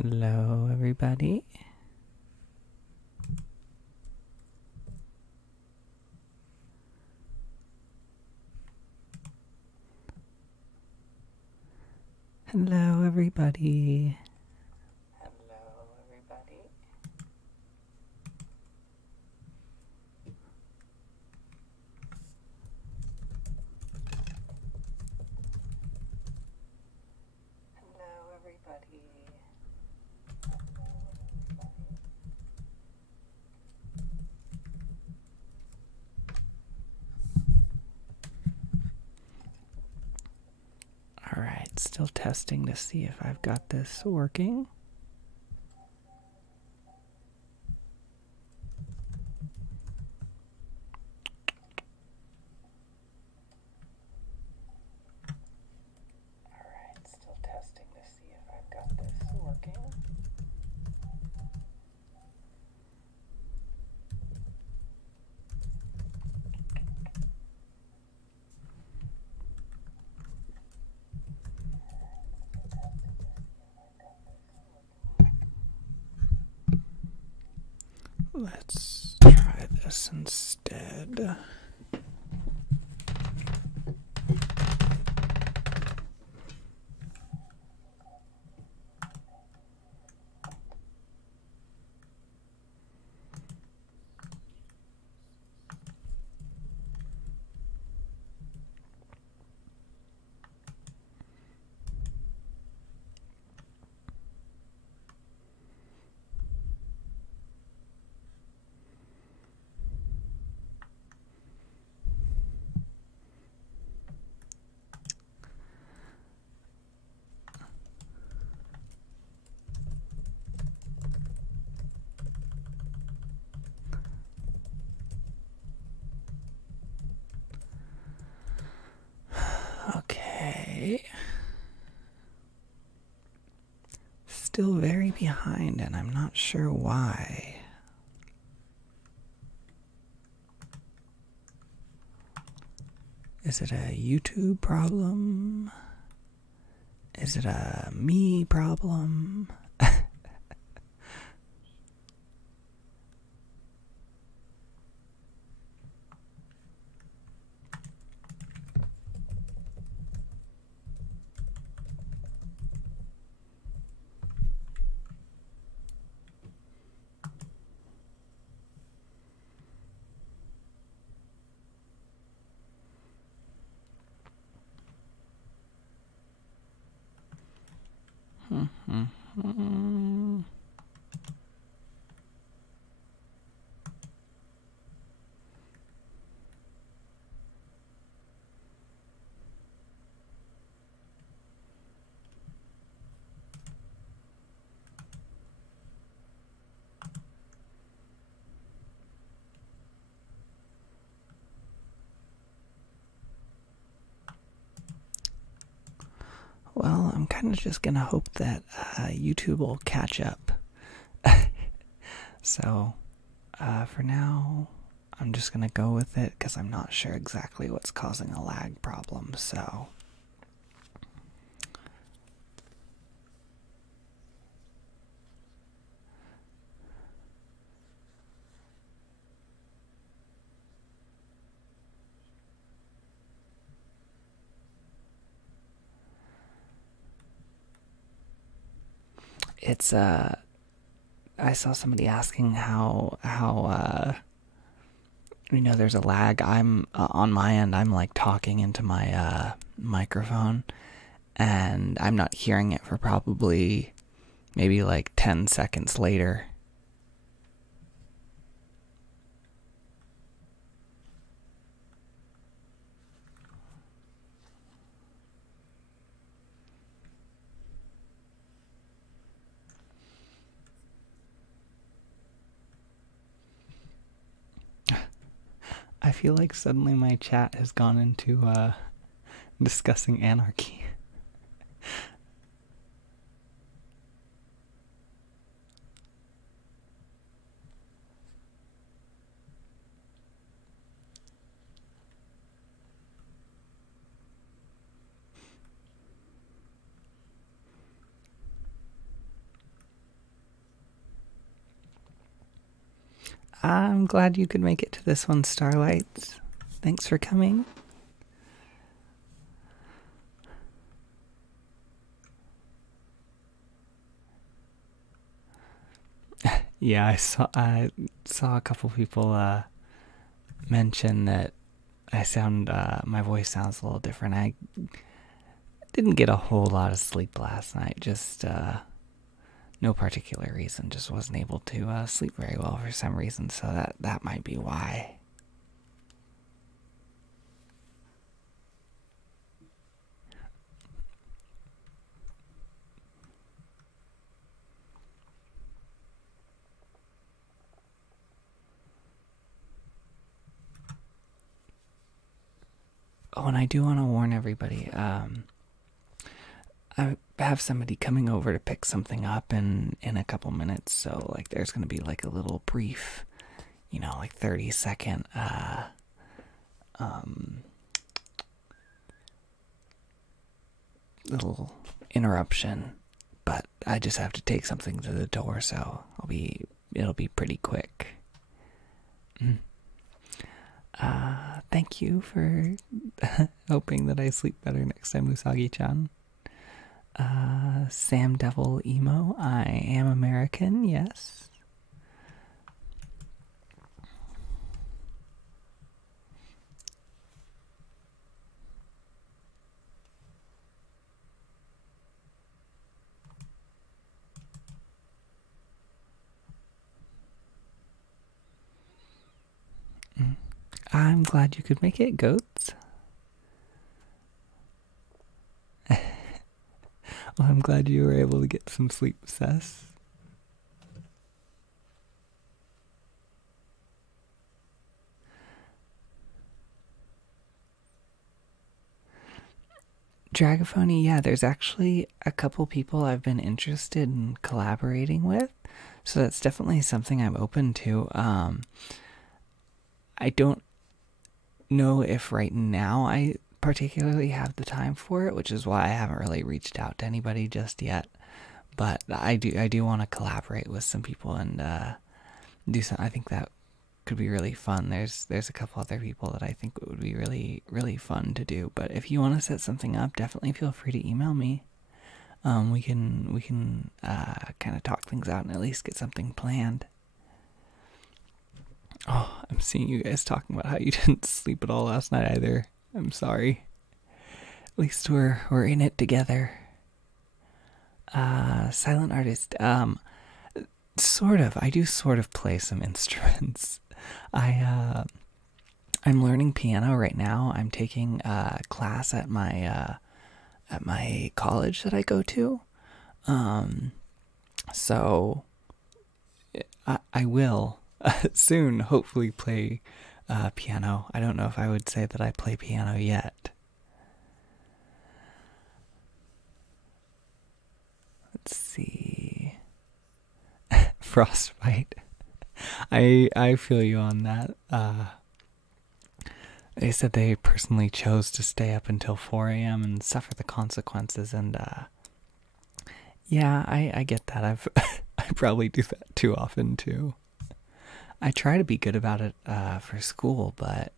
Hello, everybody. Hello, everybody. Hello, everybody. Hello, everybody. All right, still testing to see if I've got this working. All right, still testing to see if I've got this working. Let's try this instead. Okay. Still very behind, and I'm not sure why. Is it a YouTube problem? Is it a me problem? Well, I'm kind of just gonna hope that YouTube will catch up. So, for now, I'm just gonna go with it because I'm not sure exactly what's causing a lag problem, so. It's, I saw somebody asking how, there's a lag. I'm, on my end, I'm like talking into my, microphone, and I'm not hearing it for probably maybe like 10 seconds later. I feel like suddenly my chat has gone into discussing anarchy. I'm glad you could make it to this one, Starlight. Thanks for coming. Yeah, I saw a couple people mention that my voice sounds a little different. I didn't get a whole lot of sleep last night, just no particular reason, just wasn't able to sleep very well for some reason, so that might be why. Oh, and I do want to warn everybody, I have somebody coming over to pick something up in a couple minutes, so like there's going to be like a little brief, like 30-second little interruption, but I just have to take something to the door, so it'll be pretty quick. Thank you for hoping that I sleep better next time, Usagi-chan. Sam Devil Emo, I am American, yes. I'm glad you could make it, Goats. Well, I'm glad you were able to get some sleep, Sess. Dragaphony, yeah, there's actually a couple people I've been interested in collaborating with, so that's definitely something I'm open to. I don't know if right now I particularly have the time for it, which is why I haven't really reached out to anybody just yet. But I do want to collaborate with some people and do some. I think that could be really fun. There's a couple other people that I think it would be really fun to do. But if you want to set something up, definitely feel free to email me. We can kind of talk things out and at least get something planned. Oh, I'm seeing you guys talking about how you didn't sleep at all last night either. I'm sorry. At least we're in it together. Silent artist. Sort of. I do sort of play some instruments. I'm learning piano right now. I'm taking a class at my college that I go to. So I will soon hopefully play piano. I don't know if I would say that I play piano yet. Let's see. Frostbite. I feel you on that. They said they personally chose to stay up until 4 a.m. and suffer the consequences, and yeah, I get that. I probably do that too often too. I try to be good about it for school, but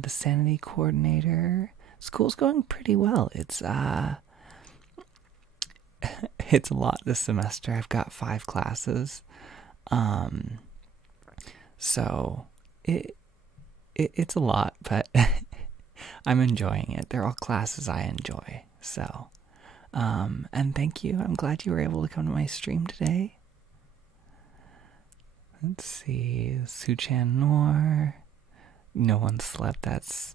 the sanity coordinator, school's going pretty well. It's it's a lot this semester. I've got 5 classes. So it's a lot, but I'm enjoying it. They're all classes I enjoy. So, and thank you. I'm glad you were able to come to my stream today. Let's see, Suchan Nor. No one slept. That's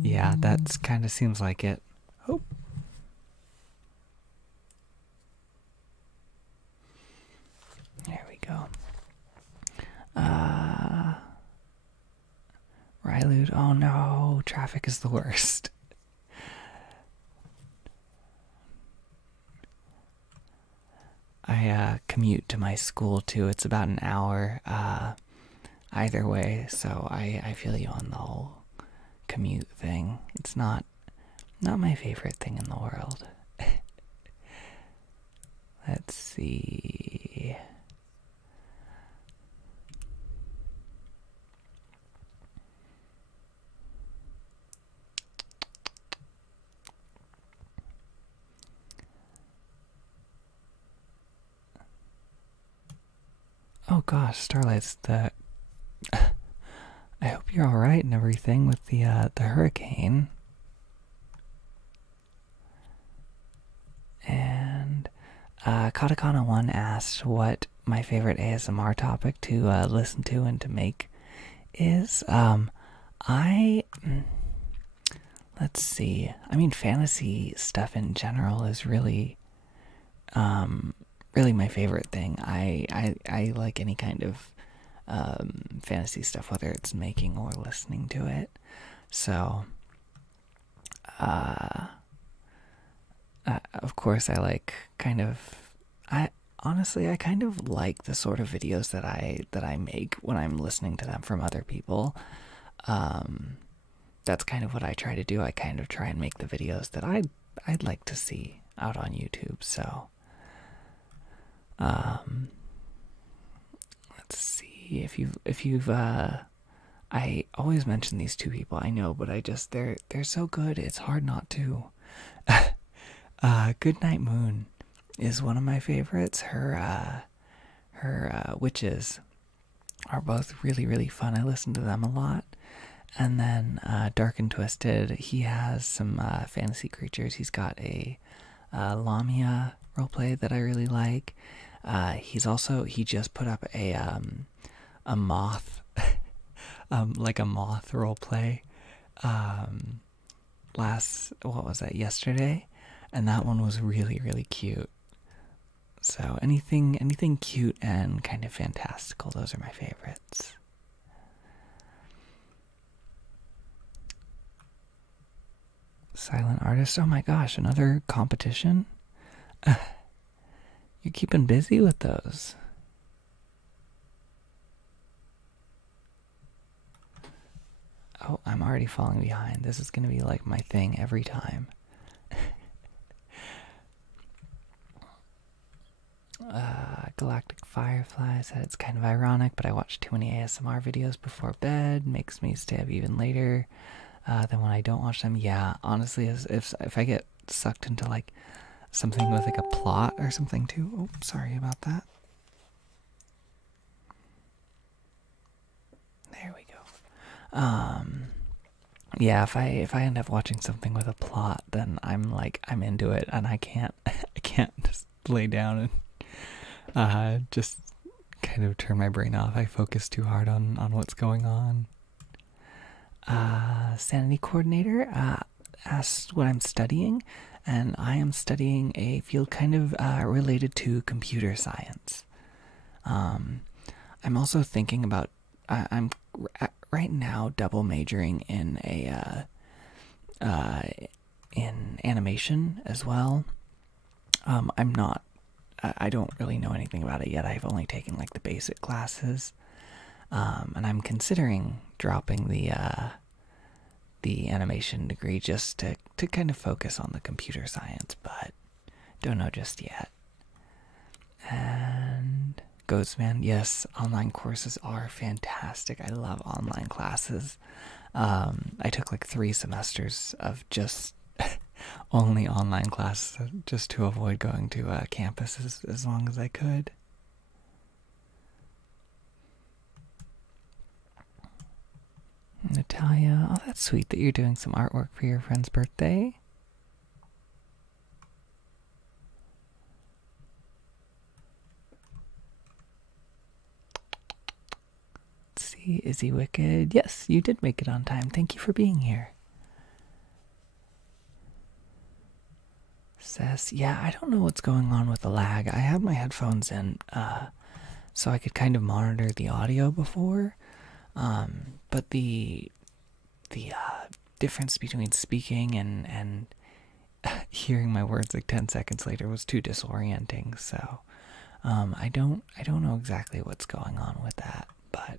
yeah, that's kind of seems like it. Oh. There we go. Rylude, oh no, traffic is the worst. I commute commute to my school too. It's about an hour either way, so I feel you on the whole commute thing. It's not my favorite thing in the world. Let's see. Oh gosh, Starlight's I hope you're all right and everything with the hurricane. And Katakana1 asked what my favorite ASMR topic to listen to and to make is. Let's see. I mean, fantasy stuff in general is really my favorite thing. I like any kind of fantasy stuff, whether it's making or listening to it. So, of course, I like kind of. Honestly, I kind of like the sort of videos that I make when I'm listening to them from other people. That's kind of what I try to do. I kind of try and make the videos that I'd like to see out on YouTube. So, let's see if you've I always mention these two people, I know, but they're so good. It's hard not to. Goodnight Moon is one of my favorites. Her witches are both really, really fun. I listen to them a lot. And then Dark and Twisted, he has some fantasy creatures. He's got a Lamia roleplay that I really like. He just put up a moth, like a moth roleplay, yesterday, and that one was really, really cute. So anything cute and kind of fantastical, those are my favorites. Silent Artist, oh my gosh, another competition? You're keeping busy with those. Oh, I'm already falling behind. This is going to be like my thing every time. Galactic Firefly said it's kind of ironic, but I watch too many ASMR videos before bed. Makes me stay up even later than when I don't watch them. Yeah, honestly, if I get sucked into like something with like a plot or something too. Oh, sorry about that. There we go. Yeah, if I end up watching something with a plot, then I'm into it, and I can't just lay down and just kind of turn my brain off. I focus too hard on what's going on. Sanity Coordinator asked what I'm studying, and I am studying a field kind of related to computer science. I'm also thinking about, I'm right now double majoring in in animation as well. I don't really know anything about it yet. I've only taken like the basic classes. And I'm considering dropping the animation degree just to kind of focus on the computer science, but don't know just yet. And Ghostman, yes, online courses are fantastic. I love online classes. I took like 3 semesters of just only online classes just to avoid going to campus as long as I could. Natalia, oh, that's sweet that you're doing some artwork for your friend's birthday. Let's see, is he wicked? Yes, you did make it on time. Thank you for being here. Says, yeah, I don't know what's going on with the lag. I had my headphones in so I could kind of monitor the audio before. But the difference between speaking and hearing my words like 10 seconds later was too disorienting, so I don't know exactly what's going on with that, but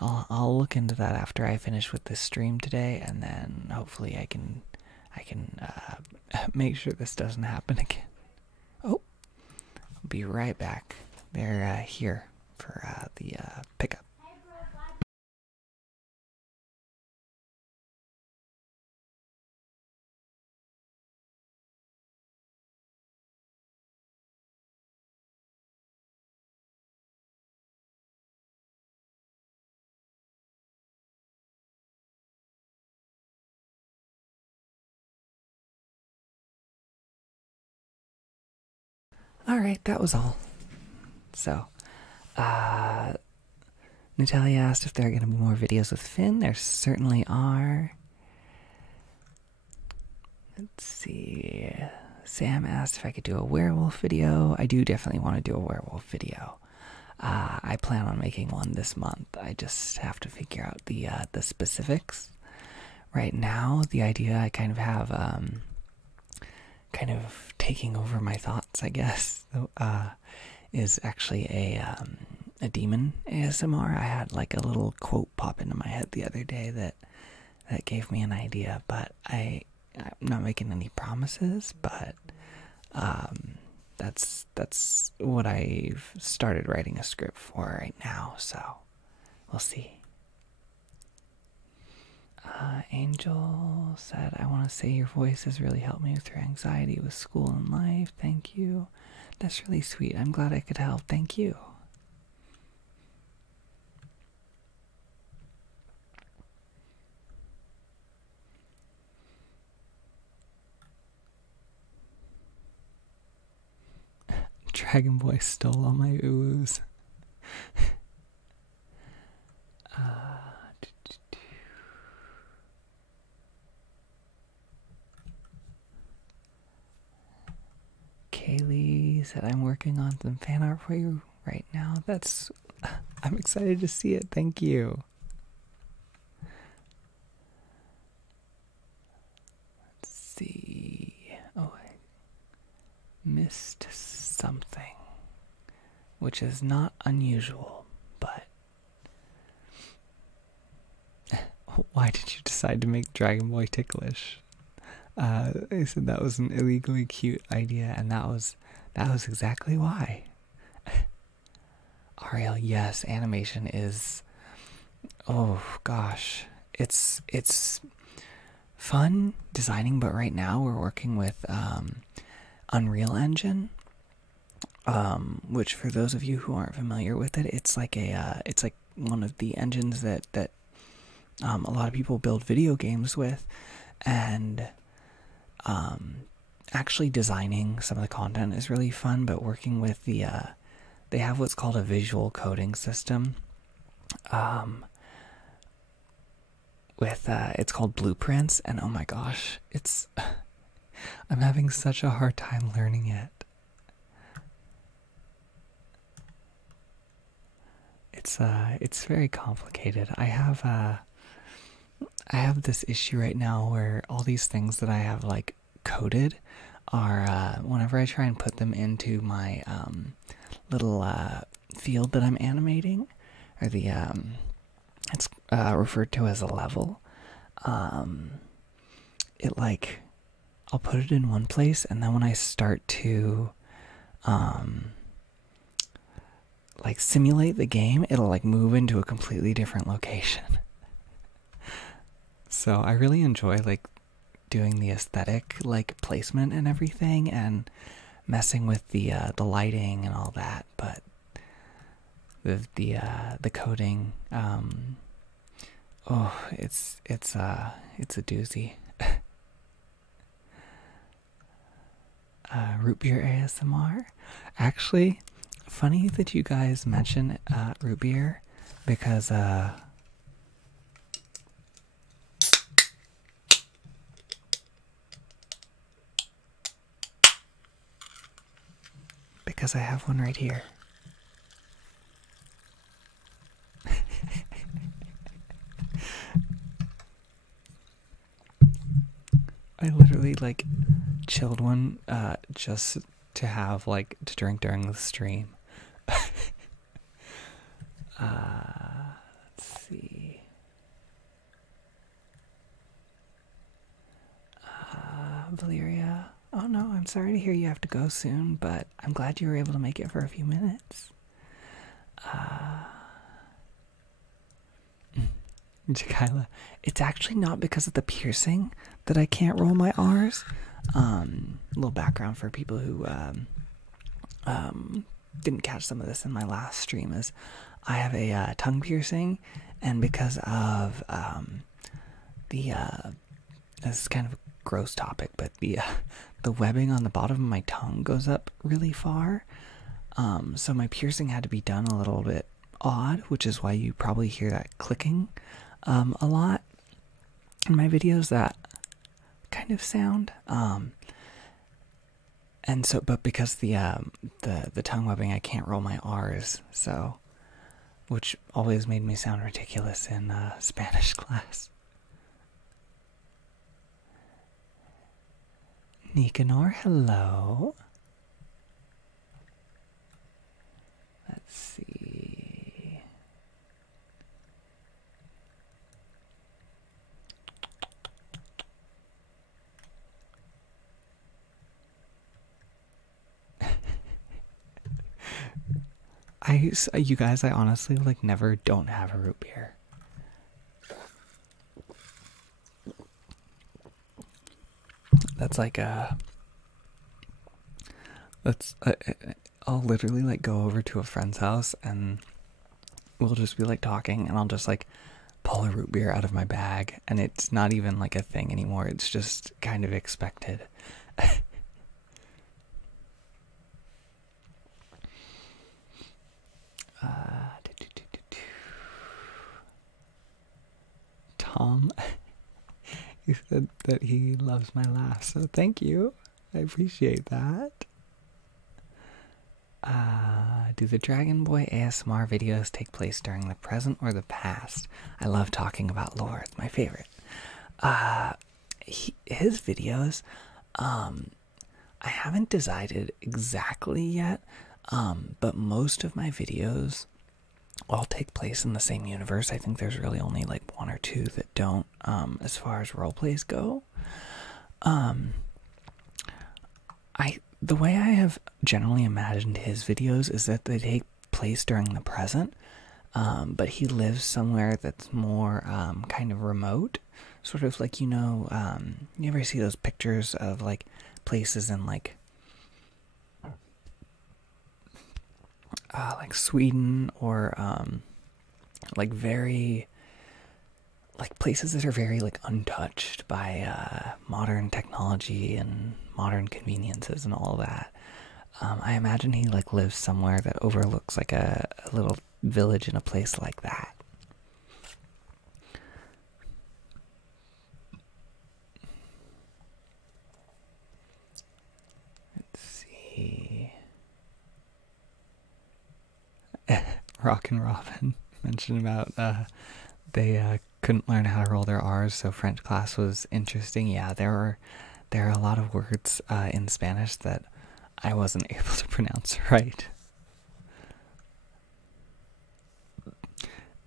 I'll look into that after I finish with this stream today, and then hopefully I can make sure this doesn't happen again. Oh, I'll be right back. They're here for the pickup. Alright, that was all. So, Natalia asked if there are going to be more videos with Finn. There certainly are. Let's see. Sam asked if I could do a werewolf video. I do definitely want to do a werewolf video. I plan on making one this month. I just have to figure out the specifics. Right now, the idea I kind of have kind of taking over my thoughts, I guess, is actually a demon ASMR. I had like a little quote pop into my head the other day that gave me an idea, but I'm not making any promises, but that's what I've started writing a script for right now, so we'll see. Angel said, I want to say your voice has really helped me through anxiety with school and life. Thank you. That's really sweet. I'm glad I could help. Thank you. Dragon Boy stole all my oohs. Kaylee said, I'm working on some fan art for you right now. I'm excited to see it. Thank you. Let's see. Oh, I missed something, which is not unusual, but why did you decide to make Dragon Boy ticklish? I said that was an illegally cute idea, and that was exactly why. Ariel, yes, animation is, oh gosh, it's fun designing, but right now we're working with Unreal Engine, which for those of you who aren't familiar with it, it's like one of the engines that a lot of people build video games with, and actually designing some of the content is really fun, but working with they have what's called a visual coding system, it's called Blueprints, and oh my gosh, I'm having such a hard time learning it. It's very complicated. I have this issue right now where all these things that I have like coded are whenever I try and put them into my little field that I'm animating, or it's referred to as a level. It like, I'll put it in one place, and then when I start to like simulate the game, it'll like move into a completely different location. So I really enjoy like doing the aesthetic like placement and everything, and messing with the lighting and all that, but the coding, oh, it's a doozy. Root beer ASMR. Actually, funny that you guys mention root beer, because I have one right here. I literally like chilled one just to have like to drink during the stream. Let's see. Valeria. Oh no, I'm sorry to hear you have to go soon, but I'm glad you were able to make it for a few minutes. Jakayla, it's actually not because of the piercing that I can't roll my R's. A little background for people who didn't catch some of this in my last stream is I have a tongue piercing, and because of this is kind of a gross topic, but the webbing on the bottom of my tongue goes up really far. So my piercing had to be done a little bit odd, which is why you probably hear that clicking a lot in my videos, that kind of sound. And so, but because the tongue webbing, I can't roll my R's, so, which always made me sound ridiculous in Spanish class. Nicanor, hello. Let's see. You guys, I honestly like never don't have a root beer. That's like I'll literally like go over to a friend's house and we'll just be like talking, and I'll just like pull a root beer out of my bag, and it's not even like a thing anymore. It's just kind of expected. Tom, he said that he loves my laugh, so thank you. I appreciate that. Do the Dragon Boy ASMR videos take place during the present or the past? I love talking about lore. It's my favorite. His videos, I haven't decided exactly yet, but most of my videos all take place in the same universe. I think there's really only like one or two that don't, as far as roleplays go. The way I have generally imagined his videos is that they take place during the present, but he lives somewhere that's more kind of remote, sort of like, you know, you ever see those pictures of like places in like Sweden, or like very like places that are very like untouched by modern technology and modern conveniences and all that. I imagine he like lives somewhere that overlooks like a little village in a place like that. Let's see. Rock and Robin mentioned about they couldn't learn how to roll their R's, so French class was interesting. Yeah, there are a lot of words in Spanish that I wasn't able to pronounce right.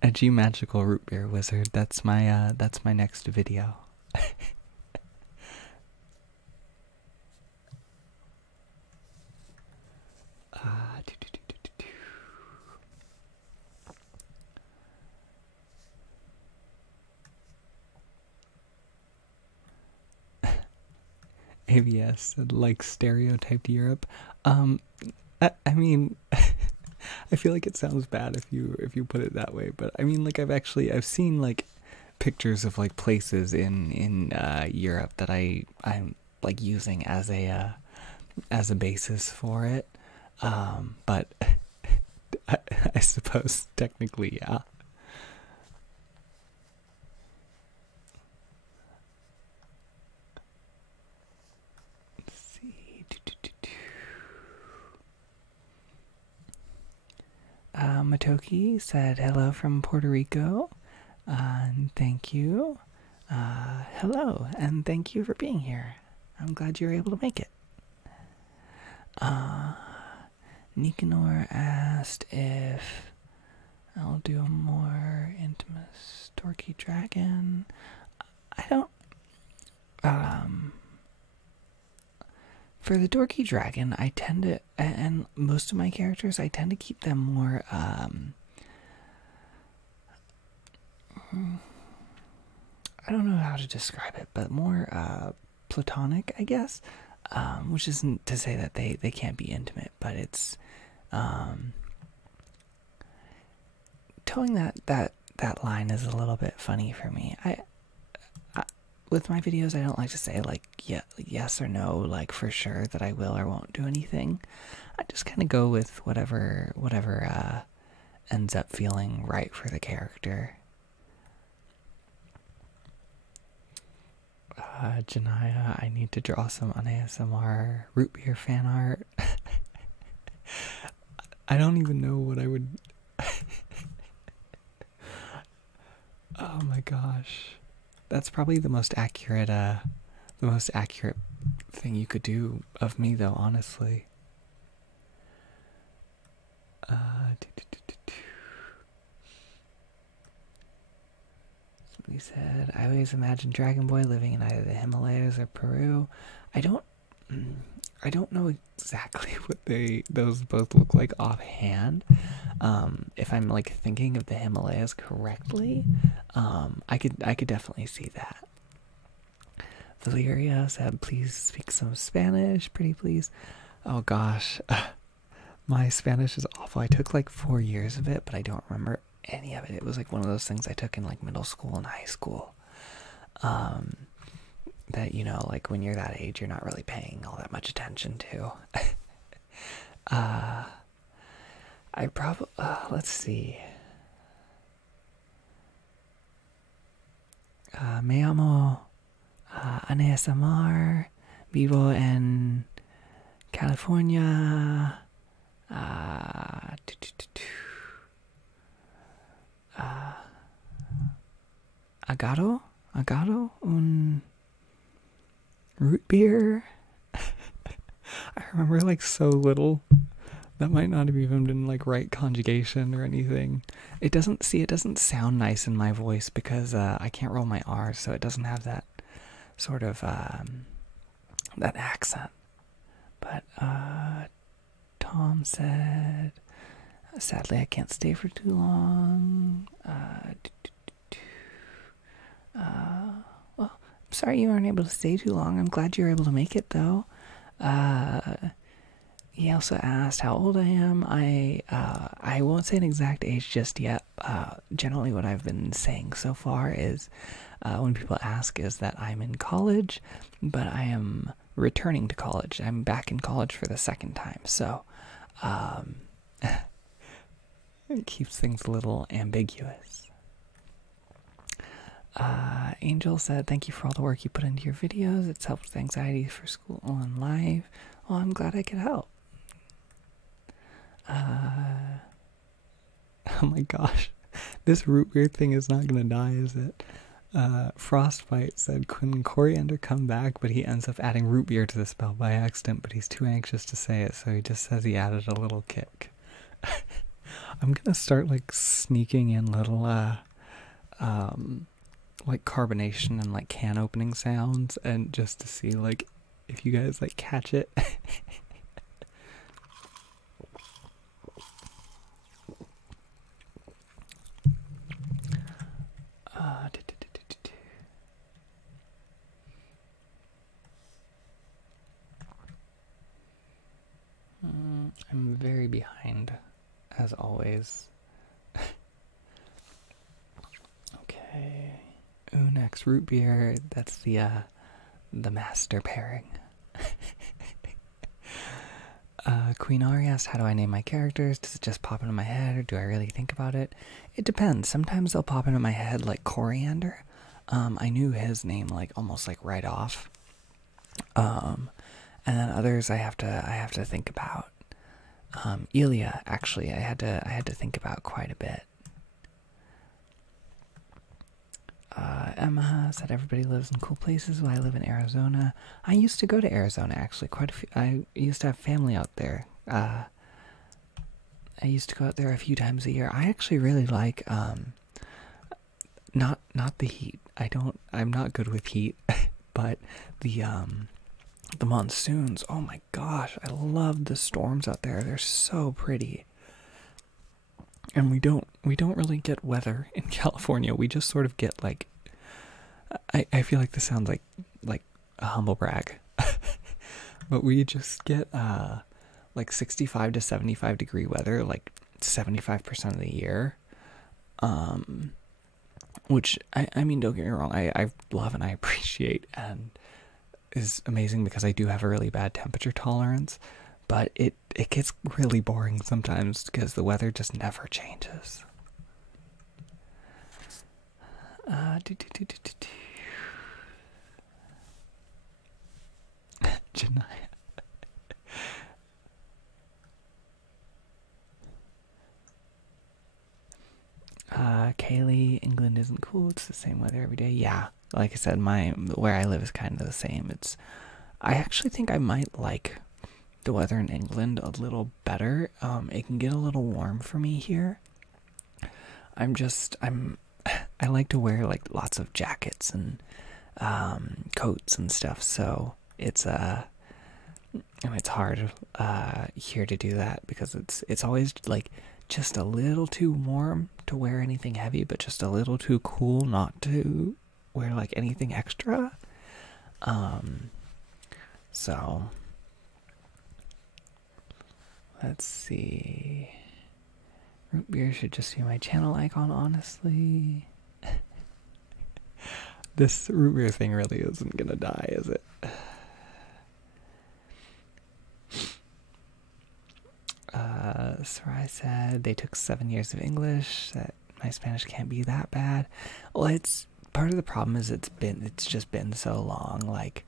Edgy magical root beer wizard. That's my next video. ABS, like stereotyped Europe. I mean, I feel like it sounds bad if you put it that way, but I mean, like I've seen like pictures of like places in Europe that I'm like using as a basis for it. But I suppose technically, yeah. Matoki said hello from Puerto Rico. Thank you. Hello, and thank you for being here. I'm glad you were able to make it. Nicanor asked if I'll do a more intimate Dorky Dragon. I don't, for the Dorky Dragon, I tend to, and most of my characters, I tend to keep them more, I don't know how to describe it, but more, platonic, I guess, which isn't to say that they can't be intimate, but it's, towing that line is a little bit funny for me. I with my videos, I don't like to say like yes or no, like for sure that I will or won't do anything. I just kind of go with whatever ends up feeling right for the character. Janaya, I need to draw some on ASMR root beer fan art. I don't even know what I would. Oh my gosh. That's probably the most accurate thing you could do of me, though, honestly. Somebody said, I always imagine Dragon Boy living in either the Himalayas or Peru. I don't know exactly what those both look like offhand. If I'm like thinking of the Himalayas correctly, I could definitely see that. Valeria said, please speak some Spanish, pretty please. Oh gosh, my Spanish is awful. I took like 4 years of it, but I don't remember any of it. It was like one of those things I took in like middle school and high school. That, you know, like when you're that age, you're not really paying all that much attention to. I probably, let's see. Me llamo Ana ASMR, vivo en California. Agado, un root beer. I remember like so little. That might not have even been like right conjugation or anything. It doesn't sound nice in my voice because I can't roll my R's, so it doesn't have that sort of that accent. But Tom said, sadly I can't stay for too long. Well, I'm sorry you weren't able to stay too long. I'm glad you were able to make it though. He also asked how old I am. I won't say an exact age just yet. Generally what I've been saying so far is, when people ask, is that I'm in college, but I am returning to college. I'm back in college for the second time, so it keeps things a little ambiguous. Angel said, thank you for all the work you put into your videos. It's helped with anxiety for school and life. Well, I'm glad I could help. Oh my gosh, this root beer thing is not gonna die, is it? Frostbite said, couldn't coriander come back, but he ends up adding root beer to the spell by accident, but he's too anxious to say it, so he just says he added a little kick. I'm gonna start like sneaking in little like carbonation and like can opening sounds, and just to see like if you guys like catch it. I'm very behind, as always. Okay. Ooh, next root beer. That's the master pairing. Queen Ari asked, how do I name my characters? Does it just pop into my head, or do I really think about it? It depends. Sometimes they'll pop into my head like Coriander. I knew his name like almost like right off. And then others I have to think about. Ilya, actually, I had to think about quite a bit. Emma said everybody lives in cool places. Well, I live in Arizona. I used to go to Arizona, actually. Quite a few. I used to have family out there. I used to go out there a few times a year. I actually really like not the heat. I'm not good with heat, but the monsoons. Oh my gosh, I love the storms out there. They're so pretty. And we don't really get weather in California. We just sort of get like I feel like this sounds like a humble brag. But we just get like 65 to 75 degree weather like 75% of the year. Which I mean, don't get me wrong, I love and I appreciate and is amazing because I do have a really bad temperature tolerance, but it gets really boring sometimes because the weather just never changes. Janaya. Kaylee, England isn't cool. It's the same weather every day. Yeah, like I said, where I live is kind of the same. I actually think I might like the weather in England a little better. It can get a little warm for me here. I like to wear like lots of jackets and coats and stuff. So it's hard here to do that because it's always like just a little too warm to wear anything heavy, but just a little too cool not to wear like anything extra. So let's see. Root beer should just be my channel icon, honestly. This root beer thing really isn't gonna die, is it? Sarai said they took 7 years of English, that my Spanish can't be that bad. Well, it's part of the problem is it's just been so long. Like,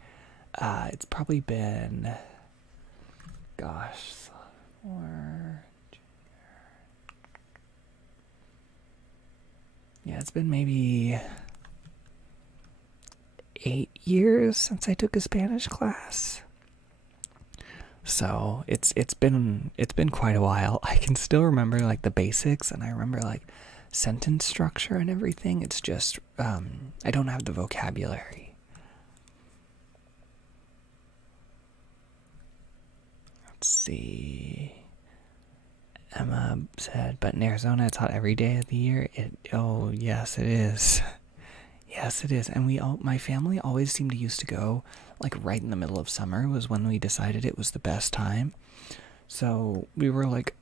it's probably been, gosh, sophomore, junior. Yeah, it's been maybe 8 years since I took a Spanish class. So it's been quite a while. I can still remember like the basics, and I remember like sentence structure and everything. It's just I don't have the vocabulary. Let's see. Emma said, but in Arizona it's hot every day of the year. Oh yes, it is. Yes, it is. And my family always seemed to used to go like right in the middle of summer was when we decided it was the best time. So we were like,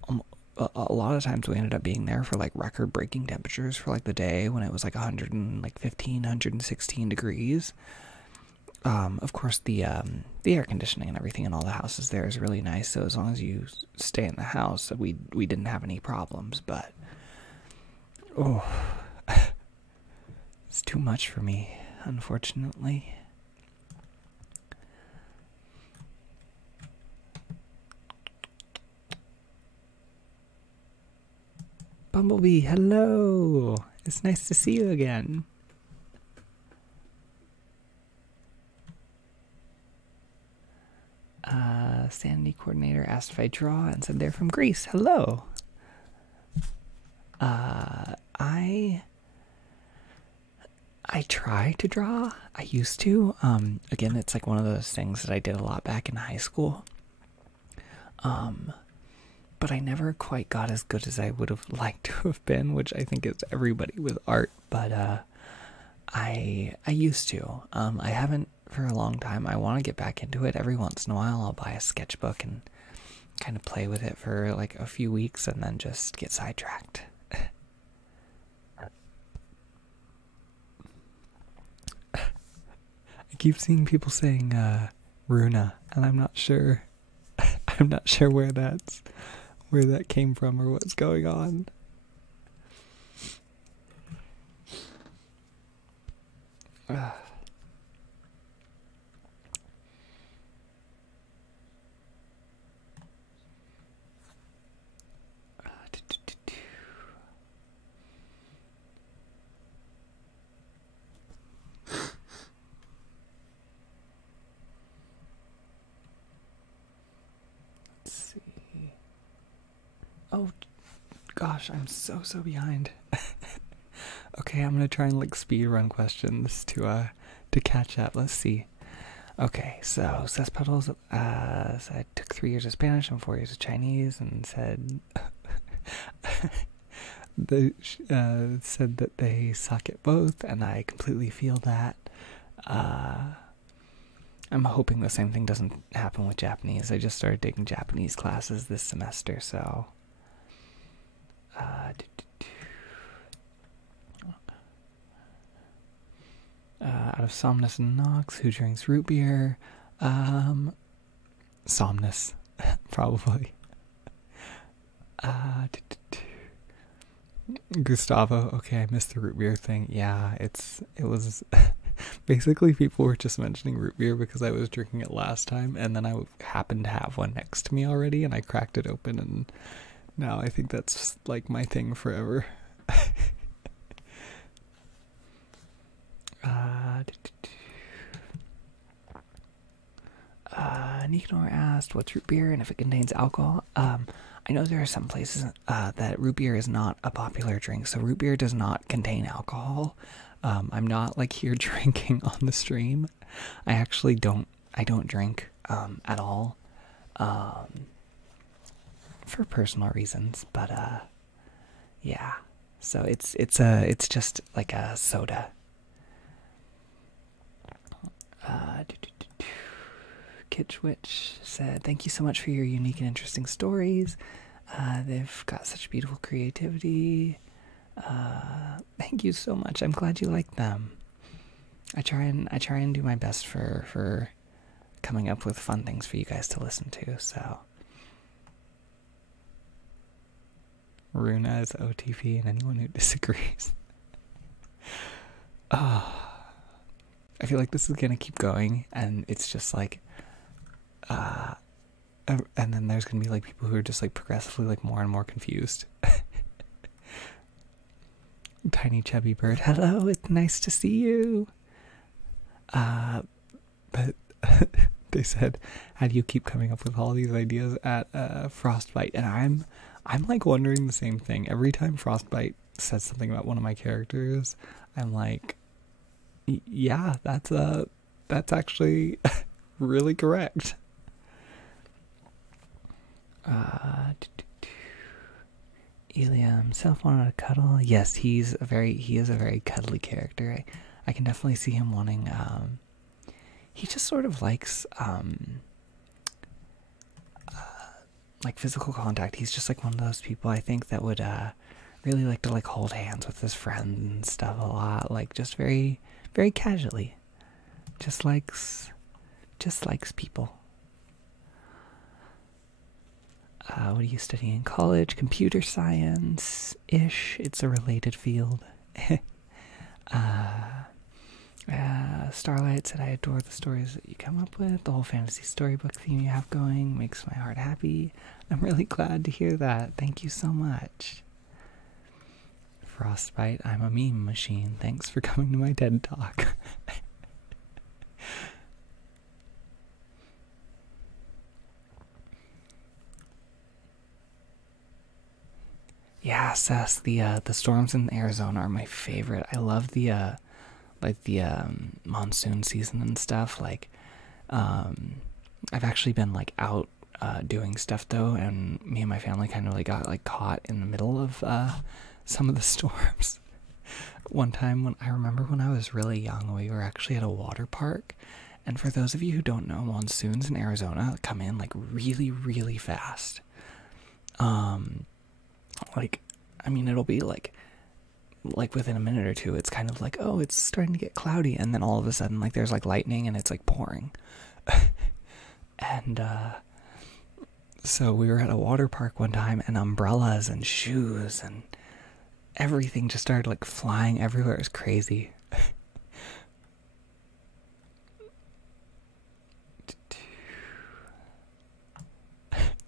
a lot of times we ended up being there for like record breaking temperatures for like the day when it was like 115, 116 degrees. Of course the air conditioning and everything in all the houses there is really nice. So as long as you stay in the house, we didn't have any problems, but oh, it's too much for me, unfortunately. Bumblebee, hello! It's nice to see you again. Sanity coordinator asked if I draw and said they're from Greece. Hello! I try to draw. I used to. Again, it's like one of those things that I did a lot back in high school. But I never quite got as good as I would have liked to have been, which I think is everybody with art. But I used to. I haven't for a long time. I want to get back into it. Every once in a while, I'll buy a sketchbook and kind of play with it for like a few weeks and then just get sidetracked. I keep seeing people saying Runa, and I'm not sure. I'm not sure where that came from or what's going on. Oh, Gosh, I'm so behind. Okay, I'm gonna try and like speed run questions to catch up. Let's see. Okay, so Cesspedals said took 3 years of Spanish and 4 years of Chinese, and said said that they suck at both, and I completely feel that. I'm hoping the same thing doesn't happen with Japanese. I just started taking Japanese classes this semester, so. Out of Somnus and Nox, who drinks root beer? Somnus, probably. Gustavo, okay, I missed the root beer thing. Yeah, it was basically people were just mentioning root beer because I was drinking it last time, and then I happened to have one next to me already, and I cracked it open, and now I think that's like my thing forever. Nicanor asked, what's root beer and if it contains alcohol? I know there are some places that root beer is not a popular drink, so root beer does not contain alcohol. I'm not like here drinking on the stream. I actually don't drink at all for personal reasons, but yeah. So it's just like a soda. Kitchwitch said, thank you so much for your unique and interesting stories. They've got such beautiful creativity. Thank you so much. I'm glad you like them. I try and do my best for coming up with fun things for you guys to listen to, so. Runa is OTP and anyone who disagrees. I feel like this is gonna keep going, and it's just like, and then there's gonna be like people who are just like progressively like more and more confused. Tiny chubby bird, hello, it's nice to see you. But they said, how do you keep coming up with all these ideas at Frostbite? And I'm like wondering the same thing. Every time Frostbite says something about one of my characters, I'm like, yeah, that's actually really correct. Eliam, self wanted to cuddle. Yes, he is a very cuddly character. I can definitely see him wanting. He just sort of likes like physical contact. He's just like one of those people I think that would really like to like hold hands with his friends and stuff a lot. Like just very casually. Just likes people. What do you study in college? Computer science-ish. It's a related field. Starlight said, I adore the stories that you come up with. The whole fantasy storybook theme you have going makes my heart happy. I'm really glad to hear that. Thank you so much. Frostbite, I'm a meme machine. Thanks for coming to my TED Talk. Yeah, Sess, the storms in Arizona are my favorite. I love the monsoon season and stuff. Like, I've actually been like out doing stuff though, and me and my family kind of like got like caught in the middle of some of the storms. One time I remember when I was really young, we were actually at a water park, and for those of you who don't know, monsoons in Arizona come in like really fast. Like, I mean, it'll be like within a minute or two, it's kind of like, oh, it's starting to get cloudy, and then all of a sudden, like, there's like lightning and it's like pouring. And so we were at a water park one time, and umbrellas and shoes and everything just started like flying everywhere. It was crazy.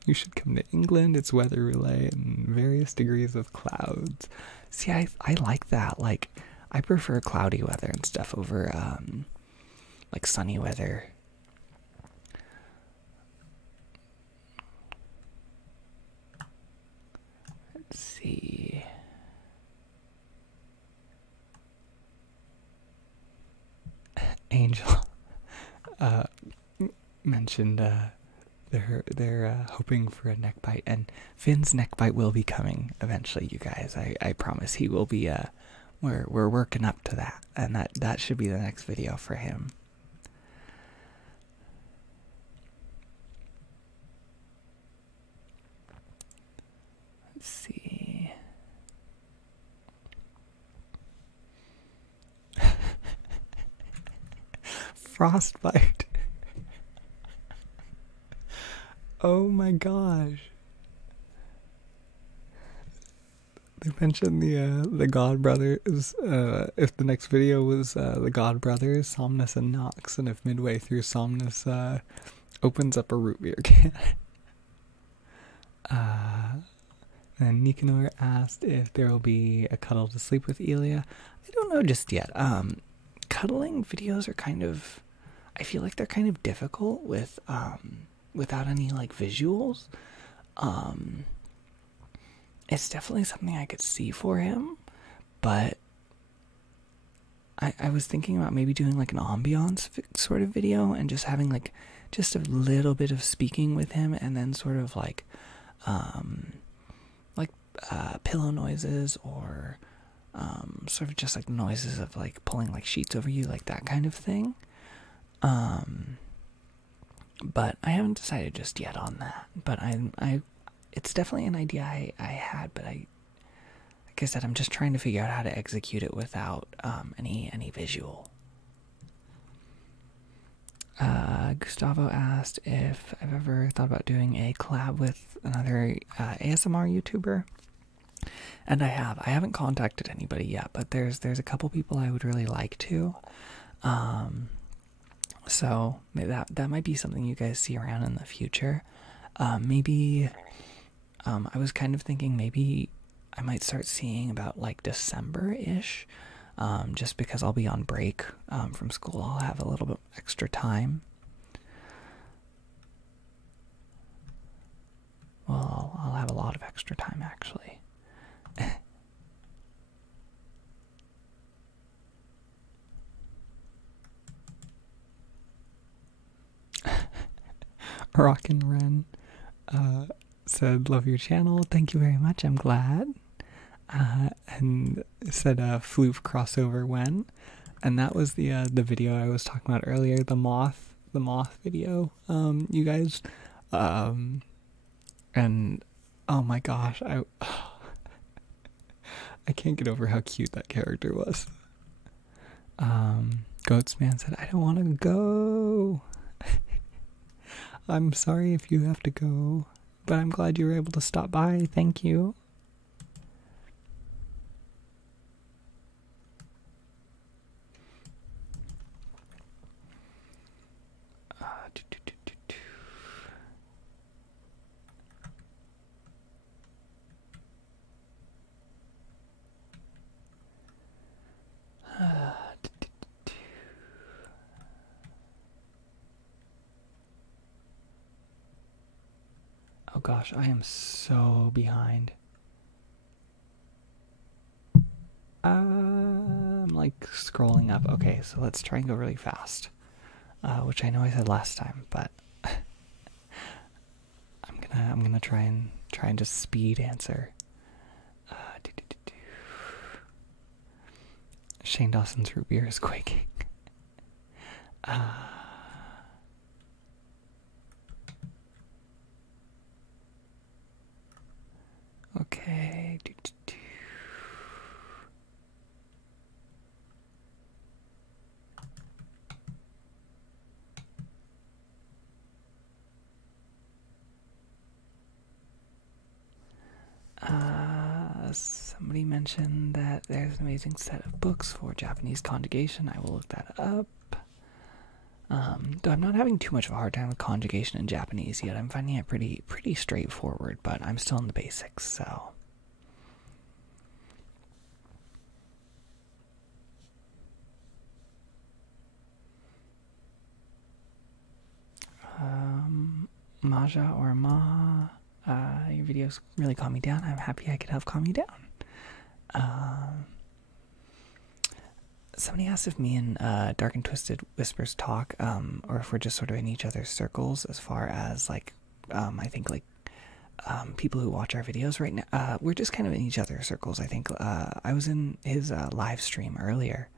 You should come to England. It's weather relay and various degrees of clouds. See, I like that. Like, I prefer cloudy weather and stuff over like sunny weather. Let's see. Angel mentioned they're hoping for a neck bite, and Finn's neck bite will be coming eventually, you guys. I promise he will be. We're working up to that, and that should be the next video for him. Let's see. Frostbite. Oh my gosh. They mentioned the God Brothers. If the next video was the God Brothers, Somnus and Nox, and if midway through Somnus opens up a root beer can. And Nicanor asked if there will be a cuddle to sleep with Elia. I don't know just yet. Cuddling videos are kind of, I feel like they're kind of difficult with without any like visuals. It's definitely something I could see for him, but I was thinking about maybe doing like an ambiance sort of video and just having like just a little bit of speaking with him, and then sort of like pillow noises, or sort of just like noises of like pulling like sheets over you, like that kind of thing. But I haven't decided just yet on that. But it's definitely an idea I had, but like I said, I'm just trying to figure out how to execute it without any visual. Gustavo asked if I've ever thought about doing a collab with another ASMR YouTuber, and I have. I haven't contacted anybody yet, but there's a couple people I would really like to. So that might be something you guys see around in the future. Maybe I was kind of thinking maybe I might start seeing about like December-ish, just because I'll be on break from school. I'll have a little bit extra time. Well, I'll have a lot of extra time, actually. Rockin' Ren said, love your channel. Thank you very much. I'm glad. And said floof crossover when. And that was the video I was talking about earlier, the moth video. You guys, and oh my gosh, I can't get over how cute that character was. Goatsman said, I don't want to go. I'm sorry if you have to go, but I'm glad you were able to stop by. Thank you. Oh gosh, I am so behind. I'm like scrolling up. Okay, so let's try and go really fast. Which I know I said last time, but I'm gonna try and just speed answer. Shane Dawson's root beer is quaking. Okay. Somebody mentioned that there's an amazing set of books for Japanese conjugation. I will look that up. Though I'm not having too much of a hard time with conjugation in Japanese yet. I'm finding it pretty straightforward, but I'm still in the basics, so. Maja or Ma, your videos really calm me down. I'm happy I could help calm you down. Somebody asked if me and Dark and Twisted Whispers talk, or if we're just sort of in each other's circles as far as like, I think like people who watch our videos right now. We're just kind of in each other's circles. I think I was in his live stream earlier,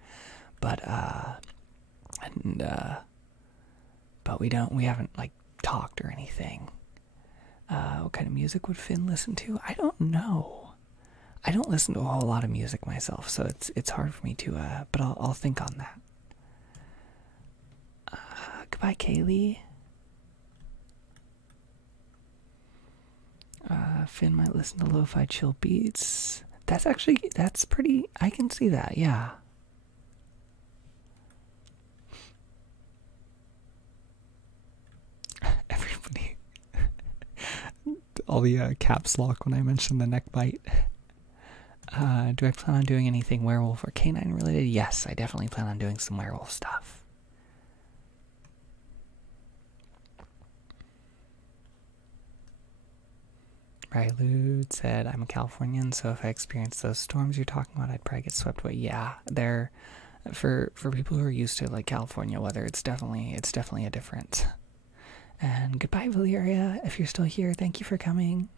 but we haven't like talked or anything. What kind of music would Finn listen to? I don't know. I don't listen to a whole lot of music myself, so it's hard for me to, but I'll think on that. Goodbye, Kaylee. Finn might listen to lo-fi chill beats. That's pretty, I can see that, yeah. Everybody. All the caps lock when I mentioned the neck bite. Do I plan on doing anything werewolf or canine related? Yes, I definitely plan on doing some werewolf stuff. Rylude said, I'm a Californian, so if I experience those storms you're talking about, I'd probably get swept away. Yeah, they're, for people who are used to like California weather, it's definitely a difference. And goodbye, Valeria. If you're still here, thank you for coming.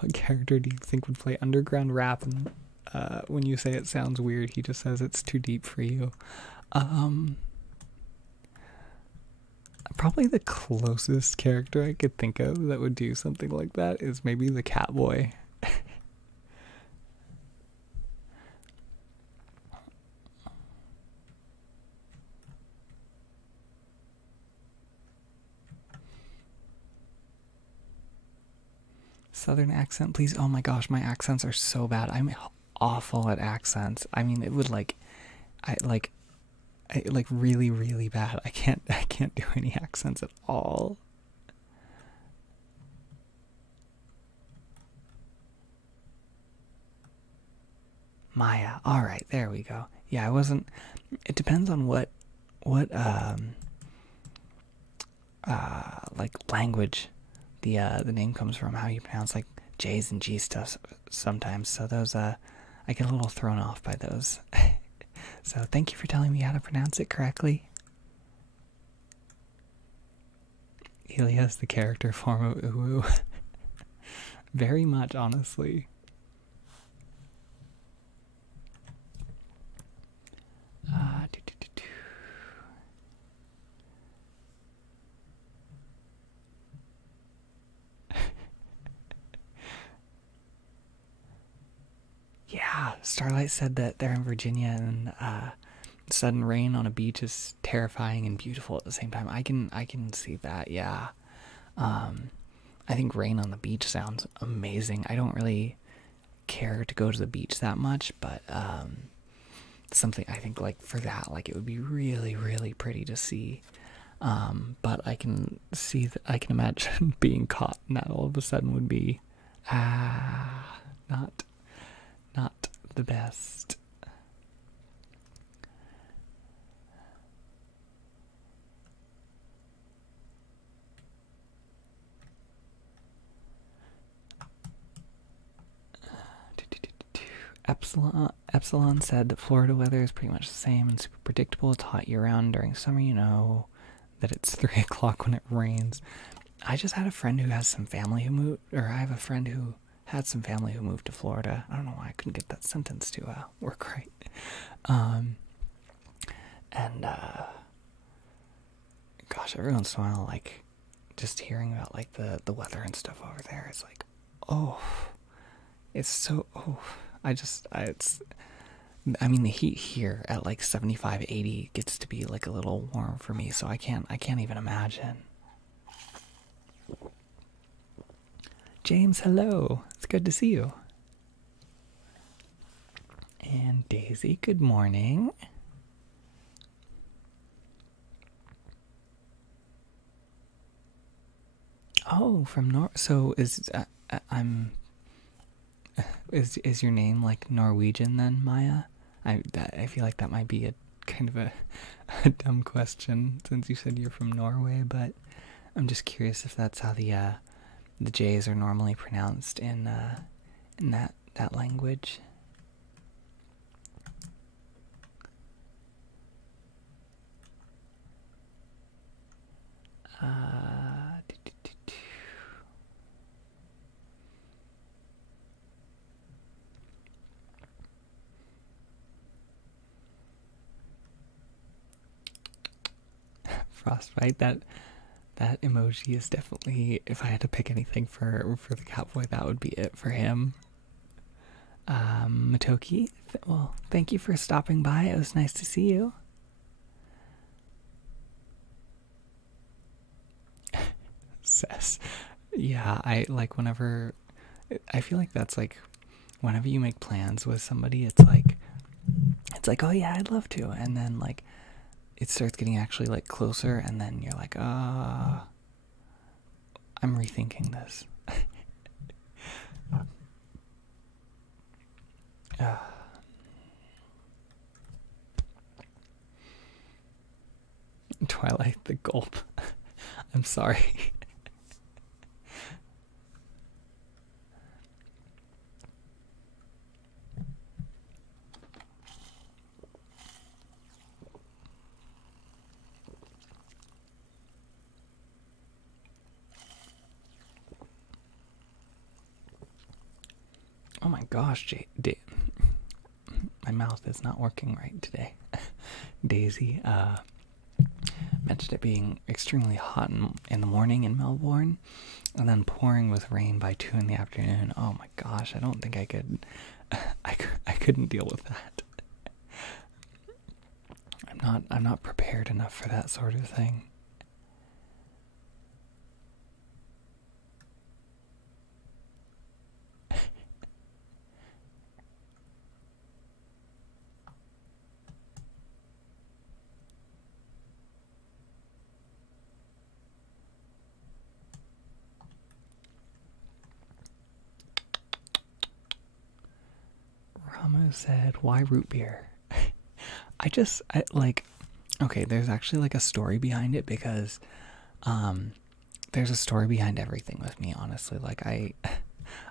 What character do you think would play underground rap? And when you say it sounds weird, he just says it's too deep for you. Probably the closest character I could think of that would do something like that is maybe the Catboy. Southern accent, please. Oh my gosh, my accents are so bad. I'm awful at accents. I mean, it would like really, really bad. I can't do any accents at all. Maya. All right, there we go. Yeah, I wasn't. It depends on what like language the name comes from, how you pronounce like J's and G stuff sometimes. So those I get a little thrown off by those. So thank you for telling me how to pronounce it correctly. Elia's the character form of Uwu. Very much, honestly. Yeah, Starlight said that they're in Virginia and sudden rain on a beach is terrifying and beautiful at the same time. I can see that. Yeah. I think rain on the beach sounds amazing. I don't really care to go to the beach that much, but something I think like for that, like it would be really, really pretty to see. But I can see that, I can imagine being caught and that all of a sudden would be not the best. Epsilon said that Florida weather is pretty much the same and super predictable. It's hot year-round. During summer, you know that it's 3 o'clock when it rains. I just had a friend who has some family who moved, or I have a friend who had some family who moved to Florida. I don't know why I couldn't get that sentence to work right. Gosh, every once in a while, like, just hearing about, like, the weather and stuff over there, it's like, oh, it's so, oh, I mean, the heat here at, like, 75, 80 gets to be, like, a little warm for me, so I can't even imagine. James, hello. It's good to see you. And Daisy, good morning. Oh, from so is is your name like Norwegian then, Maya? I feel like that might be a kind of a dumb question since you said you're from Norway, but I'm just curious if that's how the J's are normally pronounced in that language. Frostbite, that emoji is definitely, if I had to pick anything for the cowboy, that would be it for him. Matoki, well, thank you for stopping by. It was nice to see you. Says, yeah, I like whenever, I feel like that's like, whenever you make plans with somebody, it's like, oh yeah, I'd love to, and then like, it starts getting actually like closer, and then you're like, I'm rethinking this. Twilight the gulp. I'm sorry. Oh my gosh, my mouth is not working right today. Daisy mentioned it being extremely hot in the morning in Melbourne, and then pouring with rain by 2 in the afternoon. Oh my gosh, I don't think I could. I couldn't deal with that. I'm not prepared enough for that sort of thing. Ramo said, why root beer? I like, okay, there's actually like a story behind it, because there's a story behind everything with me, honestly. Like I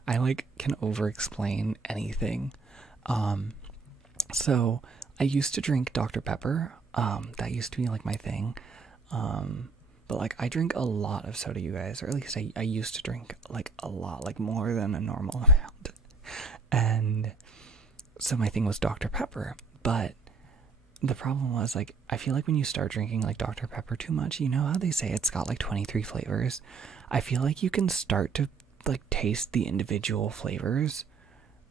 like can over explain anything. So I used to drink Dr. Pepper. That used to be like my thing. But like I drink a lot of soda, you guys, or at least I used to drink like a lot, like more than a normal amount. And so my thing was Dr. Pepper, but the problem was, like, I feel like when you start drinking like Dr. Pepper too much, you know how they say it's got like 23 flavors? I feel like you can start to like taste the individual flavors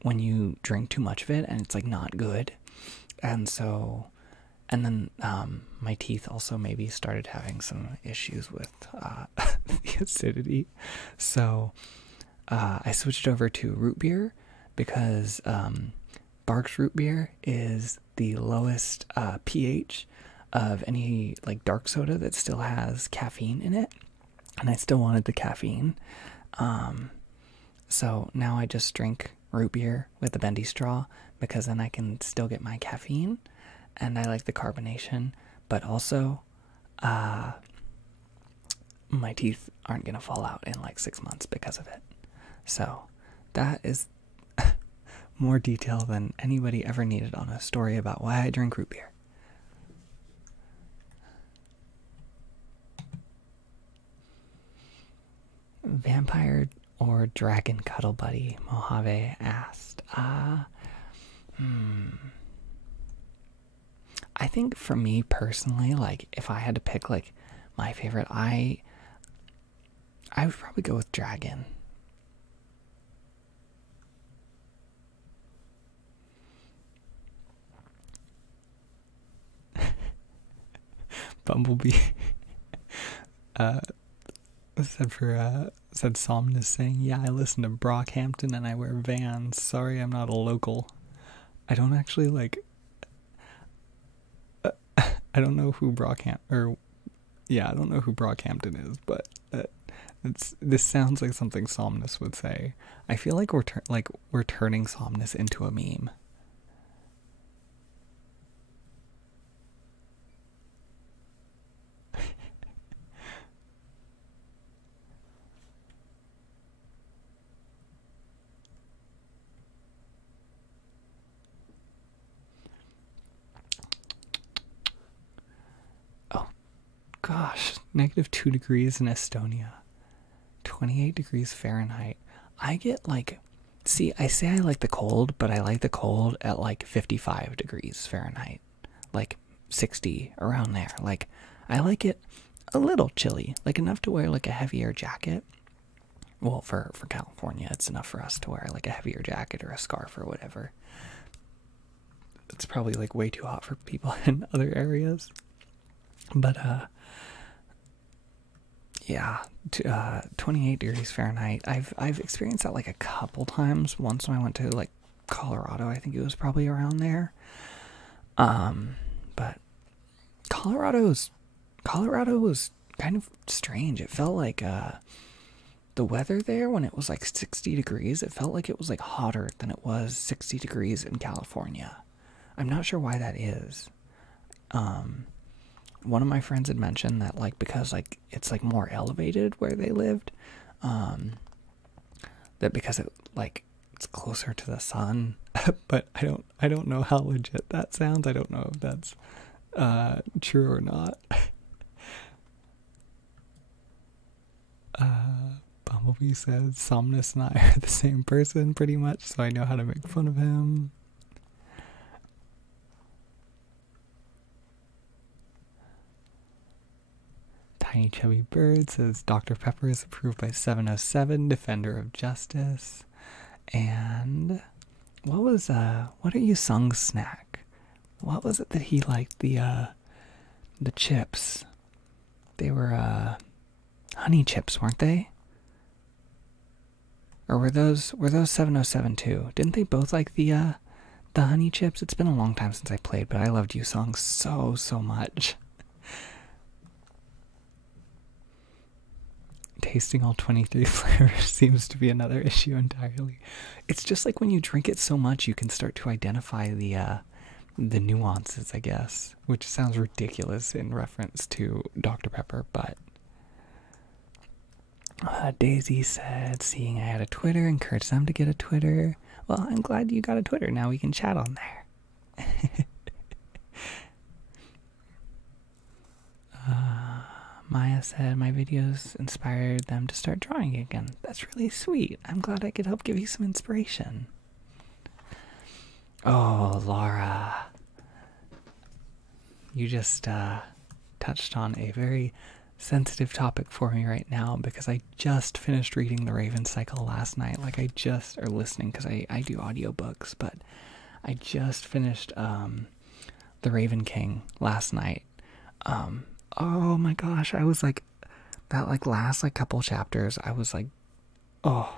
when you drink too much of it, and it's like not good. And so, and then my teeth also maybe started having some issues with the acidity. So I switched over to root beer, because Barq's root beer is the lowest pH of any like dark soda that still has caffeine in it, and I still wanted the caffeine. So now I just drink root beer with a bendy straw, because then I can still get my caffeine, and I like the carbonation, but also my teeth aren't gonna fall out in like 6 months because of it. So that is more detail than anybody ever needed on a story about why I drink root beer. Vampire or dragon cuddle buddy? Mojave asked. I think for me personally, like if I had to pick like my favorite, I would probably go with dragon. Bumblebee said Somnus saying, yeah, I listen to Brockhampton and I wear Vans. Sorry, I'm not a local. I don't actually like. I don't know who I don't know who Brockhampton is, but this sounds like something Somnus would say. I feel like we're turning Somnus into a meme. gosh, -2 degrees in Estonia, 28 degrees Fahrenheit. I get like, see, I say I like the cold, but I like the cold at like 55 degrees Fahrenheit, like 60, around there. Like, I like it a little chilly, like enough to wear like a heavier jacket. Well, for California, it's enough for us to wear like a heavier jacket or a scarf or whatever. It's probably like way too hot for people in other areas. But yeah, 28 degrees Fahrenheit. I've experienced that like a couple times. Once when I went to like Colorado, I think it was probably around there. But Colorado was kind of strange. It felt like the weather there, when it was like 60 degrees, it felt like it was like hotter than it was 60 degrees in California. I'm not sure why that is. One of my friends had mentioned that like because like it's like more elevated where they lived, that because it like it's closer to the sun. But I don't know how legit that sounds. I don't know if that's true or not. Bumblebee says Somnus and I are the same person pretty much, so I know how to make fun of him. Tiny Chubby Bird says Dr. Pepper is approved by 707, Defender of Justice. And what are you sung's snack? What was it that he liked? The chips. They were honey chips, weren't they? Or were those 707 too? Didn't they both like the honey chips? It's been a long time since I played, but I loved you songs so much. Tasting all 23 flavors seems to be another issue entirely. It's just like when you drink it so much, you can start to identify the nuances, I guess, which sounds ridiculous in reference to Dr. Pepper, but Daisy said, seeing I had a Twitter, encouraged them to get a Twitter. Well, I'm glad you got a Twitter. Now we can chat on there. Maya said, my videos inspired them to start drawing again. That's really sweet. I'm glad I could help give you some inspiration. Oh, Laura. You just touched on a very sensitive topic for me right now, because I just finished reading The Raven Cycle last night. Like or listening, because I do audiobooks, but I just finished The Raven King last night. Oh my gosh, I was like, that like last like couple chapters, I was like, oh,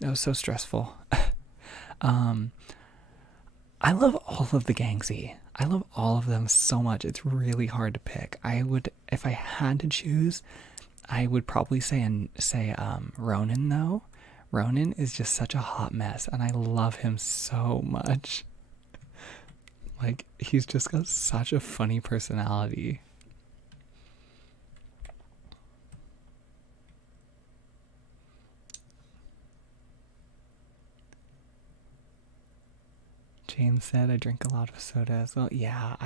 that was so stressful. I love all of the Gangxi. I love all of them so much. It's really hard to pick. I would, if I had to choose, I would probably say Ronan though. Ronan is just such a hot mess, and I love him so much. Like, he's just got such a funny personality. James said, I drink a lot of soda as well. Yeah,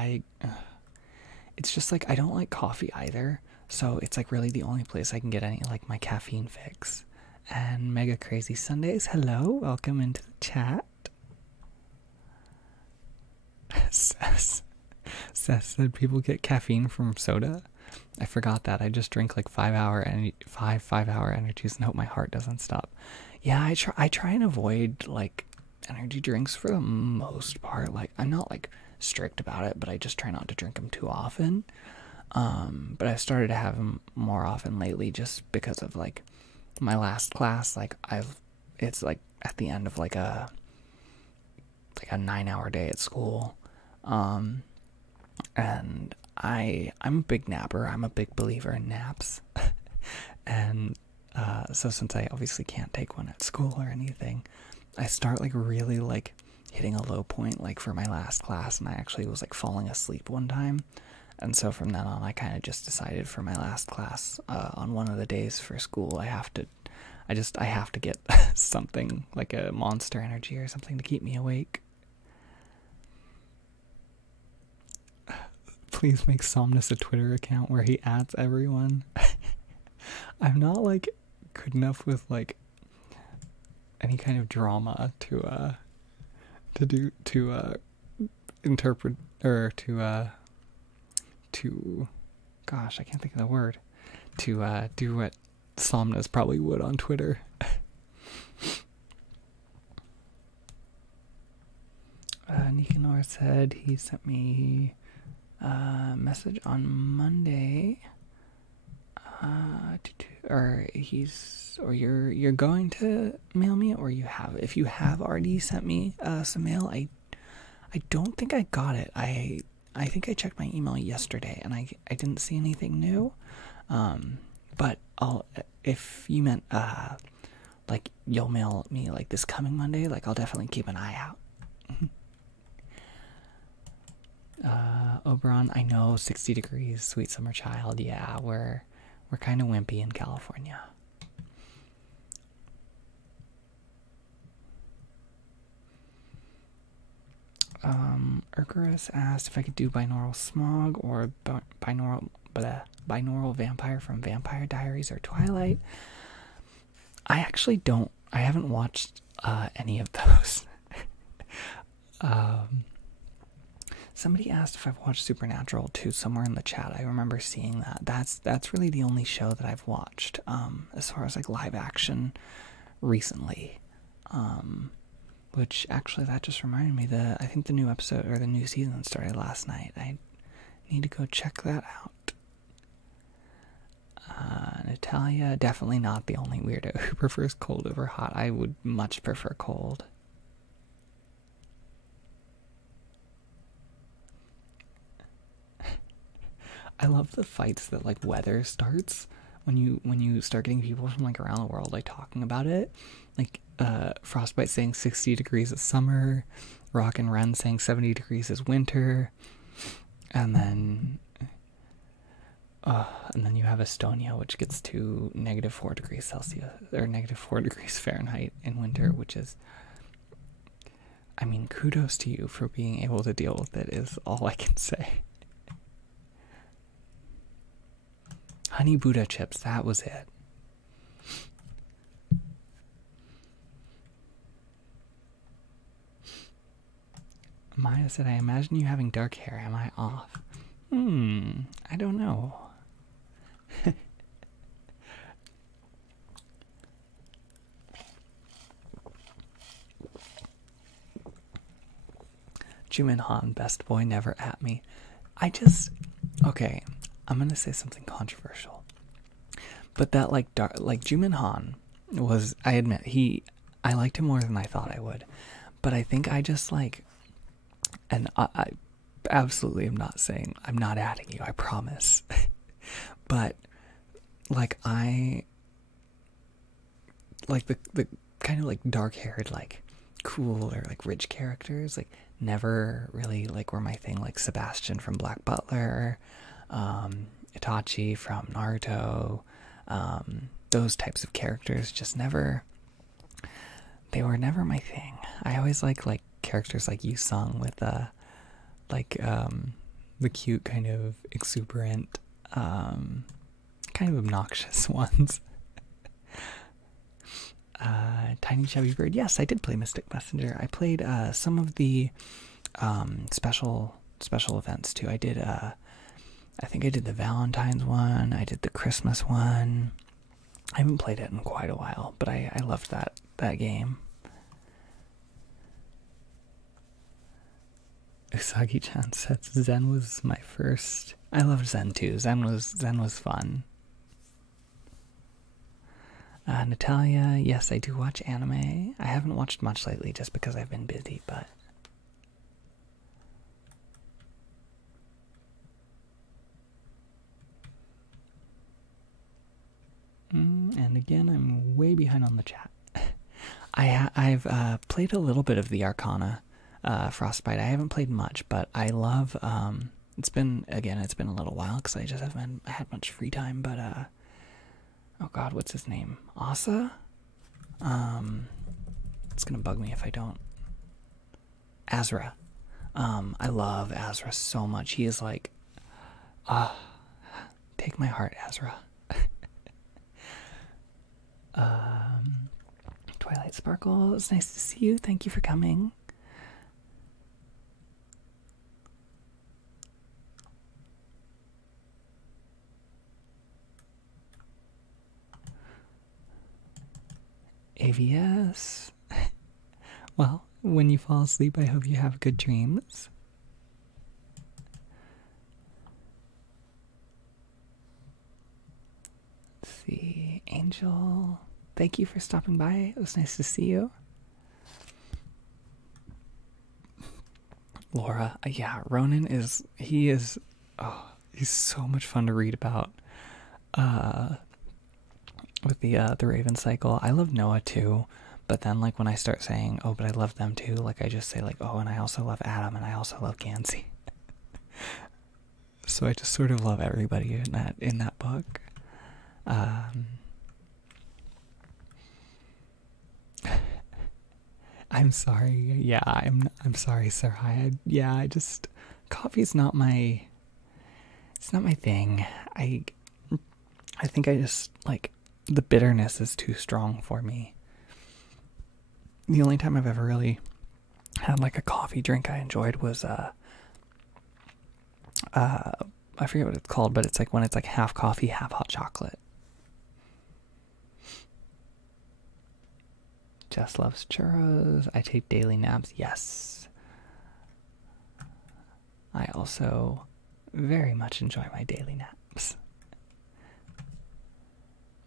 it's just like, I don't like coffee either, so it's like really the only place I can get any like my caffeine fix. And Mega Crazy Sundays, hello, welcome into the chat. Seth said people get caffeine from soda. I forgot that. I just drink like 5 hour energies and hope my heart doesn't stop. Yeah, I try and avoid like energy drinks for the most part. Like, I'm not like strict about it, but I just try not to drink them too often. But I've started to have them more often lately, just because of like my last class. Like, it's like at the end of like a 9-hour day at school. And I'm a big napper. I'm a big believer in naps. And so since I obviously can't take one at school or anything, I start like really like hitting a low point like for my last class, and I actually was like falling asleep one time. And so from then on, I kind of just decided for my last class, on one of the days for school, I have to get something like a Monster Energy or something to keep me awake. please make Somnus a Twitter account where he adds everyone. I'm not like good enough with like any kind of drama to interpret or to gosh, I can't think of the word, to do what Somnus probably would on Twitter. Nicanor said he sent me a message on Monday. Or you're going to mail me, or you have. If you have already sent me some mail, I don't think I got it. I think I checked my email yesterday and I didn't see anything new. But if you meant like you'll mail me like this coming Monday, like I'll definitely keep an eye out. Oberon, I know, 60 degrees, sweet summer child. Yeah, we're kind of wimpy in California. Urgerus asked if I could do binaural smog or binaural vampire from Vampire Diaries or Twilight. I actually don't. I haven't watched any of those. Somebody asked if I've watched Supernatural too, somewhere in the chat. I remember seeing that. That's really the only show that I've watched as far as like live action recently. Which actually, that just reminded me that I think the new episode or the new season started last night. I need to go check that out. Natalia, definitely not the only weirdo who prefers cold over hot. I would much prefer cold. I love the fights that like weather starts when you start getting people from like around the world like talking about it. Like Frostbite saying 60 degrees is summer, Rock and Ren saying 70 degrees is winter, and then you have Estonia, which gets to -4 degrees Celsius or -4 degrees Fahrenheit in winter, which is, I mean, kudos to you for being able to deal with it is all I can say. Honey Buddha chips, that was it. Maya said, I imagine you having dark hair. Am I off? I don't know. Jumin Han, best boy, never at me. Okay, I'm gonna say something controversial. But that like Jumin Han was, I admit, I liked him more than I thought I would. But I think I just like, and I absolutely am not saying, I'm not adding you, I promise. But like I like the kind of like dark-haired, like cool or like rich characters, like never really like were my thing. Like Sebastian from Black Butler, Itachi from Naruto, those types of characters just never, they were never my thing. I always like characters like Yu Sung with the cute kind of exuberant, kind of obnoxious ones. Tiny Chubby Bird, yes, I did play Mystic Messenger. I played some of the special events too. I did I think I did the Valentine's one, I did the Christmas one. I haven't played it in quite a while, but I loved that game. Usagi-chan says Zen was my first. I loved Zen too. Zen was fun. Natalia, yes, I do watch anime. I haven't watched much lately just because I've been busy, but and again, I'm way behind on the chat. I've played a little bit of the Arcana Frostbite. I haven't played much, but I love. It's been a little while because I just haven't had much free time. But oh God, what's his name? Asa. It's gonna bug me if I don't. Azra. I love Azra so much. He is like, Take my heart, Ezra. Twilight Sparkle, it's nice to see you. Thank you for coming. AVS. Well, when you fall asleep, I hope you have good dreams. Let's see. Angel, thank you for stopping by. It was nice to see you. Laura, yeah, Ronan he's so much fun to read about. With the Raven cycle. I love Noah too, but then like when I start saying, oh, but I love them too, like I just say like, oh, and I also love Adam and I also love Gansey. So I just sort of love everybody in that book. I'm sorry. Yeah, I'm sorry, sir. I just coffee's not my thing. I think I just like the bitterness is too strong for me. The only time I've ever really had like a coffee drink I enjoyed was I forget what it's called, but it's like when it's like half coffee, half hot chocolate. Jess loves churros. I take daily naps. Yes. I also very much enjoy my daily naps.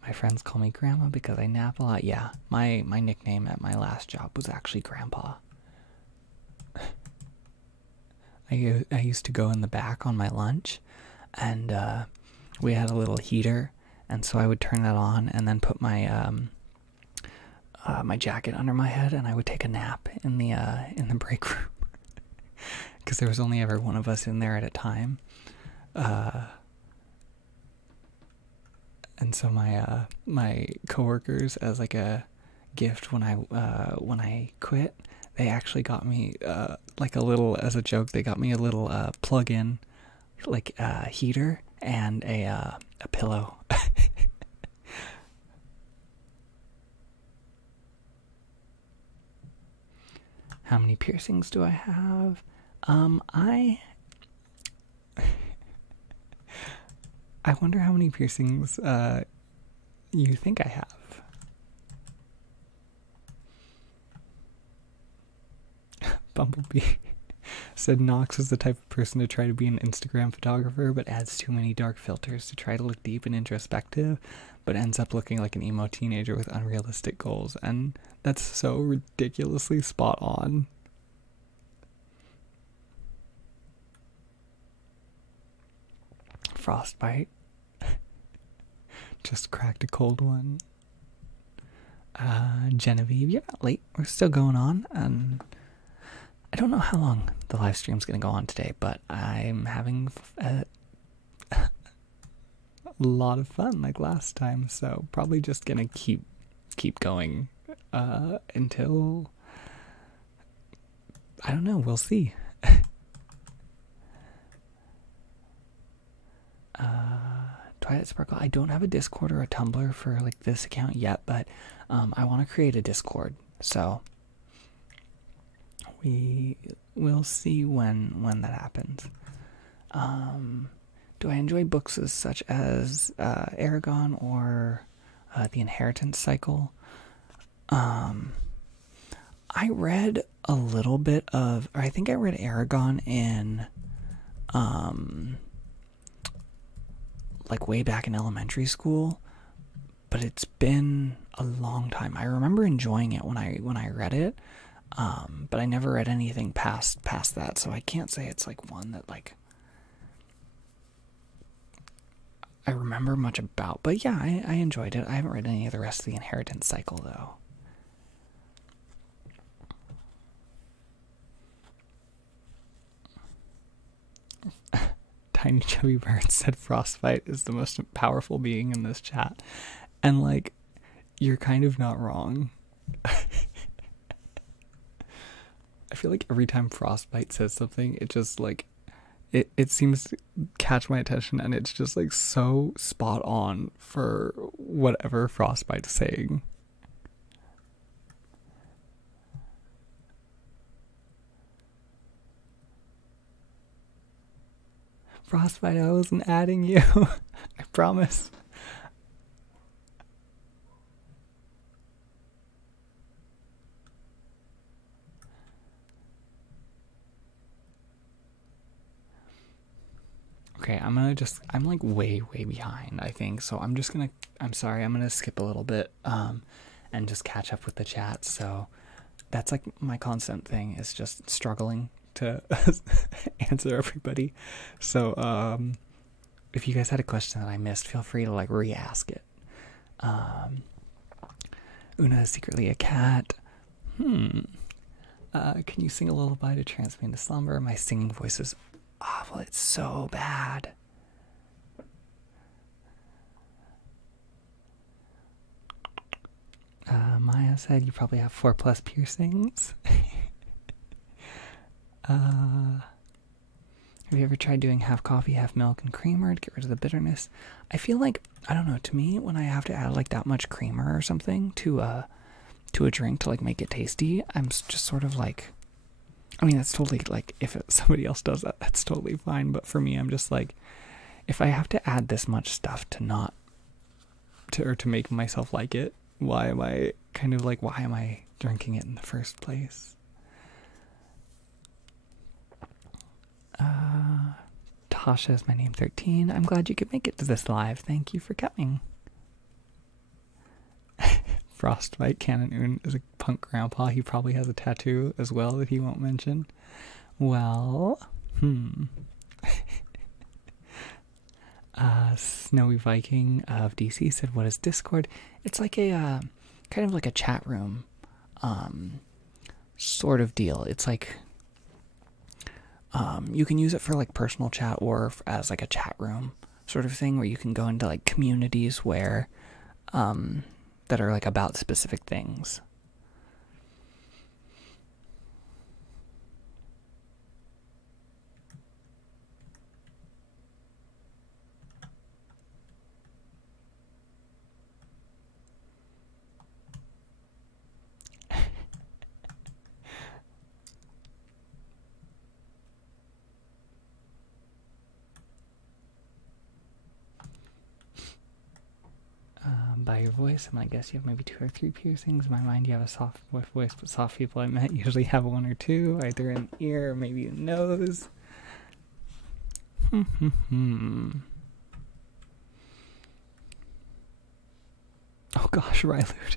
My friends call me Grandma because I nap a lot. Yeah, my nickname at my last job was actually Grandpa. I used to go in the back on my lunch, and we had a little heater, and so I would turn that on and then put my my jacket under my head, and I would take a nap in the break room because there was only ever one of us in there at a time. And so my coworkers, as like a gift when I quit, they actually got me like a little, as a joke, they got me a little plug-in like heater and a pillow. How many piercings do I have? I wonder how many piercings you think I have. Bumblebee said Knox is the type of person to try to be an Instagram photographer, but adds too many dark filters to try to look deep and introspective, but ends up looking like an emo teenager with unrealistic goals. And that's so ridiculously spot on. Frostbite. Just cracked a cold one. Genevieve, you're not late. We're still going on, and I don't know how long the live stream's going to go on today, but I'm having a lot of fun like last time, so probably just going to keep going until, I don't know, we'll see. Twilight Sparkle, I don't have a Discord or a Tumblr for like this account yet, but I want to create a Discord, so we'll see when that happens. Do I enjoy books such as Aragon or The Inheritance Cycle? I read a little bit of, or I think I read Aragon in like way back in elementary school, but it's been a long time. I remember enjoying it when I read it, but I never read anything past that, so I can't say it's like one that like I remember much about. But yeah, I enjoyed it. I haven't read any of the rest of the Inheritance Cycle though. Tiny Chubby Bird said Frostbite is the most powerful being in this chat. And like, you're kind of not wrong. I feel like every time Frostbite says something, it just like it seems to catch my attention, and it's just like so spot on for whatever Frostbite's saying. Frostbite, I wasn't adding you. I promise. Okay, I'm like way behind, I think. So I'm sorry, I'm gonna skip a little bit, and just catch up with the chat. So that's like my constant thing, is just struggling to answer everybody. So, if you guys had a question that I missed, feel free to like re-ask it. Una is secretly a cat. Can you sing a lullaby to trance me into slumber? My singing voice is awful. It's so bad. Maya said you probably have 4+ piercings. Have you ever tried doing half coffee, half milk and creamer to get rid of the bitterness? I feel like, I don't know, to me, when I have to add like that much creamer or something to a drink to like make it tasty, I'm just sort of like, I mean, that's totally like, if somebody else does that, that's totally fine. But for me, I'm just like, if I have to add this much stuff to make myself like it, why am I drinking it in the first place? Tasha is my name 13. I'm glad you could make it to this live. Thank you for coming. Frostbite Canon is a punk grandpa. He probably has a tattoo as well that he won't mention. Well, Snowy Viking of DC said, what is Discord? It's like a kind of like a chat room sort of deal. It's like you can use it for like personal chat or as like a chat room sort of thing, where you can go into like communities where that are like about specific things. By your voice, I guess you have maybe 2 or 3 piercings. In my mind, you have a soft voice, but soft people I met usually have 1 or 2, either in the ear or maybe a nose. Oh gosh, Ryloot.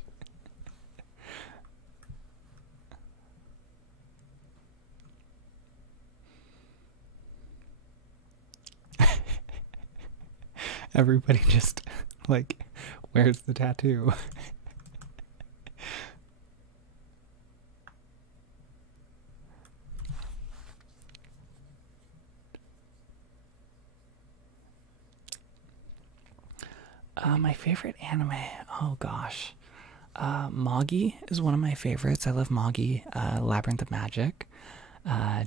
Everybody just like, where's the tattoo? My favorite anime, oh gosh. Magi is one of my favorites. I love Magi. Labyrinth of Magic.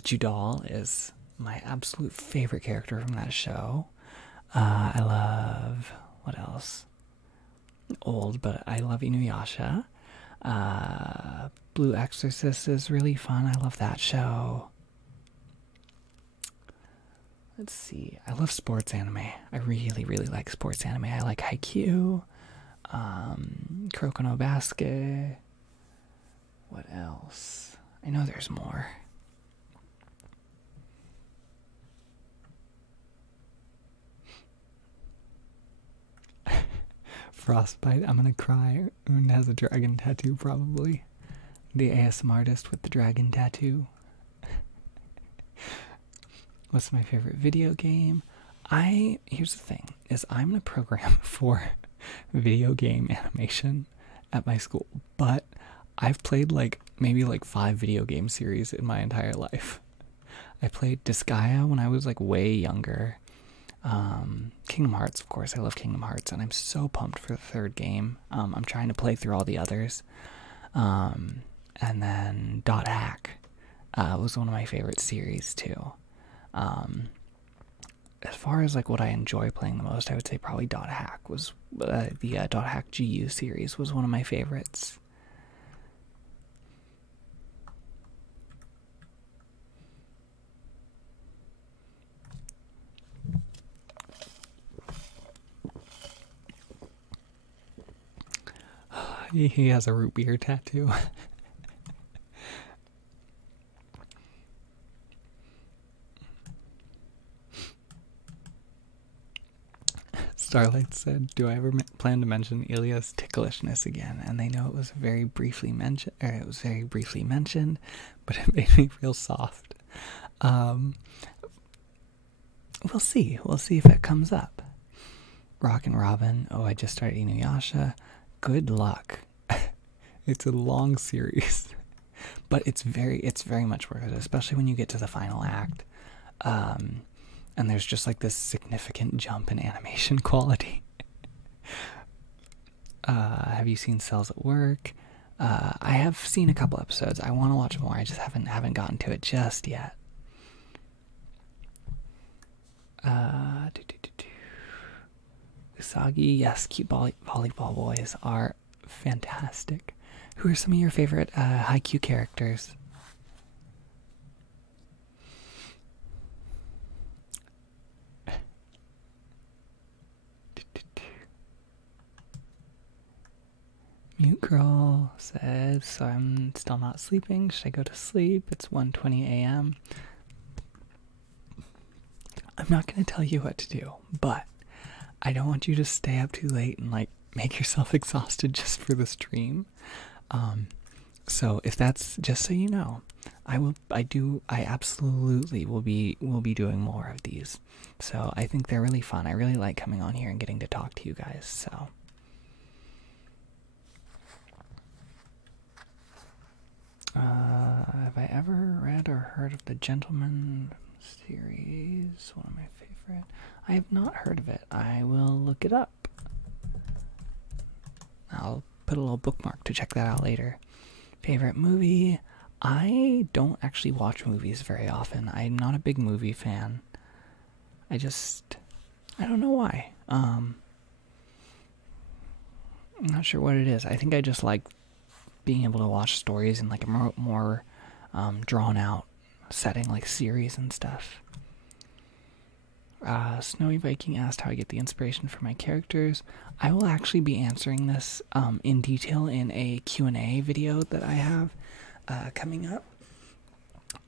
Judal is my absolute favorite character from that show. I love, what else? Old, but I love Inuyasha. Blue Exorcist is really fun. I love that show. Let's see. I love sports anime. I really like sports anime. I like Haikyuu, Kuroko no Basket. What else? I know there's more. Frostbite, I'm gonna cry. Un has a dragon tattoo, probably. The ASM artist with the dragon tattoo. What's my favorite video game? Here's the thing, is I'm in a program for video game animation at my school, but I've played like maybe like 5 video game series in my entire life. I played Disgaea when I was like way younger. Kingdom Hearts, of course. I love Kingdom Hearts, and I'm so pumped for the 3rd game. I'm trying to play through all the others. And then Dot Hack was one of my favorite series too. as far as like what I enjoy playing the most, I would say probably Dot Hack was the Dot Hack GU series was one of my favorites. He has a root beer tattoo. Starlight said, "Do I ever plan to mention Ilya's ticklishness again?" And they know it was very briefly mentioned. It was very briefly mentioned, but it made me feel soft. We'll see. We'll see if it comes up. Rock and Robin. Oh, I just started Inuyasha. Good luck. It's a long series, but it's very much worth it, especially when you get to the final act. And there's just like this significant jump in animation quality. Have you seen Cells at Work? I have seen a couple episodes. I want to watch more. I just haven't gotten to it just yet. Usagi, yes, cute volleyball boys are fantastic. Who are some of your favorite Haikyuu characters? Mute Girl says, so I'm still not sleeping. Should I go to sleep? It's 1:20 a.m. I'm not going to tell you what to do, but I don't want you to stay up too late and like make yourself exhausted just for the stream. So if that's, just so you know, I absolutely will be doing more of these. So I think they're really fun. I really like coming on here and getting to talk to you guys. So have I ever read or heard of the Gentleman series? One of my favorite. I have not heard of it. I will look it up. I'll put a little bookmark to check that out later. Favorite movie? I don't actually watch movies very often. I'm not a big movie fan. I don't know why. I'm not sure what it is. I think I just like being able to watch stories in like a more drawn out setting, like series and stuff. Snowy Viking asked how I get the inspiration for my characters. I will actually be answering this in detail in a Q&A video that I have coming up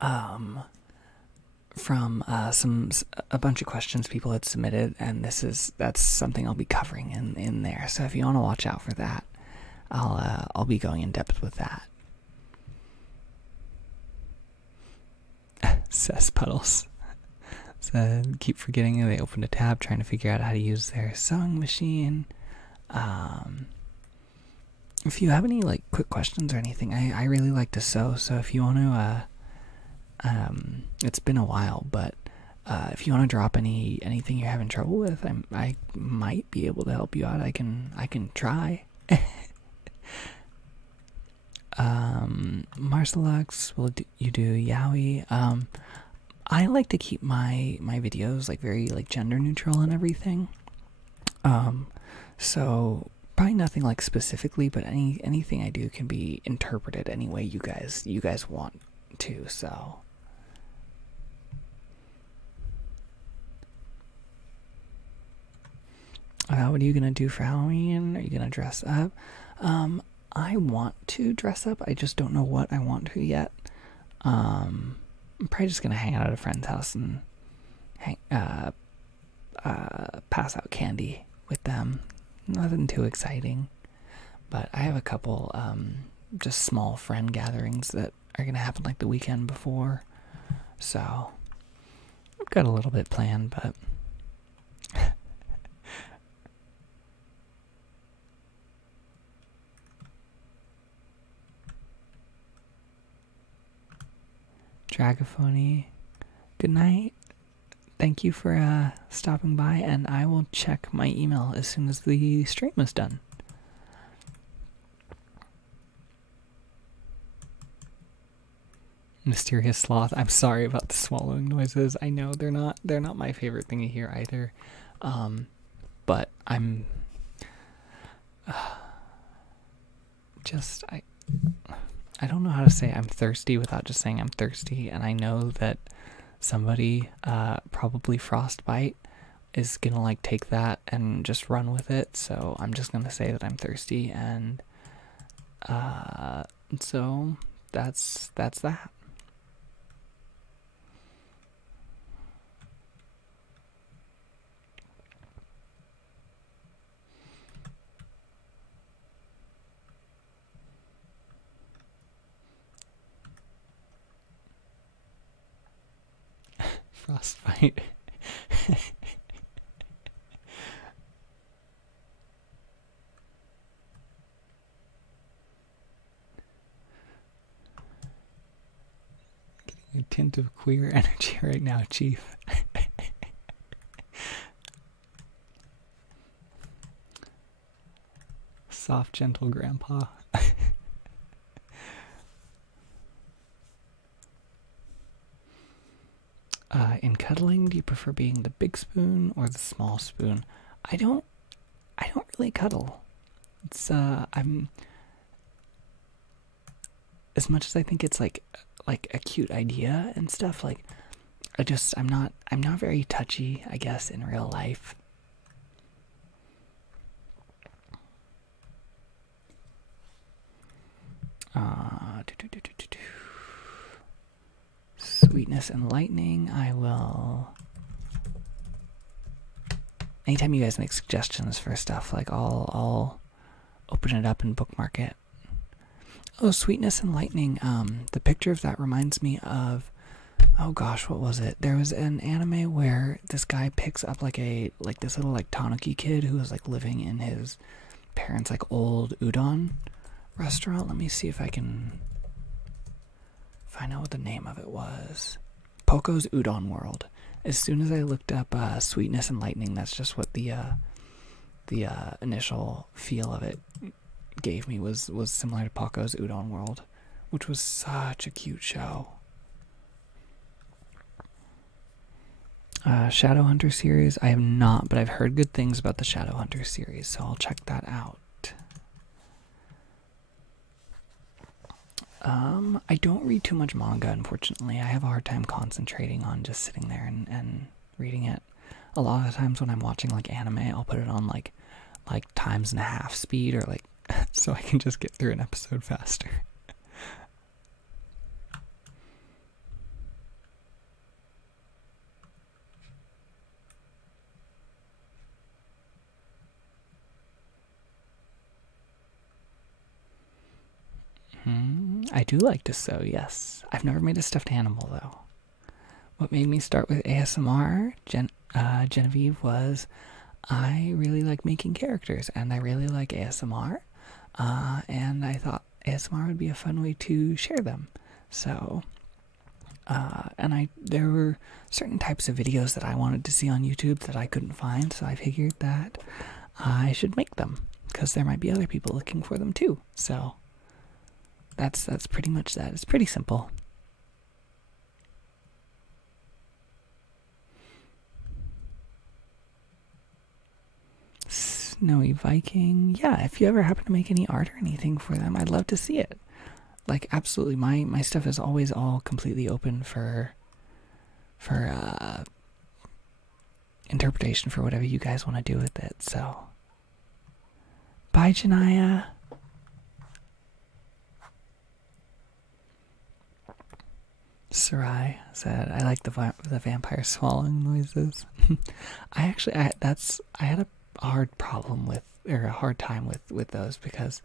from a bunch of questions people had submitted, and that's something I'll be covering in there. So if you want to watch out for that, I'll be going in depth with that. Says Puddles. Said, keep forgetting they opened a tab trying to figure out how to use their sewing machine. If you have any like quick questions or anything, I really like to sew, so if you want to it's been a while, but if you want to drop anything you're having trouble with, I might be able to help you out. I can try. Marcelux, will you do yaoi? I like to keep my videos like very like gender neutral and everything. So probably nothing like specifically, but anything I do can be interpreted any way you guys want to. So what are you gonna do for Halloween? Are you gonna dress up? I want to dress up. I just don't know what I want to yet. I'm probably just gonna hang out at a friend's house and pass out candy with them. Nothing too exciting, but I have a couple just small friend gatherings that are gonna happen like the weekend before, so I've got a little bit planned, but Dragaphony, good night. Thank you for stopping by, and I will check my email as soon as the stream is done. Mysterious sloth. I'm sorry about the swallowing noises. I know they're not my favorite thing to hear either. But I'm just I don't know how to say I'm thirsty without just saying I'm thirsty, and I know that somebody, probably Frostbite, is gonna like take that and just run with it. So I'm just gonna say that I'm thirsty, and so that's that. Frostbite. Getting a tint of queer energy right now, Chief. Soft, gentle grandpa. In cuddling, do you prefer being the big spoon or the small spoon? I don't really cuddle. It's I'm, as much as I think it's like a cute idea and stuff, like I'm not very touchy, I guess, in real life. Sweetness and lightning. I will. Anytime you guys make suggestions for stuff, like I'll open it up and bookmark it. Oh, sweetness and lightning. The picture of that reminds me of, oh gosh, what was it? There was an anime where this guy picks up like this little like tanuki kid who was like living in his parents' like old udon restaurant. Let me see if I can find out what the name of it was. Poco's Udon World. As soon as I looked up sweetness and lightning, that's just what the initial feel of it gave me, was similar to Poco's Udon World, which was such a cute show. Shadowhunter series, I have not, but I've heard good things about the Shadowhunter series, so I'll check that out. I don't read too much manga, unfortunately. I have a hard time concentrating on just sitting there and reading it. A lot of times when I'm watching like anime, I'll put it on like times and a half speed, or like so I can just get through an episode faster. I do like to sew, yes. I've never made a stuffed animal, though. What made me start with ASMR, Genevieve, was I really like making characters, and I really like ASMR, and I thought ASMR would be a fun way to share them. So, and there were certain types of videos that I wanted to see on YouTube that I couldn't find, so I figured that I should make them, because there might be other people looking for them too. So that's pretty much that. It's pretty simple. Snowy Viking. Yeah, if you ever happen to make any art or anything for them, I'd love to see it. Like, absolutely. My stuff is always all completely open for interpretation for whatever you guys want to do with it. So, bye, Janaya. Sarai said, "I like the vampire swallowing noises." I had a hard time with those, because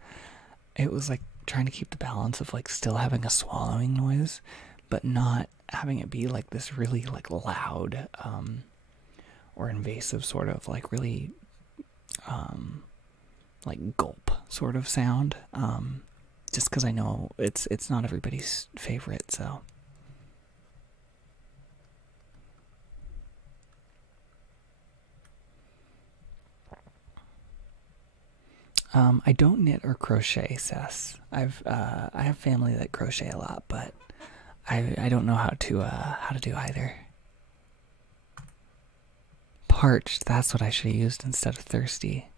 it was like trying to keep the balance of like still having a swallowing noise, but not having it be like this really like loud or invasive sort of like really like gulp sort of sound. Just because I know it's not everybody's favorite, so. I don't knit or crochet, Sess. I have family that crochet a lot, but I don't know how to do either. Parched, that's what I should have used instead of thirsty.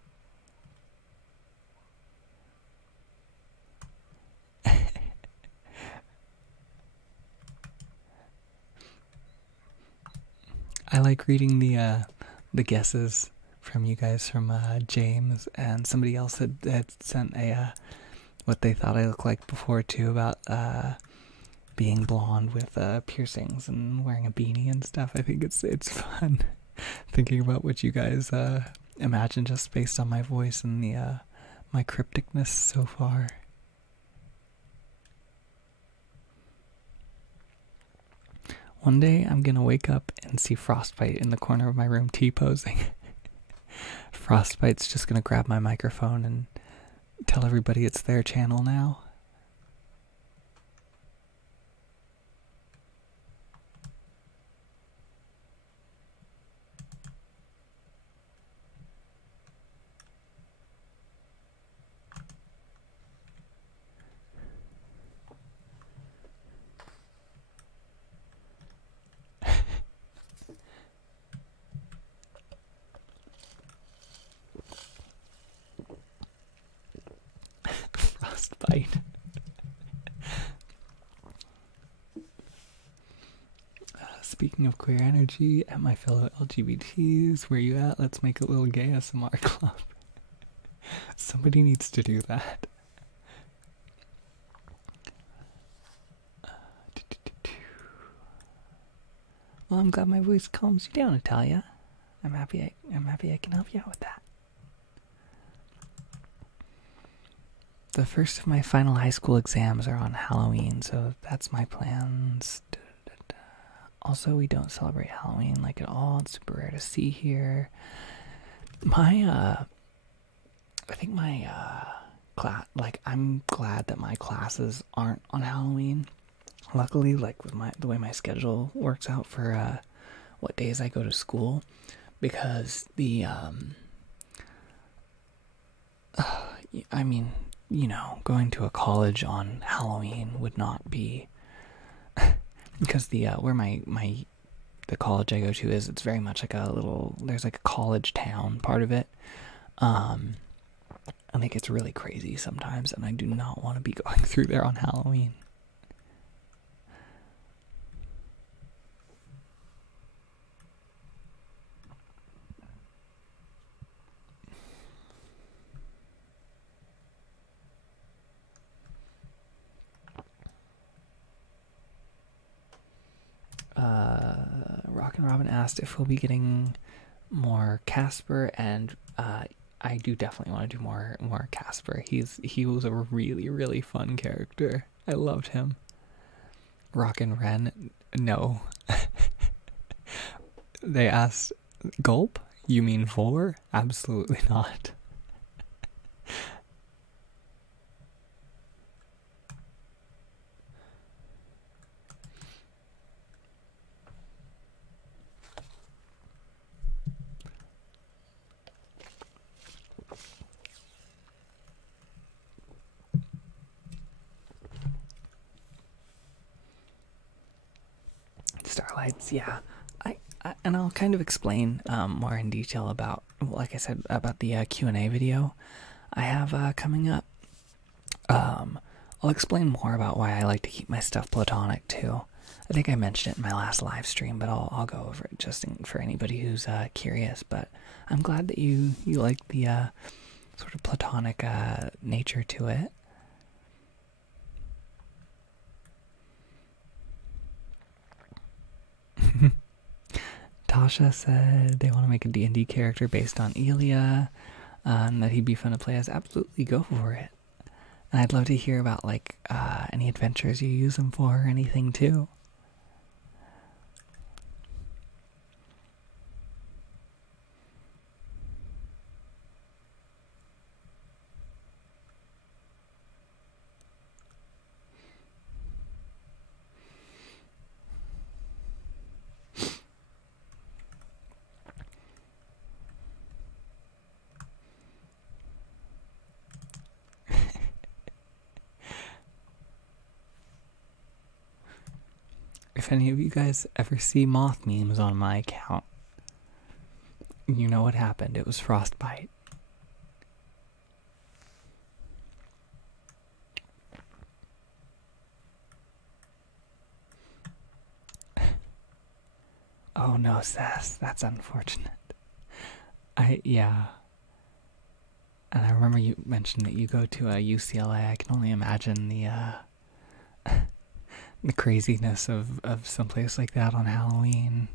I like reading the guesses from you guys, from James, and somebody else had sent a what they thought I looked like before too, about being blonde with piercings and wearing a beanie and stuff. I think it's fun thinking about what you guys imagine just based on my voice and the my crypticness so far. One day I'm gonna wake up and see Frostbite in the corner of my room T-posing. Frostbite's just gonna grab my microphone and tell everybody it's their channel now. Frostbite. Speaking of queer energy, at my fellow LGBTs, where you at? Let's make a little gay ASMR club. Somebody needs to do that. Well, I'm glad my voice calms you down, Natalia. I'm happy I can help you out with that. The first of my final high school exams are on Halloween, so that's my plans. Also, we don't celebrate Halloween like at all. It's super rare to see here. I think my class, like, I'm glad that my classes aren't on Halloween. Luckily, like, with the way my schedule works out for what days I go to school, because I mean, you know, going to a college on Halloween would not be, because where the college I go to is, it's very much like there's like a college town part of it. And it gets really crazy sometimes, and I do not want to be going through there on Halloween. Rockin' Robin asked if we'll be getting more Casper, and I do definitely want to do more Casper. He was a really, really fun character. I loved him. Rockin' Ren, no. They asked, gulp? You mean 4? Absolutely not. Starlights, yeah. And I'll kind of explain more in detail about, like I said, about the Q&A video I have coming up. I'll explain more about why I like to keep my stuff platonic too. I think I mentioned it in my last live stream, but I'll go over it just for anybody who's curious. But I'm glad that you like the sort of platonic nature to it. Tasha said they want to make a D&D character based on Elia, and that he'd be fun to play as. Absolutely, go for it. And I'd love to hear about, like, any adventures you use him for or anything too. if any of you guys ever see moth memes on my account, you know what happened. It was frostbite. Oh no, Seth, that's unfortunate. Yeah. And I remember you mentioned that you go to UCLA. I can only imagine the craziness of someplace like that on Halloween.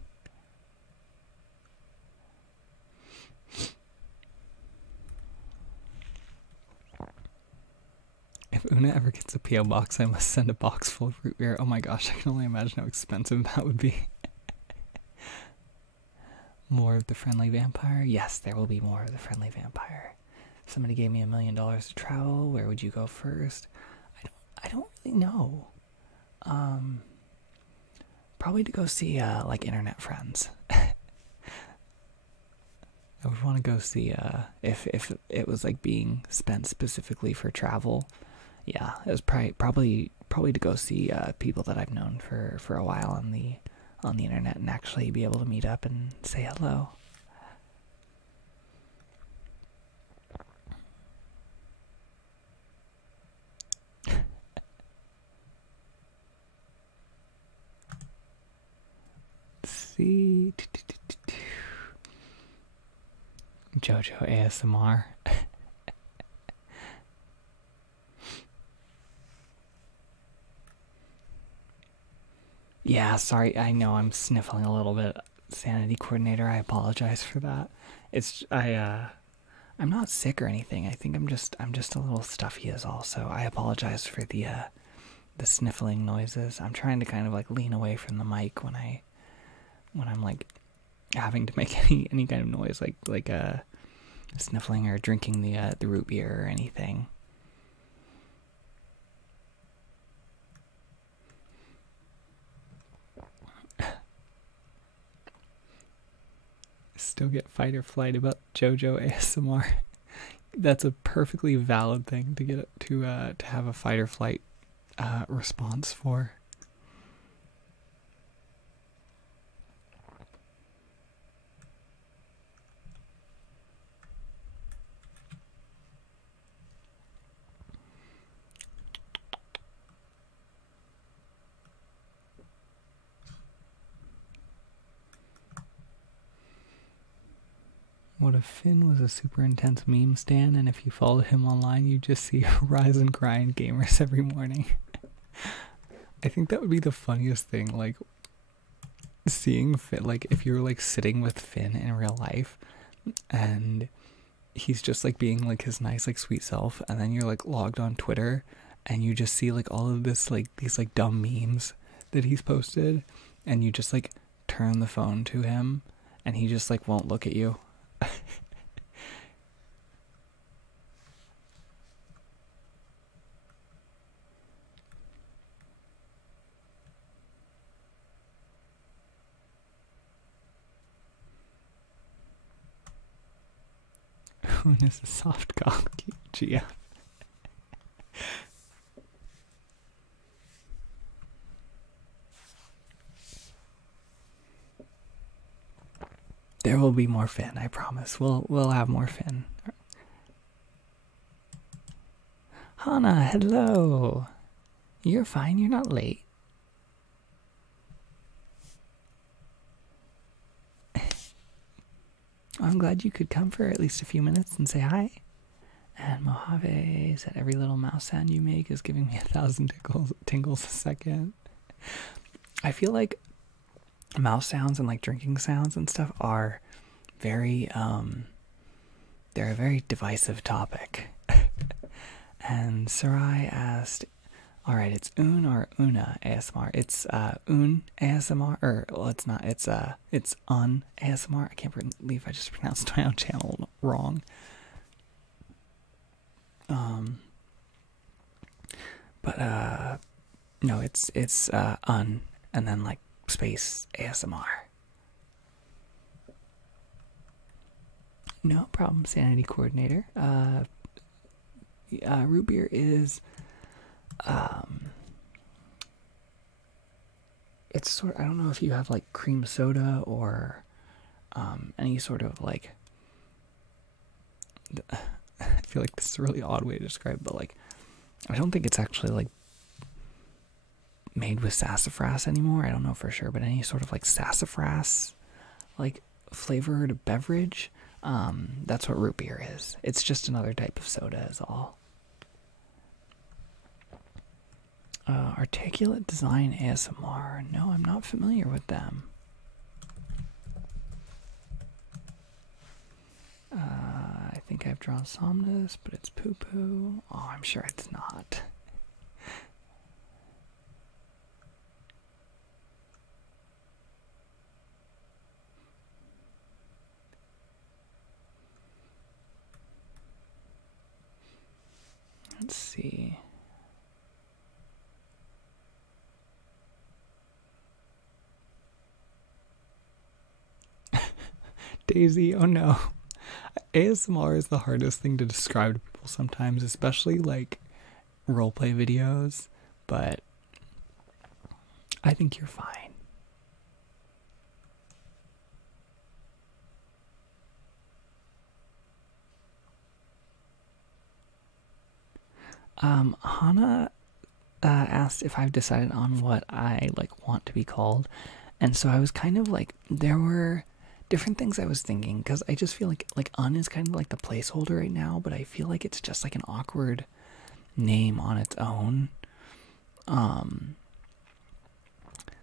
If Una ever gets a P.O. box, I must send a box full of root beer. Oh my gosh, I can only imagine how expensive that would be. More of the friendly vampire? Yes, there will be more of the friendly vampire. If somebody gave me $1 million to travel, where would you go first? I don't really know. Probably to go see like internet friends. I would want to go see if it was like being spent specifically for travel. Yeah, it was probably to go see people that I've known for a while on the internet and actually be able to meet up and say hello. See, JoJo ASMR. Yeah, sorry, I know I'm sniffling a little bit. Sanity coordinator, I apologize for that. I'm not sick or anything. I think I'm just a little stuffy is all, so I apologize for the sniffling noises. I'm trying to kind of like lean away from the mic when I'm like having to make any kind of noise like sniffling or drinking the root beer or anything. Still get fight or flight about JoJo ASMR. That's a perfectly valid thing to get to have a fight or flight response for. What if Finn was a super intense meme stan, and if you followed him online, you just see rise and grind gamers every morning? I think that would be the funniest thing, like, seeing Finn, like, if you're, like, sitting with Finn in real life, and he's just, like, being, like, his nice, like, sweet self, and then you're, like, logged on Twitter, and you just see, like, all of this, like, these, like, dumb memes that he's posted, and you just, like, turn the phone to him, and he just, like, won't look at you. Who is a soft cock GF? There will be more Finn, I promise. We'll have more Finn. Hana, hello. You're fine, you're not late. I'm glad you could come for at least a few minutes and say hi. And Mojave said every little mouse sound you make is giving me 1,000 tingles a second. I feel like mouse sounds and like drinking sounds and stuff are very they're a very divisive topic. And Sarai asked, all right, it's Un or Una ASMR. It's Un ASMR, or well, it's not. It's Un ASMR. I can't believe I just pronounced my own channel wrong. But no, it's Un and then like space ASMR. No problem, sanity coordinator. Root beer is it's sort I don't know if you have like cream soda or any sort of like I feel like this is a really odd way to describe it, but like I don't think it's actually like made with sassafras anymore. I don't know for sure, but any sort of like sassafras like flavored beverage, that's what root beer is. It's just another type of soda is all. Articulate Design ASMR. No, I'm not familiar with them. I think I've drawn Somnus, but it's poo poo. Oh, I'm sure it's not. Let's see. Daisy, oh no. ASMR is the hardest thing to describe to people sometimes, especially like roleplay videos, but I think you're fine. Hannah asked if I've decided on what I like want to be called, and so I was kind of like, there were different things I was thinking, because I just feel like Un is kind of like the placeholder right now, but I feel like it's just like an awkward name on its own.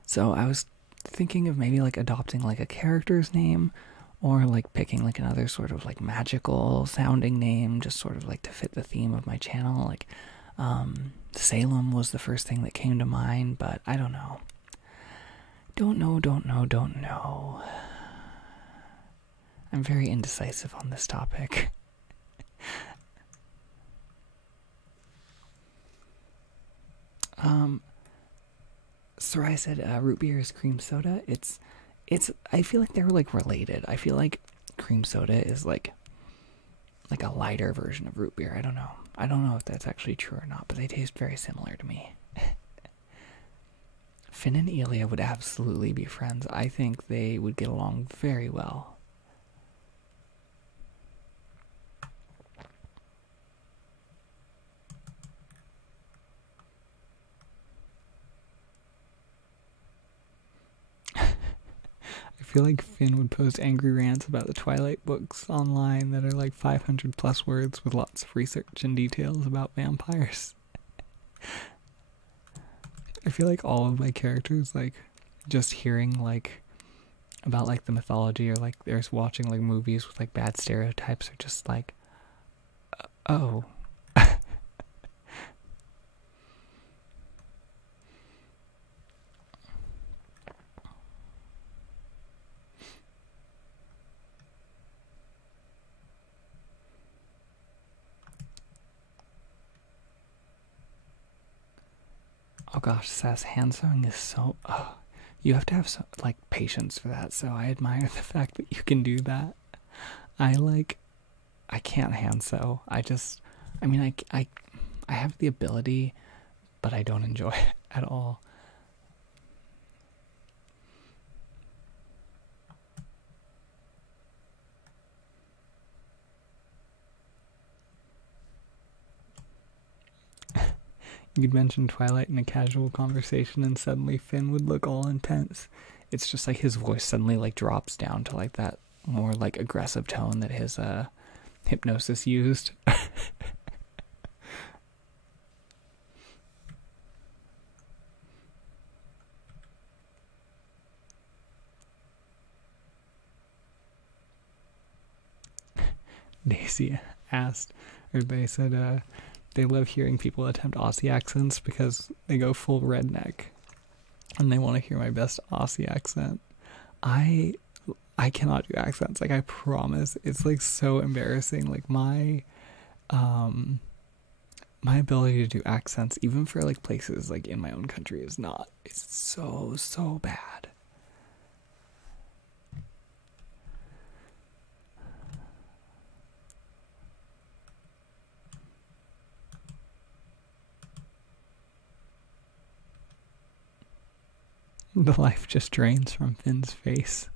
So I was thinking of maybe like adopting like a character's name, or like picking like another sort of like magical sounding name, just sort of like to fit the theme of my channel. Like Salem was the first thing that came to mind, but I don't know. Don't know. I'm very indecisive on this topic. Sarai said root beer is cream soda. It's I feel like they're like related. I feel like cream soda is like a lighter version of root beer. I don't know if that's actually true or not, but they taste very similar to me. Finn and Elia would absolutely be friends. I think they would get along very well. I feel like Finn would post angry rants about the Twilight books online that are like 500 plus words with lots of research and details about vampires. I feel like all of my characters, like, just hearing like about like the mythology, or like there's watching like movies with like bad stereotypes, are just like, oh. Oh gosh, Sass, hand sewing is so. Oh, you have to have like patience for that. So I admire the fact that you can do that. I can't hand sew. I mean, I have the ability, but I don't enjoy it at all. You'd mention Twilight in a casual conversation, and suddenly Finn would look all intense. It's just like his voice suddenly like drops down to like that more like aggressive tone that his hypnosis used. Daisy asked, or they said, they love hearing people attempt Aussie accents because they go full redneck, and they want to hear my best Aussie accent. I cannot do accents. Like, I promise, it's like so embarrassing. Like my ability to do accents, even for like places like in my own country, is not. It's so bad. The life just drains from Finn's face.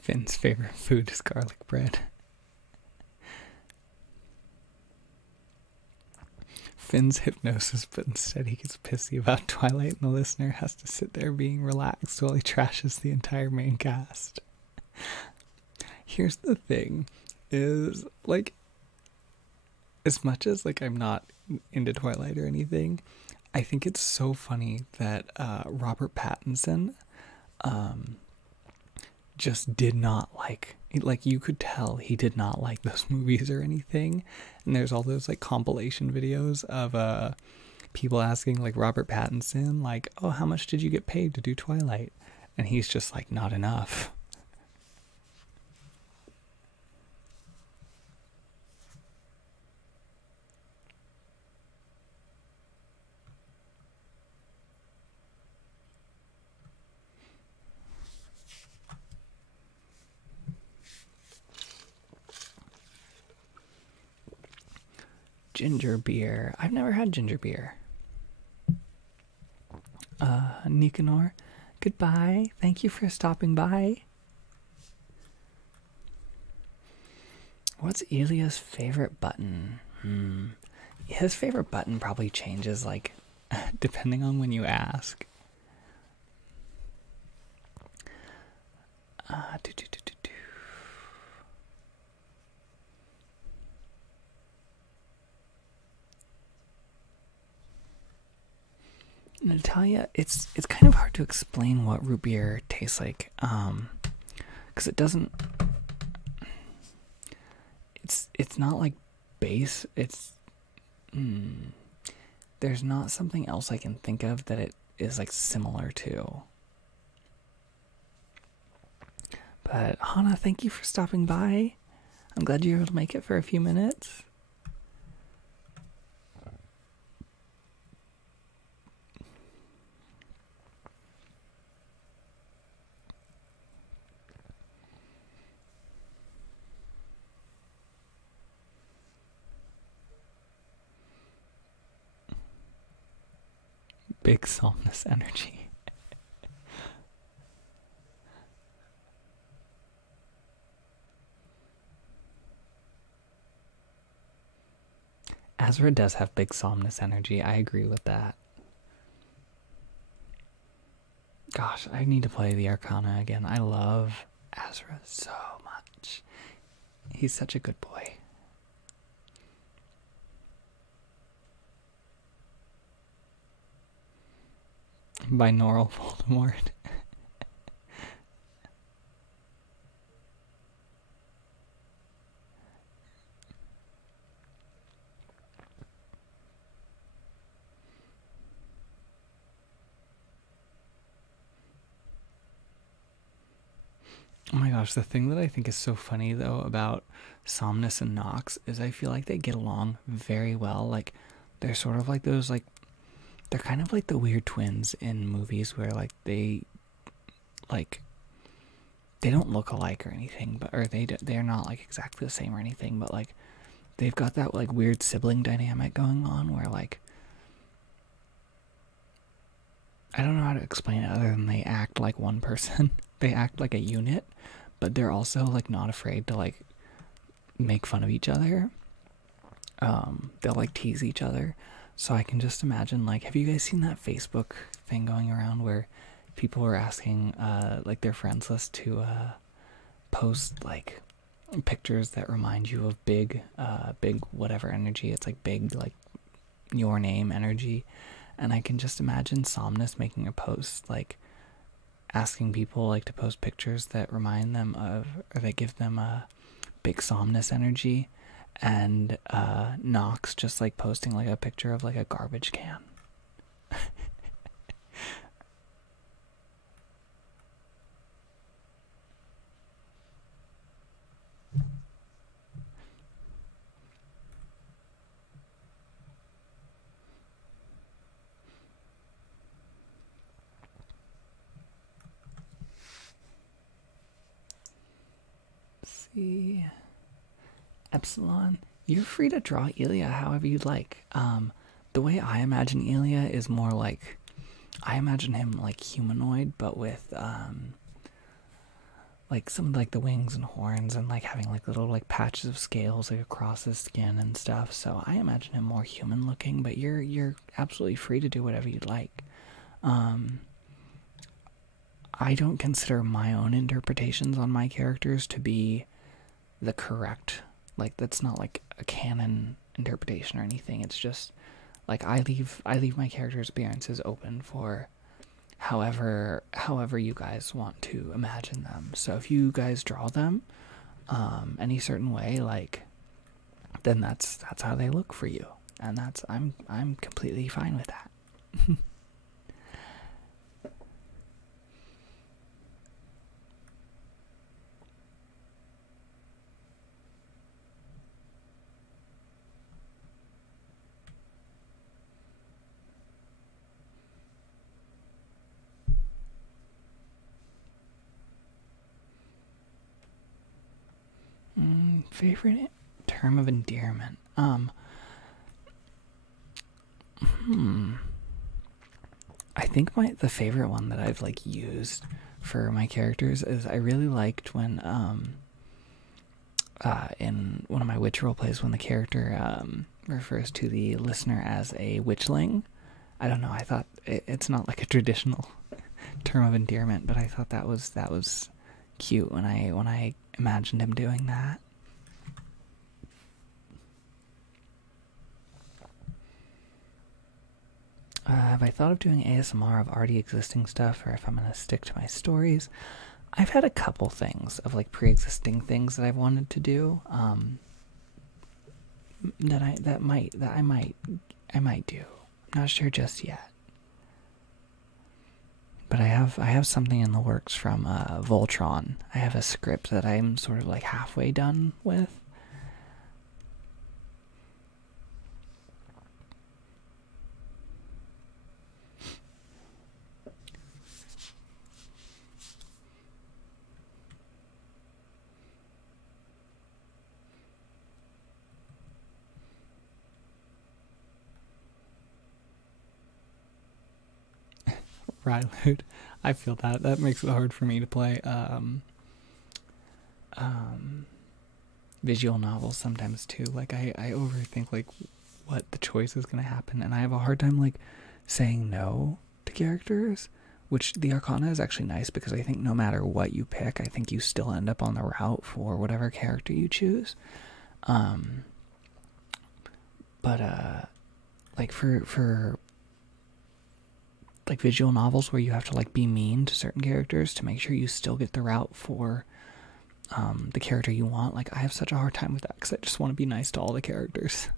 Finn's favorite food is garlic bread. Finn's hypnosis, but instead he gets pissy about Twilight, and the listener has to sit there being relaxed while he trashes the entire main cast. Here's the thing, is, like, as much as, like, I'm not into Twilight or anything, I think it's so funny that Robert Pattinson just did not like, you could tell he did not like those movies or anything. And there's all those, like, compilation videos of people asking, like, Robert Pattinson, like, oh, how much did you get paid to do Twilight? And he's just like, not enough. Ginger beer. I've never had ginger beer. Nicanor, goodbye. Thank you for stopping by. What's Elia's favorite button? His favorite button probably changes, like, depending on when you ask. Natalia, it's kind of hard to explain what root beer tastes like, because it doesn't. It's not like base. There's not something else I can think of that it is, like, similar to. But Hannah, thank you for stopping by. I'm glad you were able to make it for a few minutes. Big somnus energy. Azra does have big somnus energy. I agree with that. Gosh, I need to play the Arcana again. I love Azra so much. He's such a good boy. Binaural Voldemort. Oh my gosh, the thing that I think is so funny, though, about Somnus and Nox is I feel like they get along very well. Like, they're sort of like those, like, they're kind of like the weird twins in movies where, like, they don't look alike or anything, but, or they're not, like, exactly the same or anything, but, like, they've got that, like, weird sibling dynamic going on where, like, I don't know how to explain it other than they act like one person. They act like a unit, but they're also, like, not afraid to, like, make fun of each other. They'll, like, tease each other. So I can just imagine, like, have you guys seen that Facebook thing going around where people were asking, like, their friends list to post, like, pictures that remind you of big whatever energy. It's like big, like, your name energy. And I can just imagine Somnus making a post, like, asking people, like, to post pictures that remind them of, or that give them a big Somnus energy, and Nox just, like, posting, like, a picture of, like, a garbage can. see. Epsilon. You're free to draw Elia however you'd like. The way I imagine Elia is more like, I imagine him like humanoid, but with like some like the wings and horns and like having like little like patches of scales like across his skin and stuff. So I imagine him more human looking, but you're absolutely free to do whatever you'd like. I don't consider my own interpretations on my characters to be the correct, like that's not like a canon interpretation or anything. It's just like I leave my characters' appearances open for however you guys want to imagine them. So if you guys draw them any certain way, like, then that's how they look for you, and that's I'm completely fine with that. Favorite term of endearment. I think the favorite one that I've like used for my characters is I really liked when in one of my witch role plays when the character refers to the listener as a witchling. I don't know. I thought it's not like a traditional term of endearment, but I thought that was cute when I imagined him doing that. Have I thought of doing ASMR of already existing stuff, or if I'm gonna stick to my stories? I've had a couple things of like pre-existing things that I've wanted to do. That I might do. Not sure just yet. But I have something in the works from Voltron. I have a script that I'm sort of like halfway done with. Ryloot. I feel that. That makes it hard for me to play visual novels sometimes too. Like I overthink like what the choice is gonna happen, and I have a hard time like saying no to characters, which the Arcana is actually nice because I think no matter what you pick, I think you still end up on the route for whatever character you choose. But like for like visual novels where you have to like be mean to certain characters to make sure you still get the route for the character you want, like I have such a hard time with that because I just want to be nice to all the characters.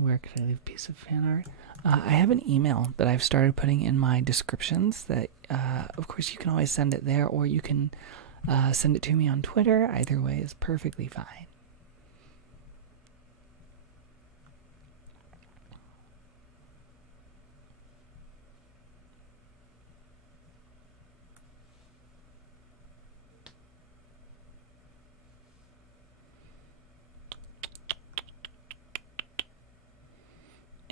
Where could I leave a piece of fan art? I have an email that I've started putting in my descriptions that, of course, you can always send it there, or you can send it to me on Twitter. Either way is perfectly fine.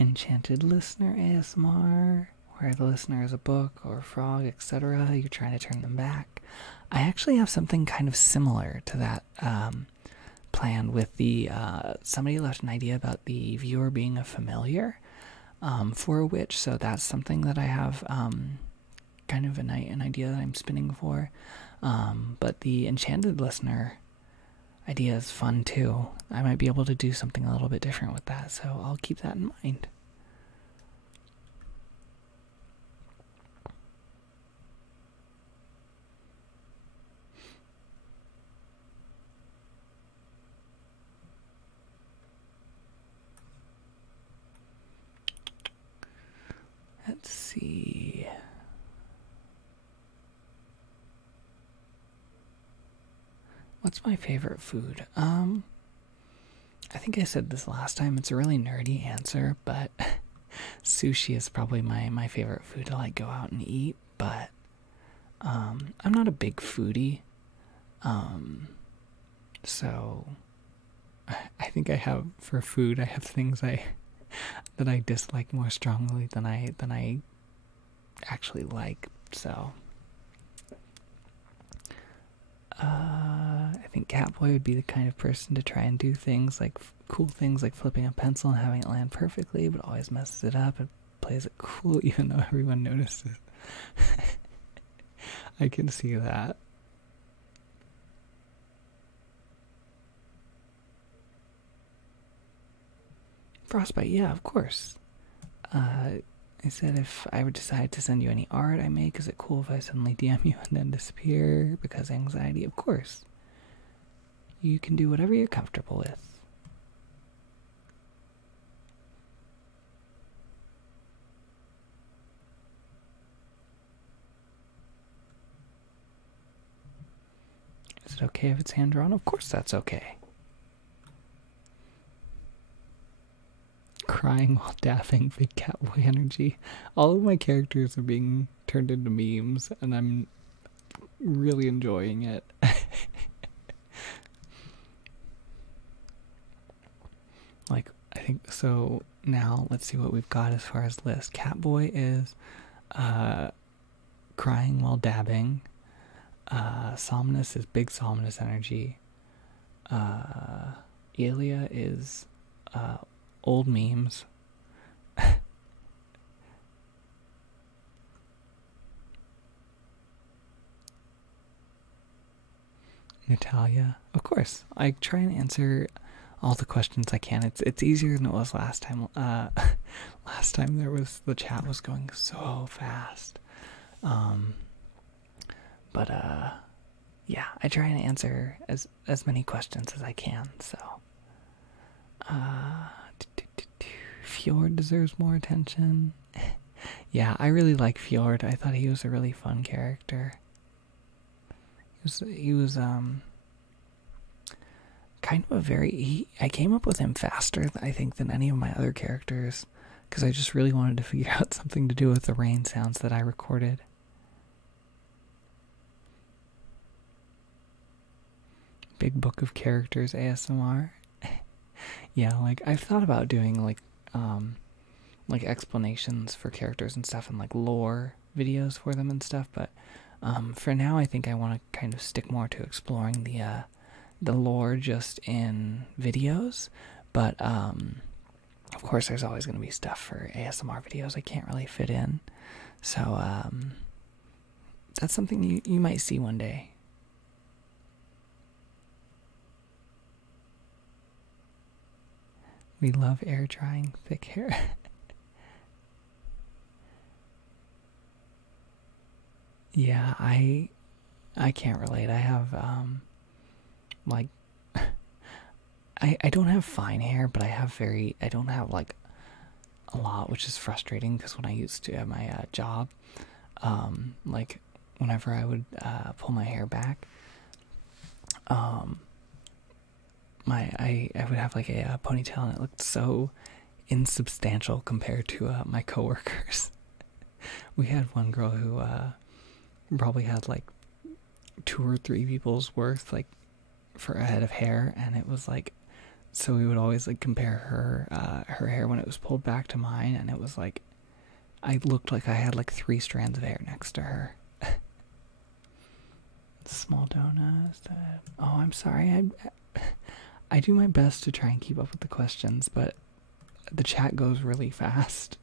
Enchanted Listener ASMR, where the listener is a book or a frog, etc. You're trying to turn them back. I actually have something kind of similar to that planned with the somebody left an idea about the viewer being a familiar for a witch, so that's something that I have kind of an idea that I'm spinning for. But the Enchanted Listener idea is fun too. I might be able to do something a little bit different with that, so I'll keep that in mind. see. What's my favorite food? I think I said this last time. It's a really nerdy answer, but sushi is probably my favorite food to like go out and eat. But I'm not a big foodie, so I think I have for food. I have things that I dislike more strongly than I actually like. So I think Catboy would be the kind of person to try and do things like cool things like flipping a pencil and having it land perfectly, but always messes it up and plays it cool even though everyone notices. I can see that. Frostbite, yeah, of course. I said if I would decide to send you any art I make, is it cool if I suddenly DM you and then disappear because anxiety? Of course. You can do whatever you're comfortable with. Is it okay if it's hand-drawn? Of course that's okay. Crying while dapping, big Catboy energy. All of my characters are being turned into memes, and I'm really enjoying it. Like, I think, so now let's see what we've got as far as list. Catboy is crying while dabbing. Somnus is big Somnus energy. Elia is old memes. Natalia, of course. I try and answer all the questions I can. It's easier than it was last time. Last time the chat was going so fast. But yeah, I try and answer as many questions as I can. So Fjord deserves more attention. Yeah, I really like Fjord. I thought he was a really fun character. He was kind of a very... I came up with him faster, I think, than any of my other characters, because I just really wanted to figure out something to do with the rain sounds that I recorded. Big Book of Characters ASMR. Yeah, like, I've thought about doing, like explanations for characters and stuff and, like, lore videos for them and stuff, but for now I think I want to kind of stick more to exploring the lore just in videos, but of course there's always going to be stuff for ASMR videos I can't really fit in, so that's something you might see one day. We love air drying thick hair. Yeah, I can't relate. I have like I don't have fine hair, but I don't have like a lot, which is frustrating because when I used to have my job, like whenever I would pull my hair back, I would have like a ponytail and it looked so insubstantial compared to my coworkers. We had one girl who probably had like 2 or 3 people's worth like for a head of hair, and it was like, so we would always like compare her hair when it was pulled back to mine, and it was like I looked like I had like 3 strands of hair next to her. Small donuts. Oh, I'm sorry. I do my best to try and keep up with the questions, but the chat goes really fast,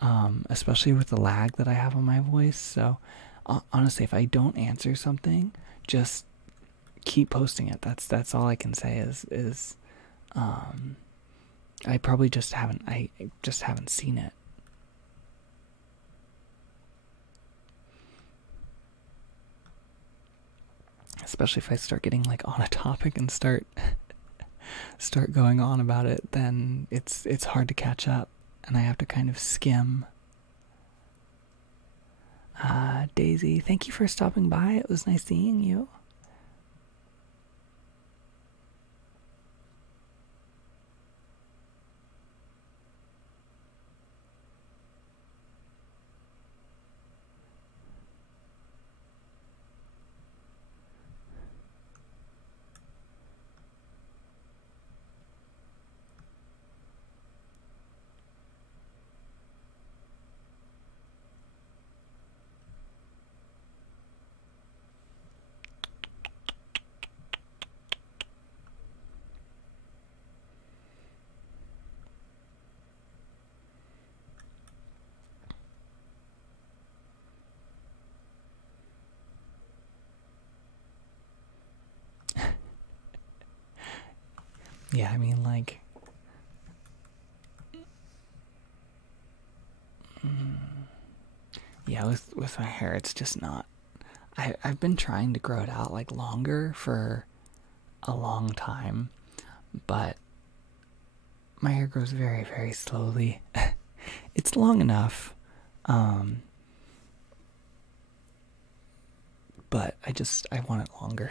especially with the lag that I have on my voice. So honestly, if I don't answer something, just keep posting it. That's all I can say is I probably just haven't seen it. Especially if I start getting like on a topic and start going on about it, then it's hard to catch up, and I have to kind of skim. Daisy, thank you for stopping by. It was nice seeing you. Yeah, I mean, like, yeah, with my hair, it's just not. I've been trying to grow it out like longer for a long time, but my hair grows very, very slowly. It's long enough, but I want it longer.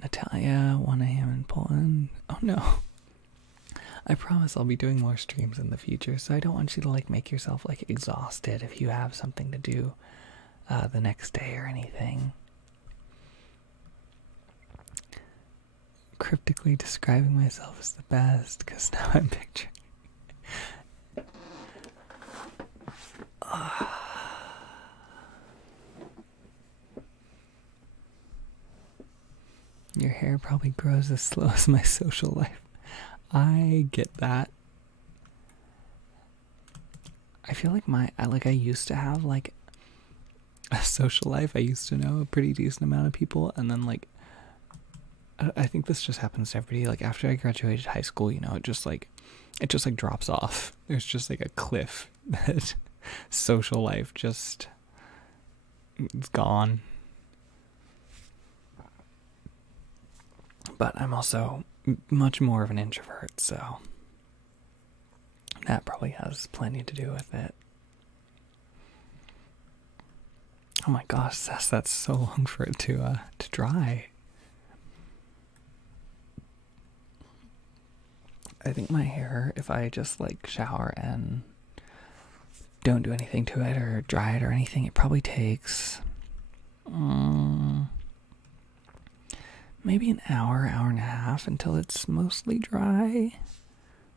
Natalia, 1 a.m. in Poland. Oh no. I promise I'll be doing more streams in the future, so I don't want you to like make yourself like exhausted if you have something to do the next day or anything. Cryptically describing myself as the best, because now I'm picturing. Your hair probably grows as slow as my social life. I get that. I feel like I used to have like a social life. I used to know a pretty decent amount of people, and then like I think this just happens to everybody. Like after I graduated high school, you know, it just like drops off. There's just like a cliff that social life just it's gone. But I'm also much more of an introvert, so that probably has plenty to do with it. Oh my gosh, that's so long for it to dry. I think my hair, if I just like shower and don't do anything to it or dry it or anything, it probably takes maybe an hour, hour and a half until it's mostly dry.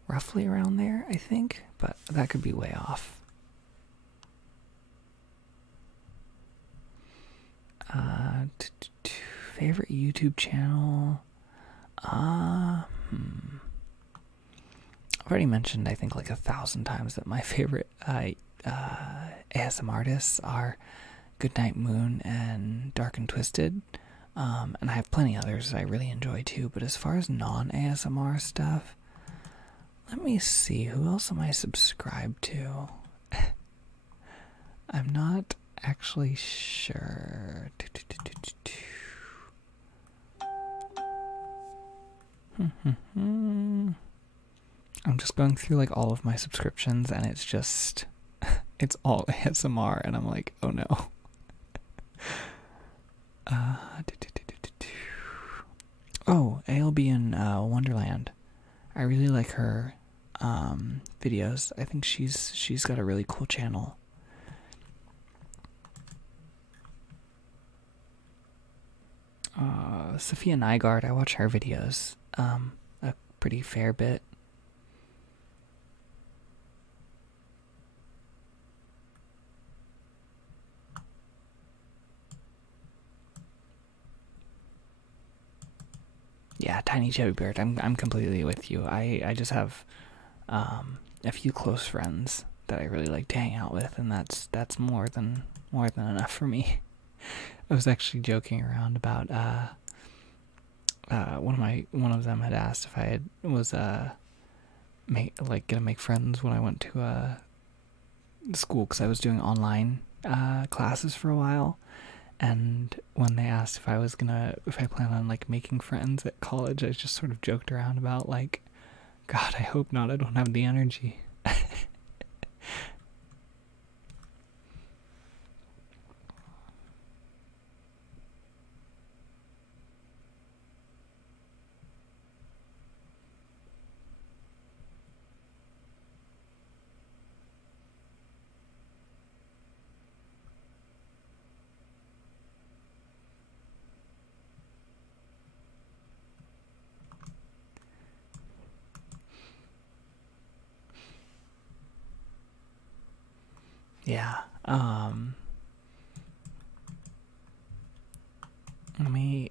Roughly around there, I think, but that could be way off. Favorite YouTube channel? I've already mentioned, I think, like 1,000 times that my favorite ASM artists are Goodnight Moon and Dark and Twisted. And I have plenty others I really enjoy too, but as far as non-ASMR stuff, let me see, who else am I subscribed to? I'm not actually sure. I'm just going through like all of my subscriptions, and it's just it's all ASMR, and I'm like, oh no. Oh, ALB in Wonderland. I really like her videos. I think she's got a really cool channel. Sophia Nygaard, I watch her videos a pretty fair bit. Yeah, Tiny Chubby Bird. I'm completely with you. I just have a few close friends that I really like to hang out with, and that's more than enough for me. I was actually joking around about one of them had asked if I was gonna make friends when I went to school, because I was doing online classes for a while, and when they asked if I plan on like making friends at college, I just sort of joked around about like, God, I hope not. I don't have the energy. Yeah. Let me.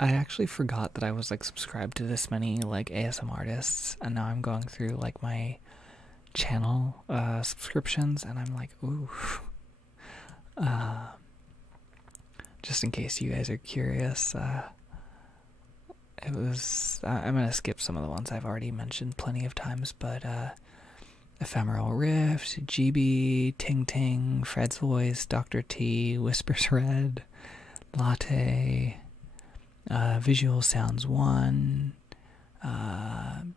I actually forgot that I was like subscribed to this many like ASM artists, and now I'm going through like my channel subscriptions, and I'm like, ooh. Just in case you guys are curious, it was. I'm gonna skip some of the ones I've already mentioned plenty of times, but Ephemeral Rift, GB, Ting Ting, Fred's Voice, Dr. T, Whispers Red, Latte, Visual Sounds 1,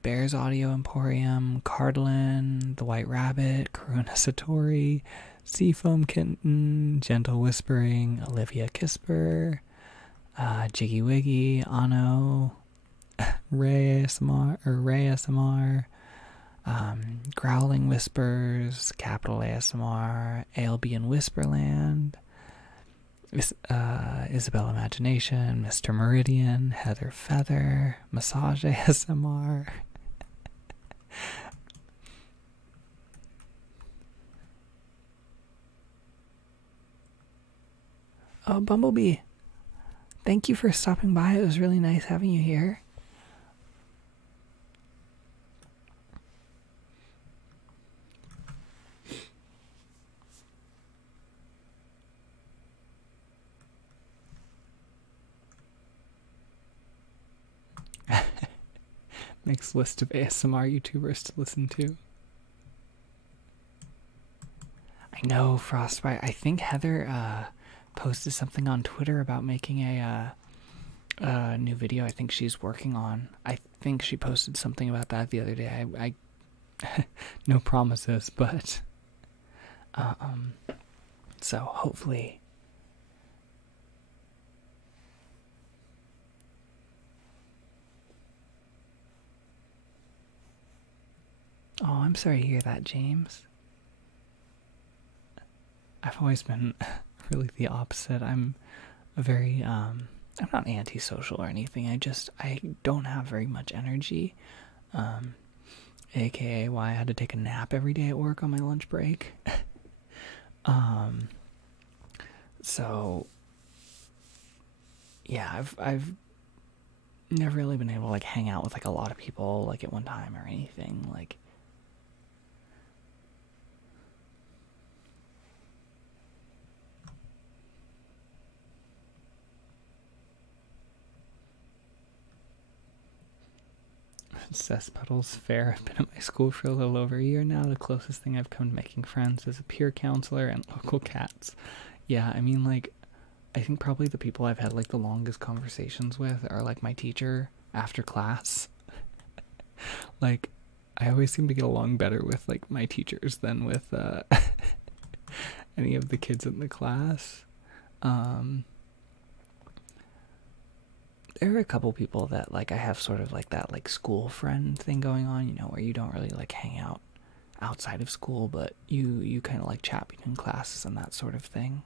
Bears Audio Emporium, Cardlin, The White Rabbit, Karuna Satori, Seafoam Kitten, Gentle Whispering, Olivia Kisper, Jiggy Wiggy, Ano, Ray ASMR, Growling Whispers, Capital ASMR, ALB and Whisperland, Isabel Imagination, Mr. Meridian, Heather Feather, Massage ASMR. Oh, Bumblebee, thank you for stopping by. It was really nice having you here. Next list of ASMR YouTubers to listen to. I know, Frostbite. I think Heather posted something on Twitter about making a new video I think she's working on. I think she posted something about that the other day. I no promises, but so hopefully. Oh, I'm sorry to hear that, James. I've always been really the opposite. I'm I'm not antisocial or anything. I don't have very much energy. AKA why I had to take a nap every day at work on my lunch break. So yeah, I've never really been able to like hang out with like a lot of people like at one time or anything. Like Cesspedals Fair. I've been at my school for a little over a year now. The closest thing I've come to making friends is a peer counselor and local cats. Yeah, I mean, like, I think probably the people I've had like the longest conversations with are like my teacher after class. Like, I always seem to get along better with like my teachers than with any of the kids in the class. There are a couple people that like I have sort of like that like school friend thing going on, you know, where you don't really like hang out outside of school, but you kind of like chat between classes and that sort of thing.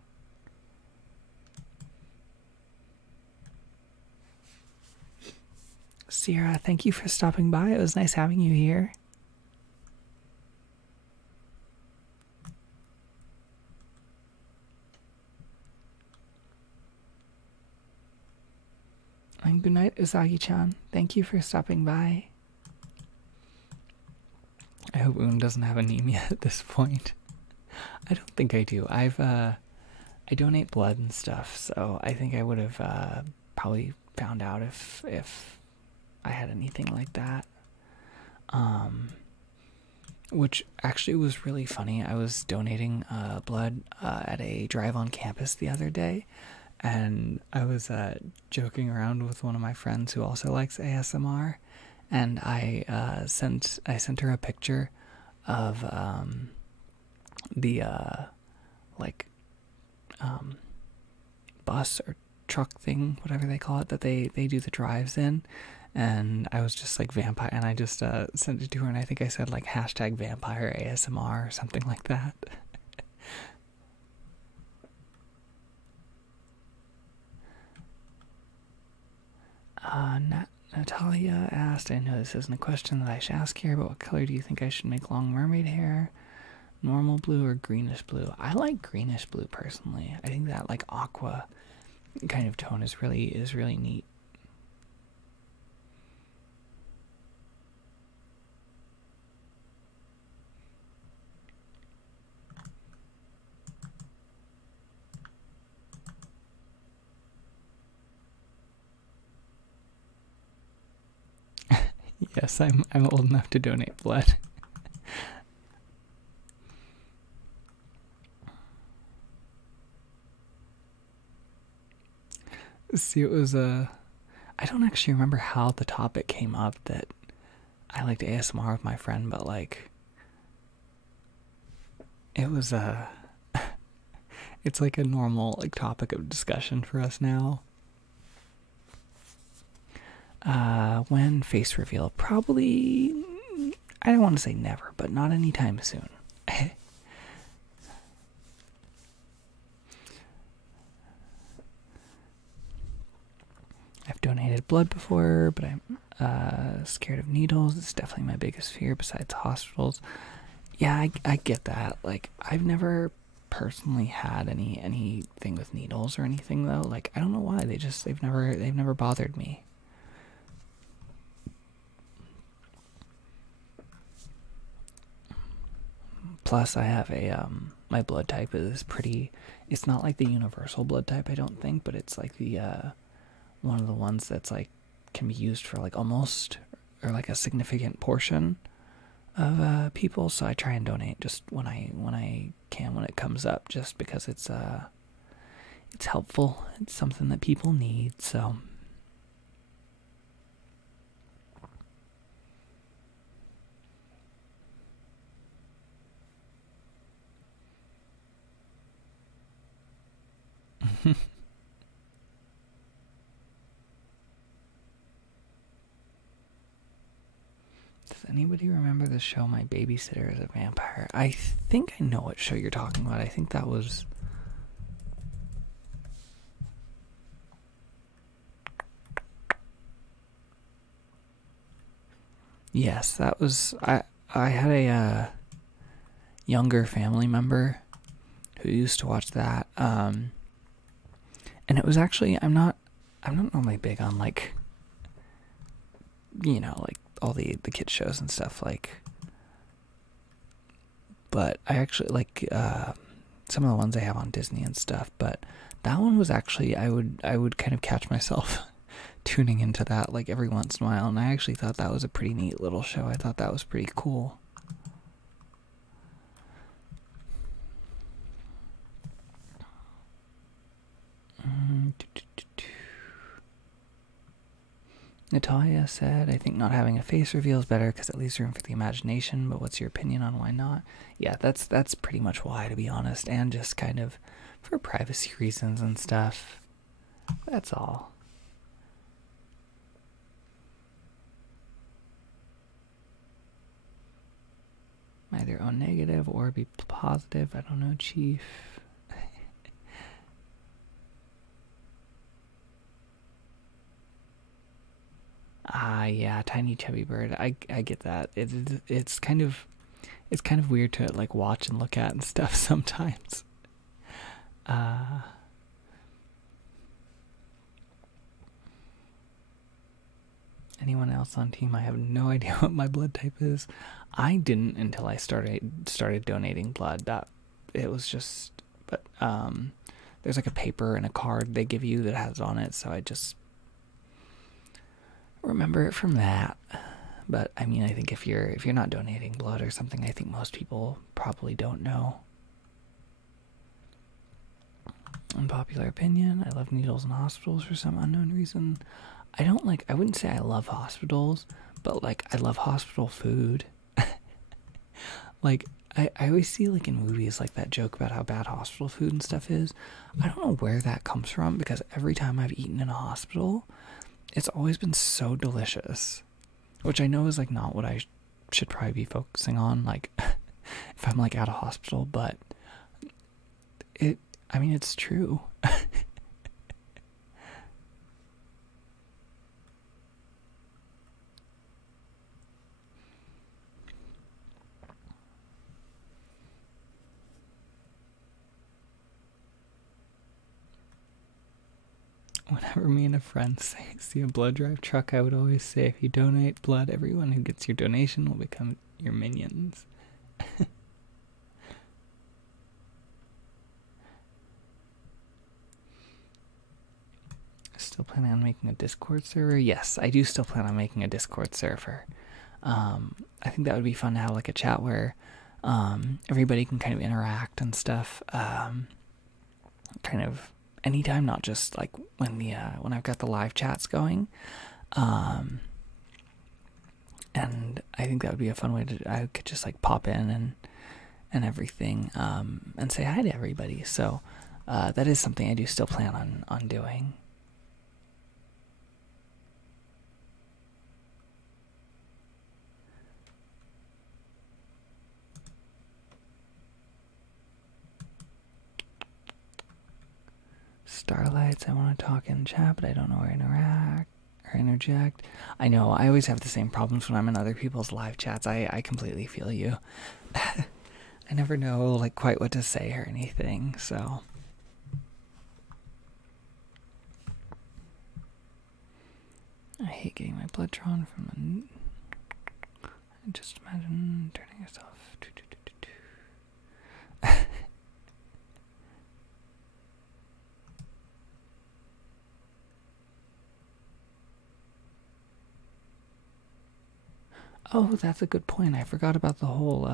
Sierra, thank you for stopping by. It was nice having you here. And good night, Usagi-chan. Thank you for stopping by. I hope Un doesn't have anemia at this point. I don't think I do. I donate blood and stuff, so I think I would have probably found out if I had anything like that. which actually was really funny. I was donating blood at a drive on campus the other day, and I was joking around with one of my friends who also likes ASMR, and I sent her a picture of the like bus or truck thing, whatever they call it, that they do the drives in. And I was just like vampire, and I just sent it to her, and I think I said like hashtag vampire ASMR or something like that. Natalia asked, I know this isn't a question that I should ask here, but what color do you think I should make long mermaid hair? Normal blue or greenish blue? I like greenish blue personally. I think that like aqua kind of tone is really neat. Yes, I'm old enough to donate blood. See, it was I don't actually remember how the topic came up that I liked ASMR with my friend, but like it was it's like a normal like topic of discussion for us now. When face reveal? Probably, I don't want to say never, but not anytime soon. I've donated blood before, but I'm scared of needles. It's definitely my biggest fear besides hospitals. Yeah, I get that. Like, I've never personally had anything with needles or anything though. Like, I don't know why. They've never bothered me. Plus, I have my blood type is pretty. It's not like the universal blood type, I don't think, but it's like the one of the ones that's like can be used for like almost or like a significant portion of people. So I try and donate just when I can, when it comes up, just because it's helpful. It's something that people need. So. Does anybody remember the show My Babysitter is a Vampire? I think I know what show you're talking about. I think that was... Yes, that was... I had a younger family member who used to watch that. And it was actually... I'm not normally big on, like... You know, like, all the kid shows and stuff, like, but I actually like some of the ones they have on Disney and stuff, but that one was actually I would kind of catch myself tuning into that like every once in a while, and I actually thought that was a pretty neat little show. I thought that was pretty cool. Natalia said, I think not having a face reveal is better because it leaves room for the imagination, but what's your opinion on why not? Yeah, that's pretty much why, to be honest, and just kind of for privacy reasons and stuff. That's all. Either O negative or be positive. I don't know, Chief. Yeah, tiny chubby bird. I get that. It's kind of weird to like watch and look at and stuff sometimes. Anyone else on team? I have no idea what my blood type is. I didn't until I started donating blood. That it was just, but there's like a paper and a card they give you that has on it, so I just remember it from that. But I mean, I think if you're not donating blood or something, I think most people probably don't know. Unpopular opinion, I love needles in hospitals for some unknown reason. I wouldn't say I love hospitals, but like I love hospital food. Like I always see like in movies like that joke about how bad hospital food and stuff is. I don't know where that comes from, because every time I've eaten in a hospital, it's always been so delicious. Which I know is like not what I should probably be focusing on, like if I'm like at a hospital, but I mean, it's true. Whenever me and a friend see a blood drive truck, I would always say, if you donate blood, everyone who gets your donation will become your minions. Still planning on making a Discord server? Yes, I do still plan on making a Discord server. I think that would be fun to have like a chat where everybody can kind of interact and stuff. Kind of anytime, not just like when I've got the live chats going. And I think that would be a fun way I could just like pop in and everything, and say hi to everybody. So that is something I do still plan on doing. Starlights, I want to talk in chat, but I don't know where to interact or interject. I know, I always have the same problems when I'm in other people's live chats. I completely feel you. I never know like quite what to say or anything, so. I hate getting my blood drawn from just imagine turning yourself. Oh, that's a good point. I forgot about the whole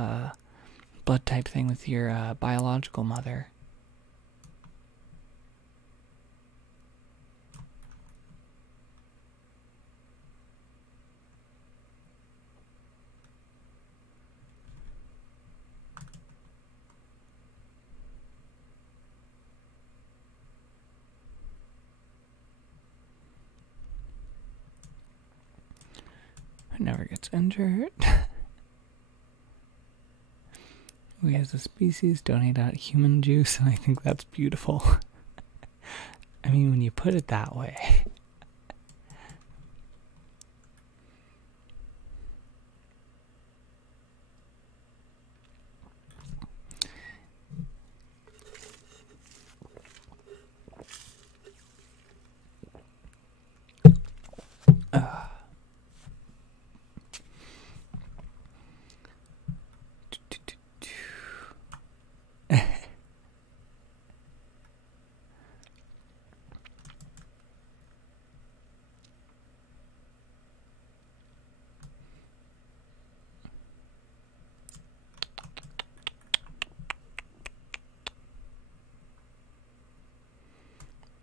blood type thing with your biological mother. Never gets injured. We as a species donate out human juice, and I think that's beautiful. I mean, when you put it that way.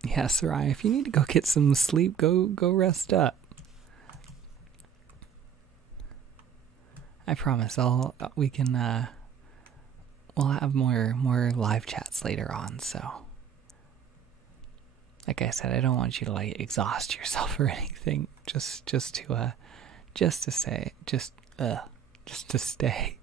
Yeah, Sarai, if you need to go get some sleep, go rest up. I promise we'll have more live chats later on, so like I said, I don't want you to like exhaust yourself or anything. Just to stay.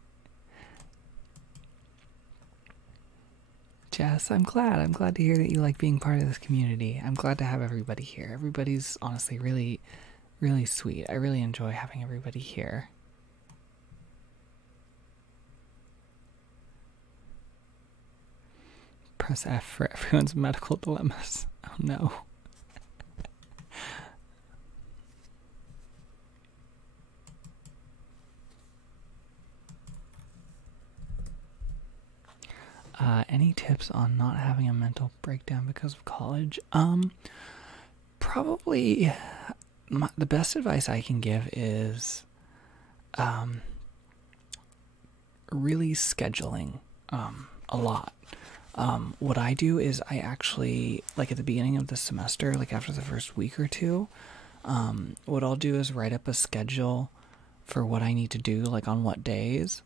Jess, I'm glad to hear that you like being part of this community. I'm glad to have everybody here. Everybody's honestly really, really sweet. I really enjoy having everybody here. Press F for everyone's medical dilemmas. Oh no. Any tips on not having a mental breakdown because of college? Probably the best advice I can give is really scheduling a lot. What I do is I actually, like at the beginning of the semester, like after the first week or two, what I'll do is write up a schedule for what I need to do, like on what days,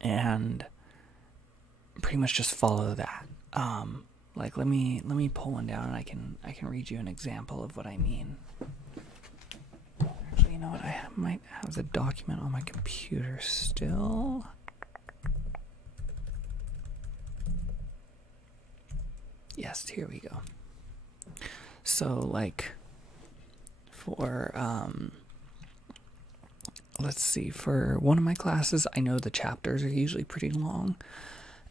and pretty much just follow that. Like let me pull one down and I can read you an example of what I mean. Actually, you know what? I might have the document on my computer still. Yes, here we go. So like for let's see, for one of my classes, I know the chapters are usually pretty long,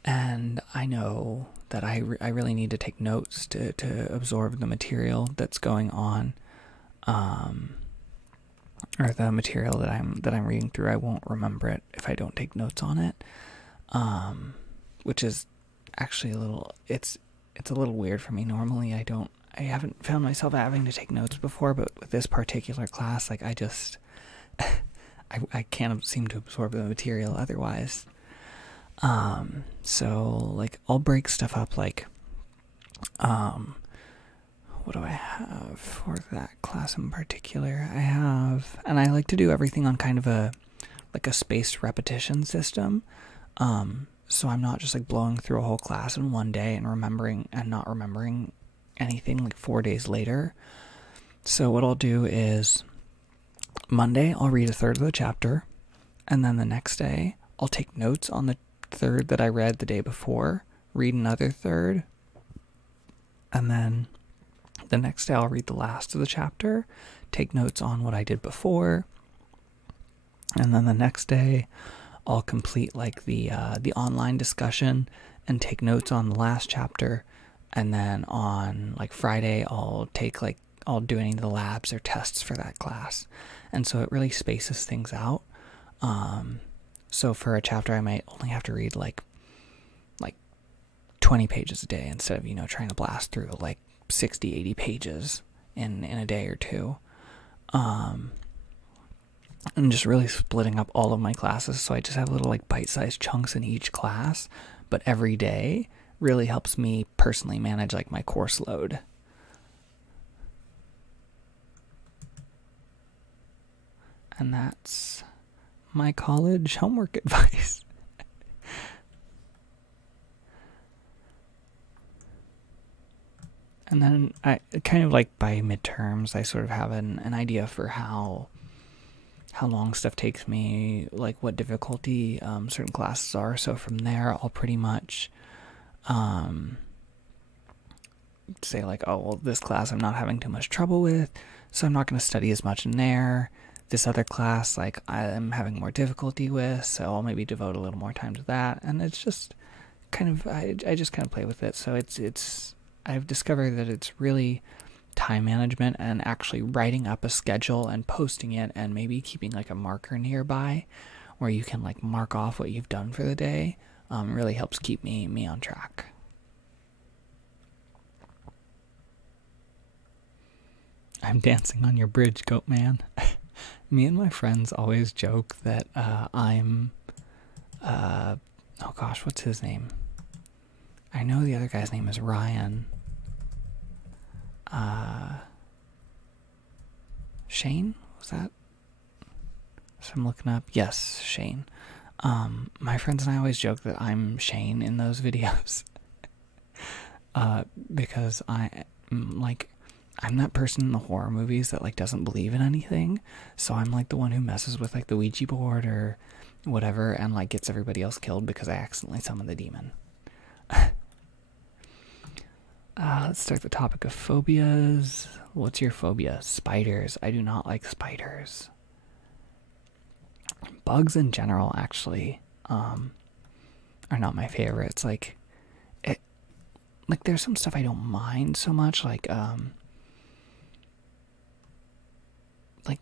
and I know that I really need to take notes to absorb the material that's going on, or the material that I'm reading through. I won't remember it if I don't take notes on it, which is actually it's a little weird for me. Normally I haven't found myself having to take notes before, but with this particular class, like I just I can't seem to absorb the material otherwise. So like I'll break stuff up, like what do I have for that class in particular? And I like to do everything on kind of a spaced repetition system. So I'm not just like blowing through a whole class in one day and not remembering anything like 4 days later. So what I'll do is Monday I'll read a third of the chapter, and then the next day I'll take notes on the third that I read the day before, read another third, and then the next day I'll read the last of the chapter, take notes on what I did before, and then the next day I'll complete like the online discussion and take notes on the last chapter, and then on like Friday I'll do any of the labs or tests for that class. And so it really spaces things out. So for a chapter I might only have to read like 20 pages a day instead of, trying to blast through like 60, 80 pages in a day or two. And just really splitting up all of my classes, so I just have little like bite-sized chunks in each class, but every day really helps me personally manage like my course load. And that's my college homework advice. And then I kind of like by midterms, I sort of have an idea for how long stuff takes me, like what difficulty certain classes are. So from there, I'll pretty much say like, oh, well, this class I'm not having too much trouble with, so I'm not going to study as much in there. This other class, like, I'm having more difficulty with, so I'll maybe devote a little more time to that. And it's just kind of, I just kind of play with it. So I've discovered that it's really time management and actually writing up a schedule and posting it, and maybe keeping like a marker nearby where you can like mark off what you've done for the day, really helps keep me on track. I'm dancing on your bridge, goat man. Me and my friends always joke that I'm oh gosh, what's his name? I know the other guy's name is Ryan. Shane? Was that? So I'm looking up. Yes, Shane. My friends and I always joke that I'm Shane in those videos. Because I'm that person in the horror movies that like doesn't believe in anything. So I'm like the one who messes with like the Ouija board or whatever and like gets everybody else killed because I accidentally summoned the demon. Let's start the topic of phobias. What's your phobia? Spiders. I do not like spiders. Bugs in general actually are not my favorites. Like there's some stuff I don't mind so much, like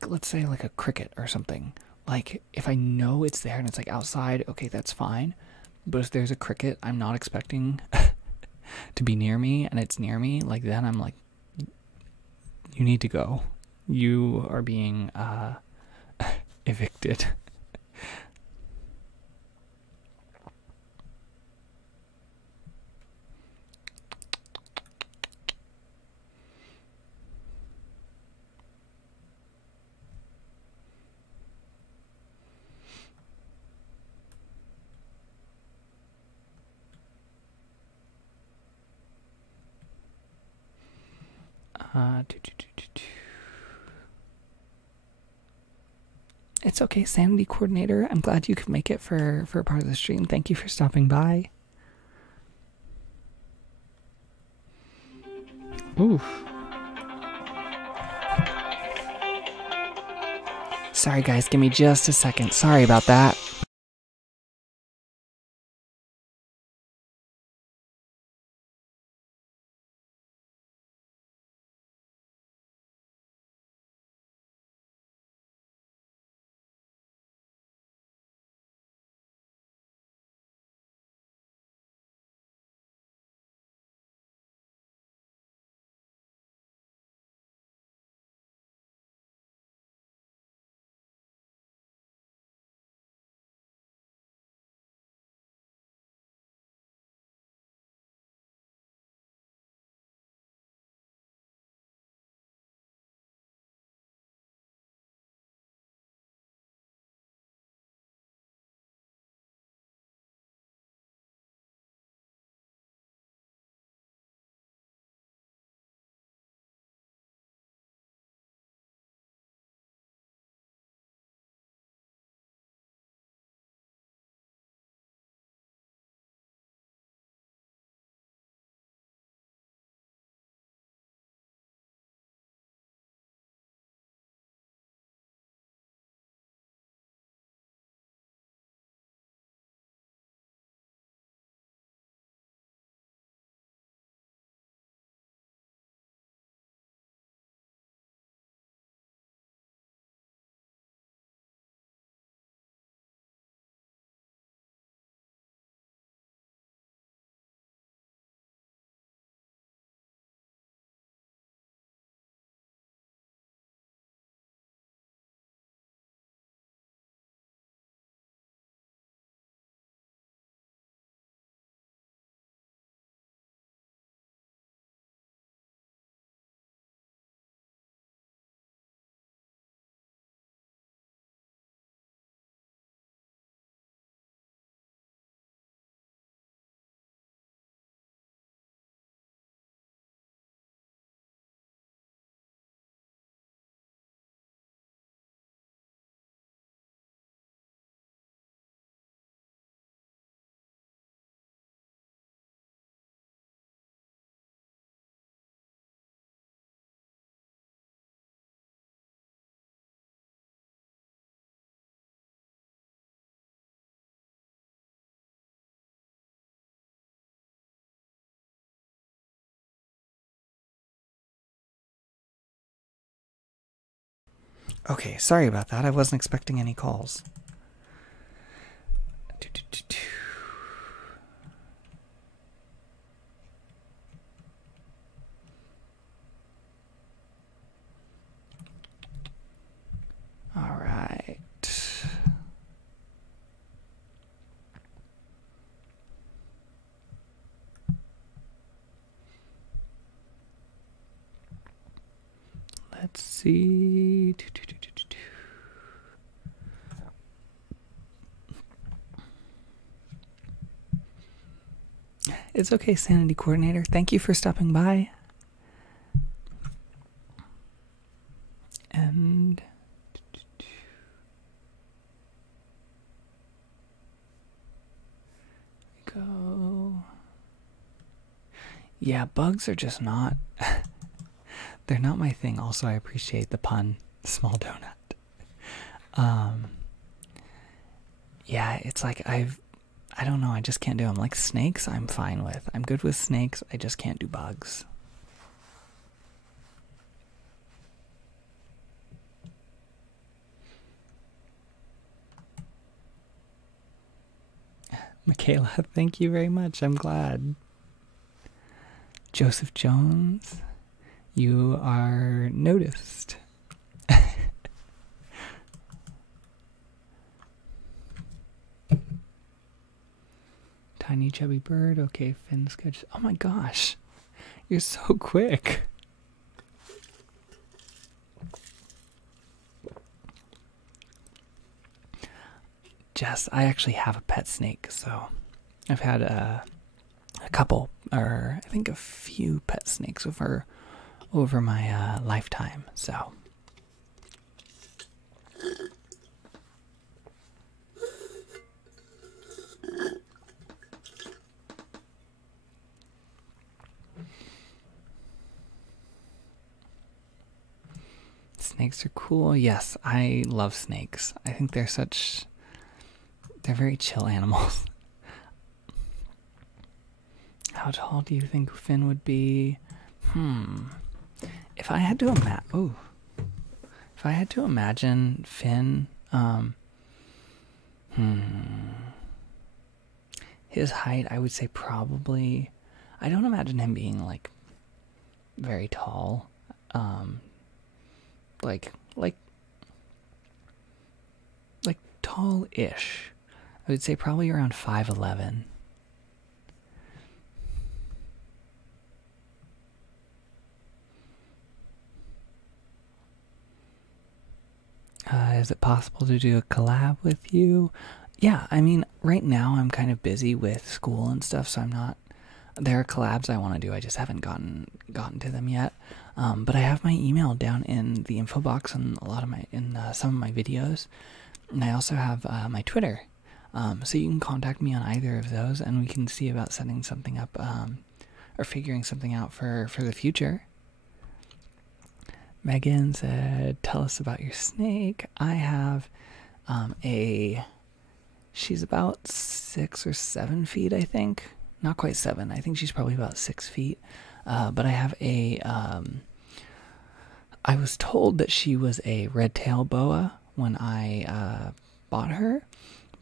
let's say like a cricket or something. Like if I know it's there and it's like outside, okay, that's fine. But if there's a cricket I'm not expecting to be near me and it's near me, like then I'm like, you need to go. You are being evicted. It's okay, Sanity Coordinator. I'm glad you could make it for part of the stream. Thank you for stopping by. Oof. Sorry guys, give me just a second. Sorry about that. Okay, sorry about that. I wasn't expecting any calls. All right. Let's see. It's okay, Sanity Coordinator. Thank you for stopping by. And go. Yeah, bugs are just not. They're not my thing. Also, I appreciate the pun. Small donut. Yeah, it's like I don't know, I just can't do them. Like snakes, I'm fine with. I'm good with snakes. I just can't do bugs. Michaela, thank you very much. I'm glad. Joseph Jones, you are noticed. Tiny chubby bird. Okay, Finn sketch. Oh my gosh, you're so quick. Jess, I actually have a pet snake, so I've had a couple, or I think a few pet snakes over over my lifetime. So snakes are cool. Yes, I love snakes. I think they're very chill animals. How tall do you think Finn would be? If I had to imagine Finn, his height, I would say probably, I don't imagine him being like very tall. Like tall-ish. I would say probably around 5'11". Is it possible to do a collab with you? Yeah, I mean, right now I'm kind of busy with school and stuff, so I'm not. There are collabs I want to do. I just haven't gotten to them yet. But I have my email down in the info box in some of my videos, and I also have my Twitter. So you can contact me on either of those, and we can see about setting something up or figuring something out for the future. Megan said, "Tell us about your snake." I have she's about 6 or 7 feet, I think. Not quite 7. I think she's probably about 6 feet. But I have I was told that she was a red-tailed boa when I bought her,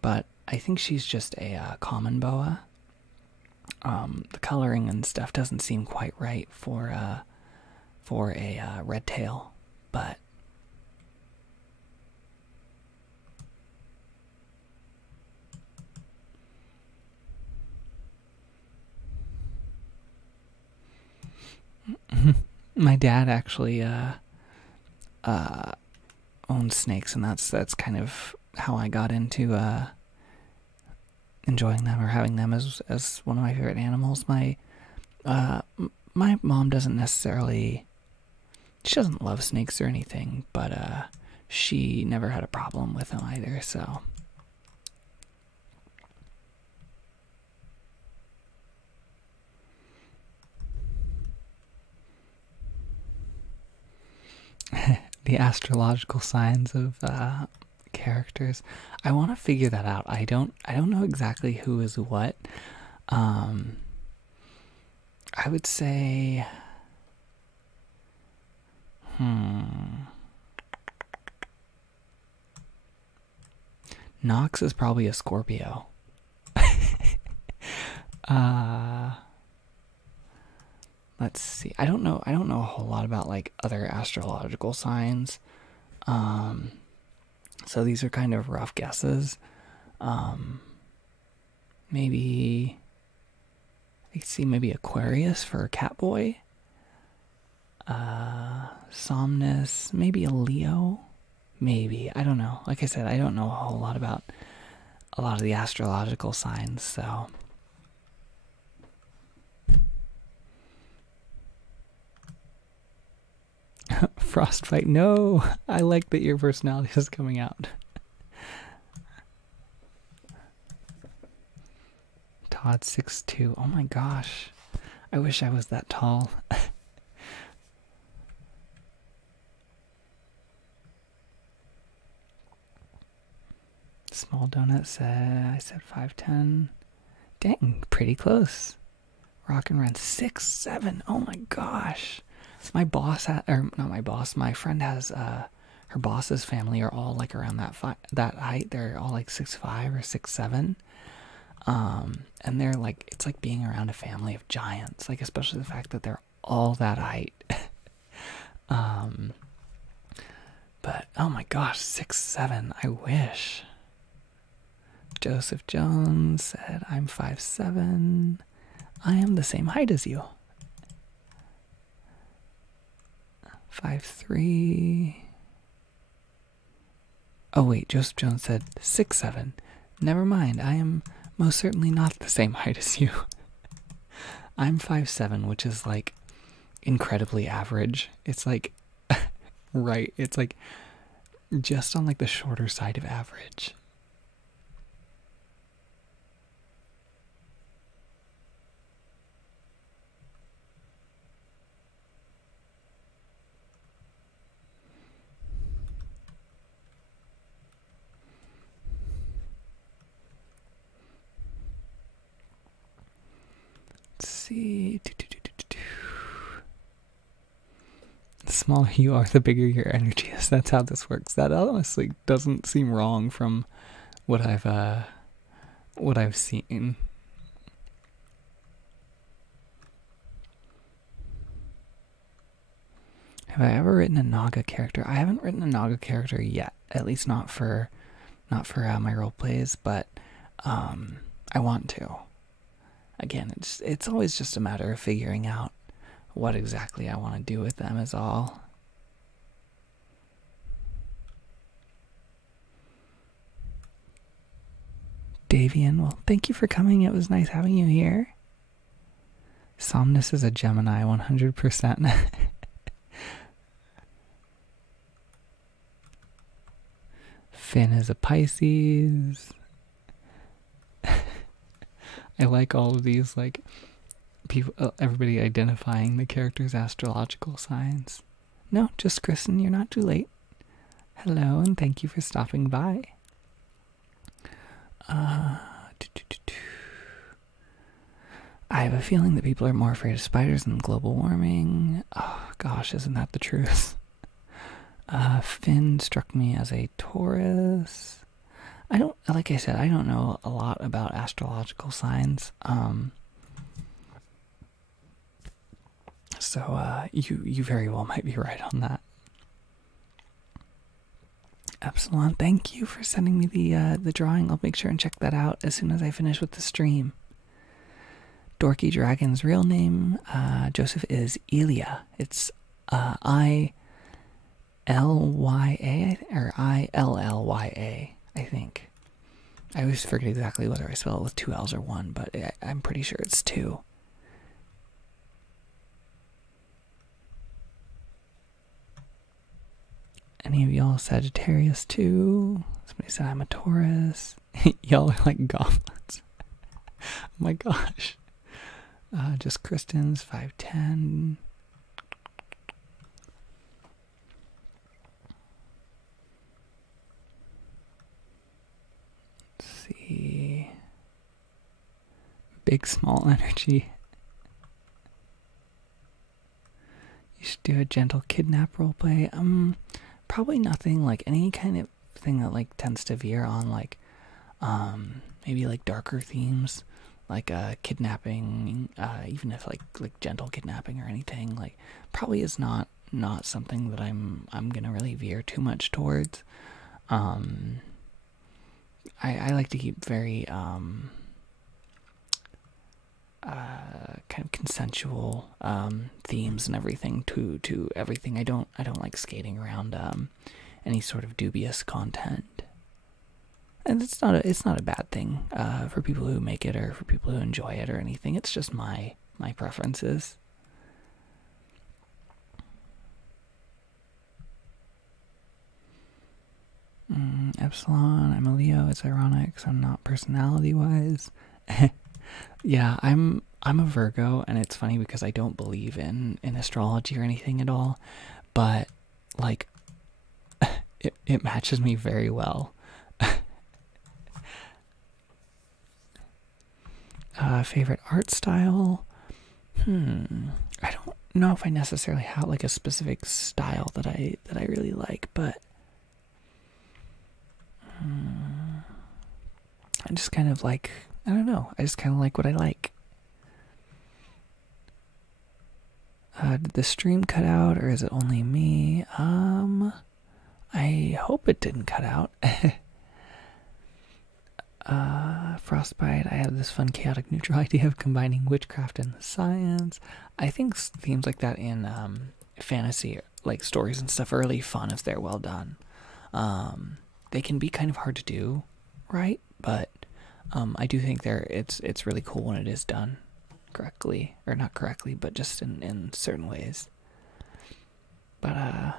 but I think she's just a common boa. The coloring and stuff doesn't seem quite right for a red tail, but my dad actually owns snakes, and that's kind of how I got into enjoying them or having them as one of my favorite animals. My mom doesn't necessarily. She doesn't love snakes or anything, but she never had a problem with them either, so. The astrological signs of characters. I want to figure that out. I don't know exactly who is what. I would say Nox is probably a Scorpio. Let's see. I don't know a whole lot about like other astrological signs. So these are kind of rough guesses. Maybe I could see maybe Aquarius for Catboy. Somnus, maybe a Leo. Maybe. I don't know. Like I said, I don't know a whole lot about a lot of the astrological signs, so. Frostbite, no. I like that your personality is coming out. Todd 6'2". Oh my gosh. I wish I was that tall. Small Donut I said 5'10". Dang, pretty close. Rock and Run 6'7". Oh my gosh. My boss my friend has her boss's family are all like around that height. They're all like 6'5" or 6'7". And they're like, it's like being around a family of giants, like especially the fact that they're all that height. But oh my gosh, 6'7". I wish. Joseph Jones said, "I'm 5'7". I am the same height as you. 5'3". Oh wait, Joseph Jones said 6'7". Never mind, I am most certainly not the same height as you. I'm 5'7", which is like incredibly average. It's like, right, it's like just on like the shorter side of average. Let's see. The smaller you are, the bigger your energy is. That's how this works. That honestly doesn't seem wrong from what I've seen. Have I ever written a Naga character? I haven't written a Naga character yet. At least not for my role plays, but I want to. Again, it's always just a matter of figuring out what exactly I want to do with them is all. Davian, well, thank you for coming. It was nice having you here. Somnus is a Gemini, 100%. Finn is a Pisces. I like all of these, like, people, everybody identifying the character's astrological signs. No, just Kristen, you're not too late. Hello, and thank you for stopping by. I have a feeling that people are more afraid of spiders than global warming. Oh, gosh, isn't that the truth? Finn struck me as a Taurus. Like I said, I don't know a lot about astrological signs. So you very well might be right on that. Epsilon, thank you for sending me the drawing. I'll make sure and check that out as soon as I finish with the stream. Dorky Dragon's real name, Joseph, is Ilya. It's Illya or Illya, I think. I always forget exactly whether I spell it with 2 L's or 1, but I'm pretty sure it's 2. Any of y'all Sagittarius too? Somebody said I'm a Taurus. Y'all are like goblins. Oh my gosh. Just Kristen's 5'10". Let's see. Big small energy. You should do a gentle kidnap roleplay. Probably nothing like any kind of thing that like tends to veer on like maybe like darker themes, like kidnapping, even if like gentle kidnapping or anything, like probably is not something that I'm gonna really veer too much towards. I like to keep very kind of consensual themes and everything to everything. I don't like skating around any sort of dubious content, and it's not a bad thing for people who make it or for people who enjoy it or anything. It's just my preferences. Epsilon, I'm a Leo. It's ironic because I'm not personality-wise. Yeah, I'm a Virgo, and it's funny because I don't believe in astrology or anything at all, but like it matches me very well. Favorite art style? I don't know if I necessarily have like a specific style that I really like, but I just kind of like, I don't know, I just kind of like what I like. Did the stream cut out, or is it only me? I hope it didn't cut out. Frostbite, I have this fun chaotic neutral idea of combining witchcraft and science. I think themes like that in fantasy, like stories and stuff, are really fun if they're well done. They can be kind of hard to do, right? But I do think it's really cool when it is done. correctly, or not correctly, but just in certain ways. But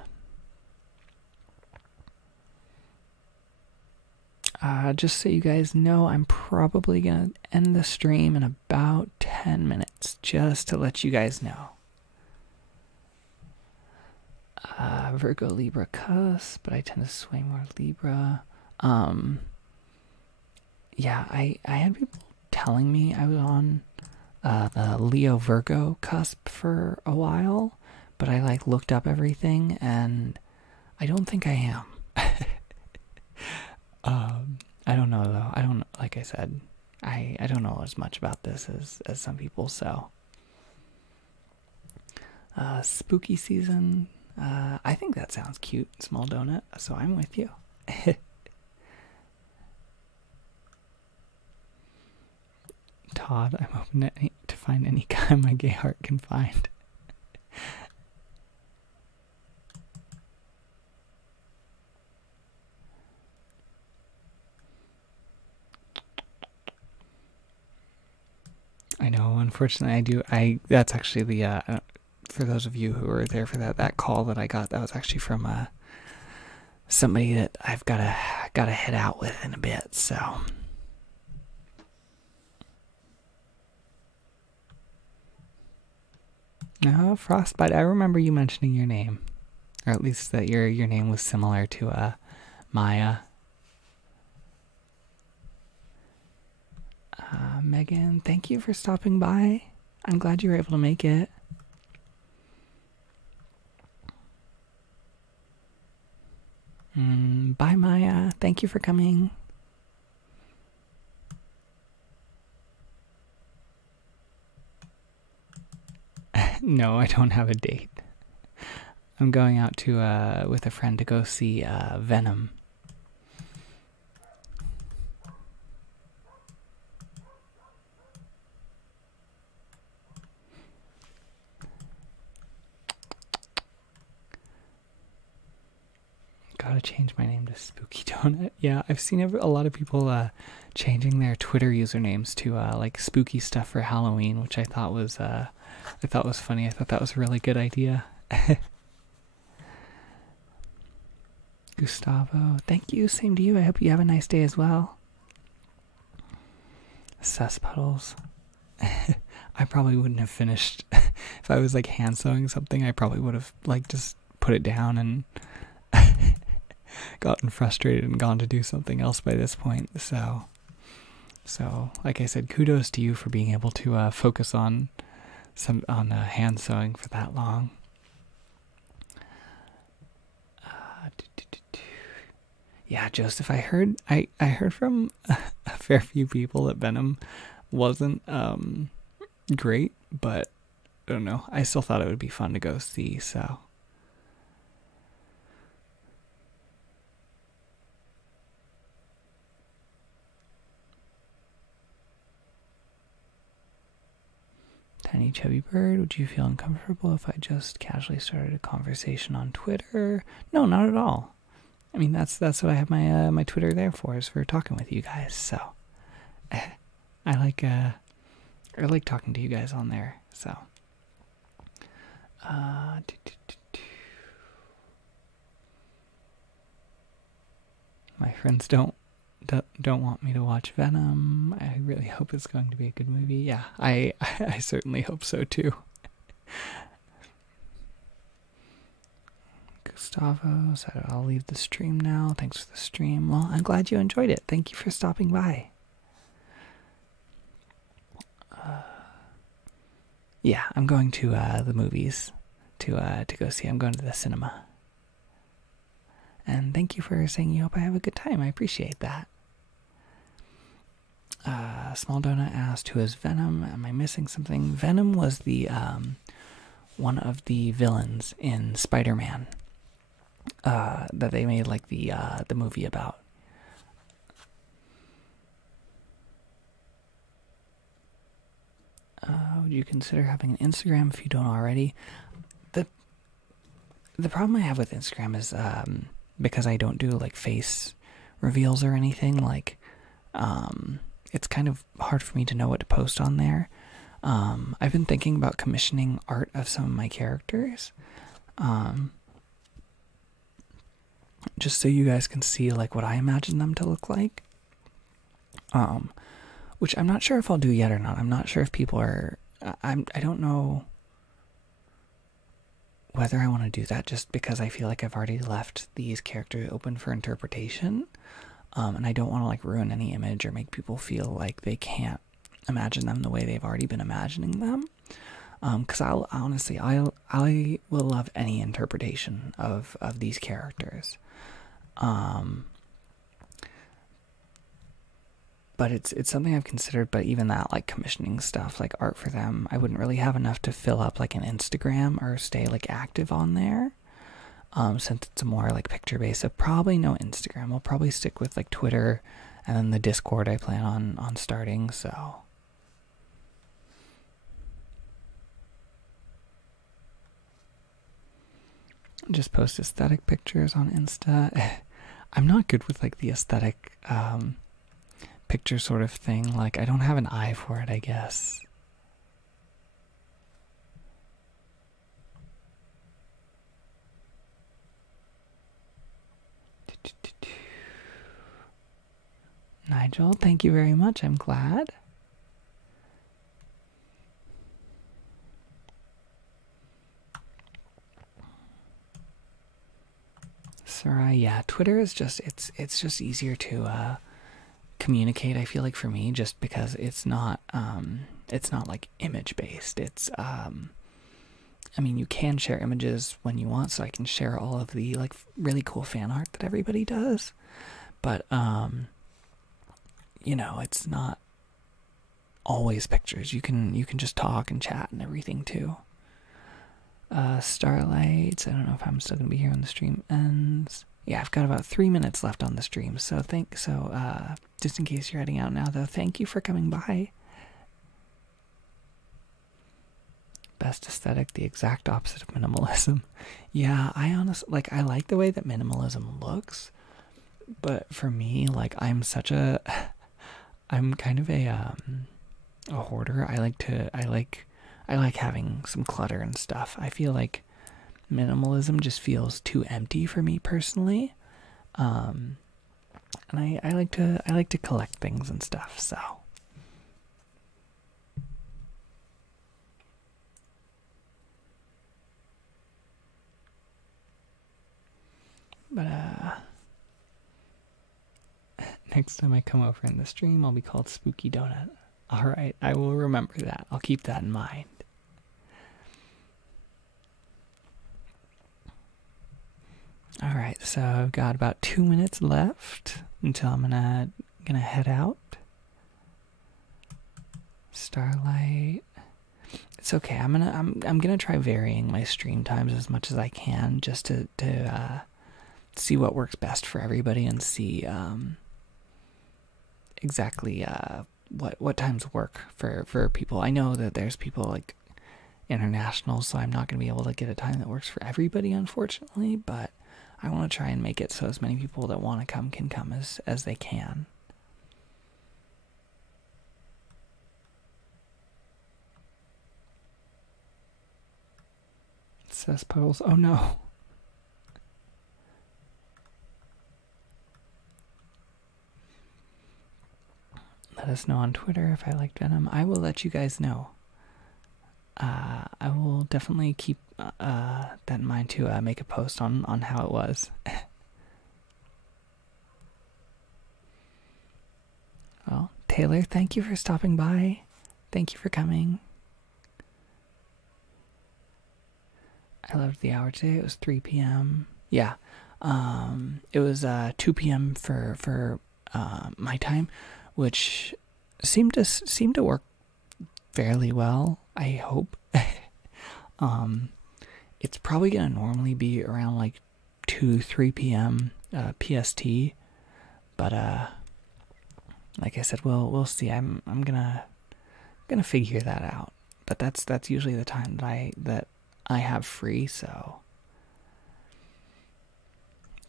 just so you guys know, I'm probably gonna end the stream in about 10 minutes, just to let you guys know. Virgo, Libra, Cusp, but I tend to sway more Libra. Yeah, I had people telling me I was on the Leo Virgo cusp for a while, but I like looked up everything and I don't think I am. I don't know though. I don't, like I said, I don't know as much about this as some people, so. Spooky season. I think that sounds cute, Small Donut, so I'm with you. Todd, I'm open to find any guy my gay heart can find. I know, unfortunately, that's actually the, for those of you who were there for that call that I got, that was actually from, somebody that I've gotta head out with in a bit, so. No, Frostbite, I remember you mentioning your name. Or at least that your name was similar to, Maya. Megan, thank you for stopping by. I'm glad you were able to make it. Bye, Maya. Thank you for coming. No, I don't have a date. I'm going out to with a friend to go see Venom. Gotta change my name to Spooky Donut. Yeah, I've seen a lot of people changing their Twitter usernames to like spooky stuff for Halloween, which I thought was funny. I thought that was a really good idea. Gustavo, thank you. Same to you. I hope you have a nice day as well. Cesspuddles. I probably wouldn't have finished if I was like hand sewing something. I probably would have like just put it down and gotten frustrated and gone to do something else by this point. So like I said, kudos to you for being able to focus on hand sewing for that long. Yeah, Joseph, I heard from a fair few people that Venom wasn't great, but I don't know. I still thought it would be fun to go see, so. Tiny Chubby Bird, would you feel uncomfortable if I just casually started a conversation on Twitter? No, not at all. I mean, that's what I have my my Twitter there for, is for talking with you guys. So, I like talking to you guys on there. So, my friends don't want me to watch Venom. I really hope it's going to be a good movie. Yeah, I certainly hope so too. Gustavo said, I'll leave the stream now. Thanks for the stream. Well, I'm glad you enjoyed it. Thank you for stopping by. Yeah, I'm going to the movies to go see. I'm going to the cinema. And thank you for saying you hope I have a good time. I appreciate that. Small Donut asked, who is Venom? Am I missing something? Venom was the one of the villains in Spider-Man that they made like the movie about. Would you consider having an Instagram if you don't already? The problem I have with Instagram is because I don't do like face reveals or anything, like it's kind of hard for me to know what to post on there. I've been thinking about commissioning art of some of my characters. Just so you guys can see like what I imagine them to look like. Which I'm not sure if I'll do yet or not. I'm not sure if people are I don't know whether I want to do that, just because I feel like I've already left these characters open for interpretation. And I don't want to like ruin any image or make people feel like they can't imagine them the way they've already been imagining them. Because I will love any interpretation of these characters. But it's something I've considered. But even that, like commissioning stuff, like art for them, I wouldn't really have enough to fill up like an Instagram or stay like active on there. Since it's a more like picture based, so probably no Instagram. I'll probably stick with like Twitter, and then the Discord I plan on starting. So just post aesthetic pictures on Insta. I'm not good with like the aesthetic picture sort of thing. Like I don't have an eye for it, I guess. Nigel, thank you very much. I'm glad. Sarai, yeah, Twitter is just it's just easier to communicate, I feel like, for me, just because it's not like image based. It's I mean, you can share images when you want, so I can share all of the like really cool fan art that everybody does. But you know, it's not always pictures. You can just talk and chat and everything too. Starlight, I don't know if I'm still gonna be here when the stream ends. Yeah, I've got about 3 minutes left on the stream, so just in case you're heading out now though, thank you for coming by. Best aesthetic, the exact opposite of minimalism. Yeah, I honestly I like the way that minimalism looks, but for me, like I'm kind of a hoarder. I like having some clutter and stuff. I feel like minimalism just feels too empty for me personally. And I like to collect things and stuff, so. But next time I come over in the stream, I'll be called Spooky Donut. Alright, I will remember that. I'll keep that in mind. Alright, so I've got about 2 minutes left until I'm gonna head out. Starlight. It's okay. I'm gonna try varying my stream times as much as I can, just to see what works best for everybody and see exactly what times work for people. I know that there's people like international, so I'm not going to be able to get a time that works for everybody, unfortunately, but I want to try and make it so as many people that want to come can come as they can. Cesspools. Oh no. Let us know on Twitter if I liked Venom. I will let you guys know. I will definitely keep that in mind to make a post on how it was. Well, Taylor, thank you for stopping by. Thank you for coming. I loved the hour today. It was 3 p.m. Yeah. It was 2 p.m. for my time, which seemed to work fairly well, I hope. It's probably gonna normally be around like 2-3 p.m. PST, but like I said, we'll see. I'm gonna figure that out. But that's usually the time that I have free. So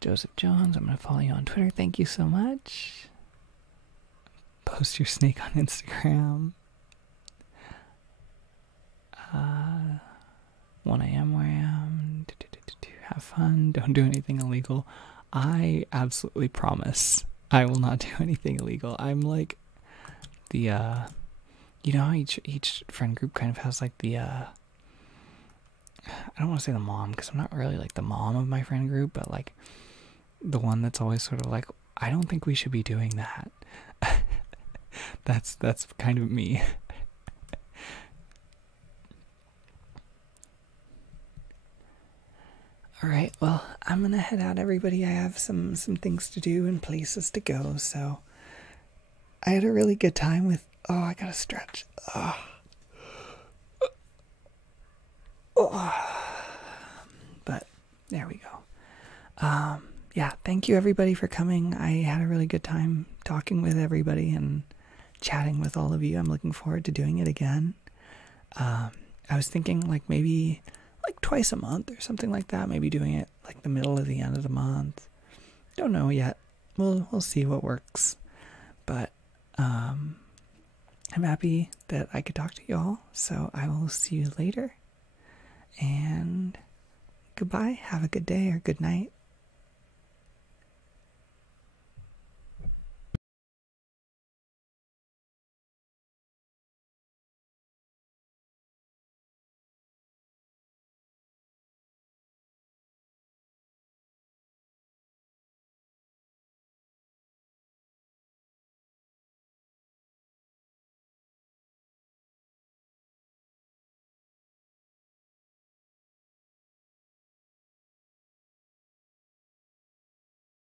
Joseph Jones, I'm gonna follow you on Twitter. Thank you so much. Post your snake on Instagram. 1 a.m. where I am. Have fun. Don't do anything illegal. I absolutely promise I will not do anything illegal. I'm like the, you know how each friend group kind of has like the, I don't want to say the mom because I'm not really like the mom of my friend group, but like the one that's always sort of like, I don't think we should be doing that. That's kind of me. Alright, well, I'm gonna head out, everybody. I have some things to do and places to go, so I had a really good time with, oh, I gotta stretch. But there we go. Yeah, thank you everybody for coming. I had a really good time talking with everybody and chatting with all of you. I'm looking forward to doing it again. I was thinking like maybe like twice a month or something like that. Maybe doing it like the middle of the end of the month. Don't know yet. We'll see what works. But I'm happy that I could talk to you all. So I will see you later. And goodbye. Have a good day or good night.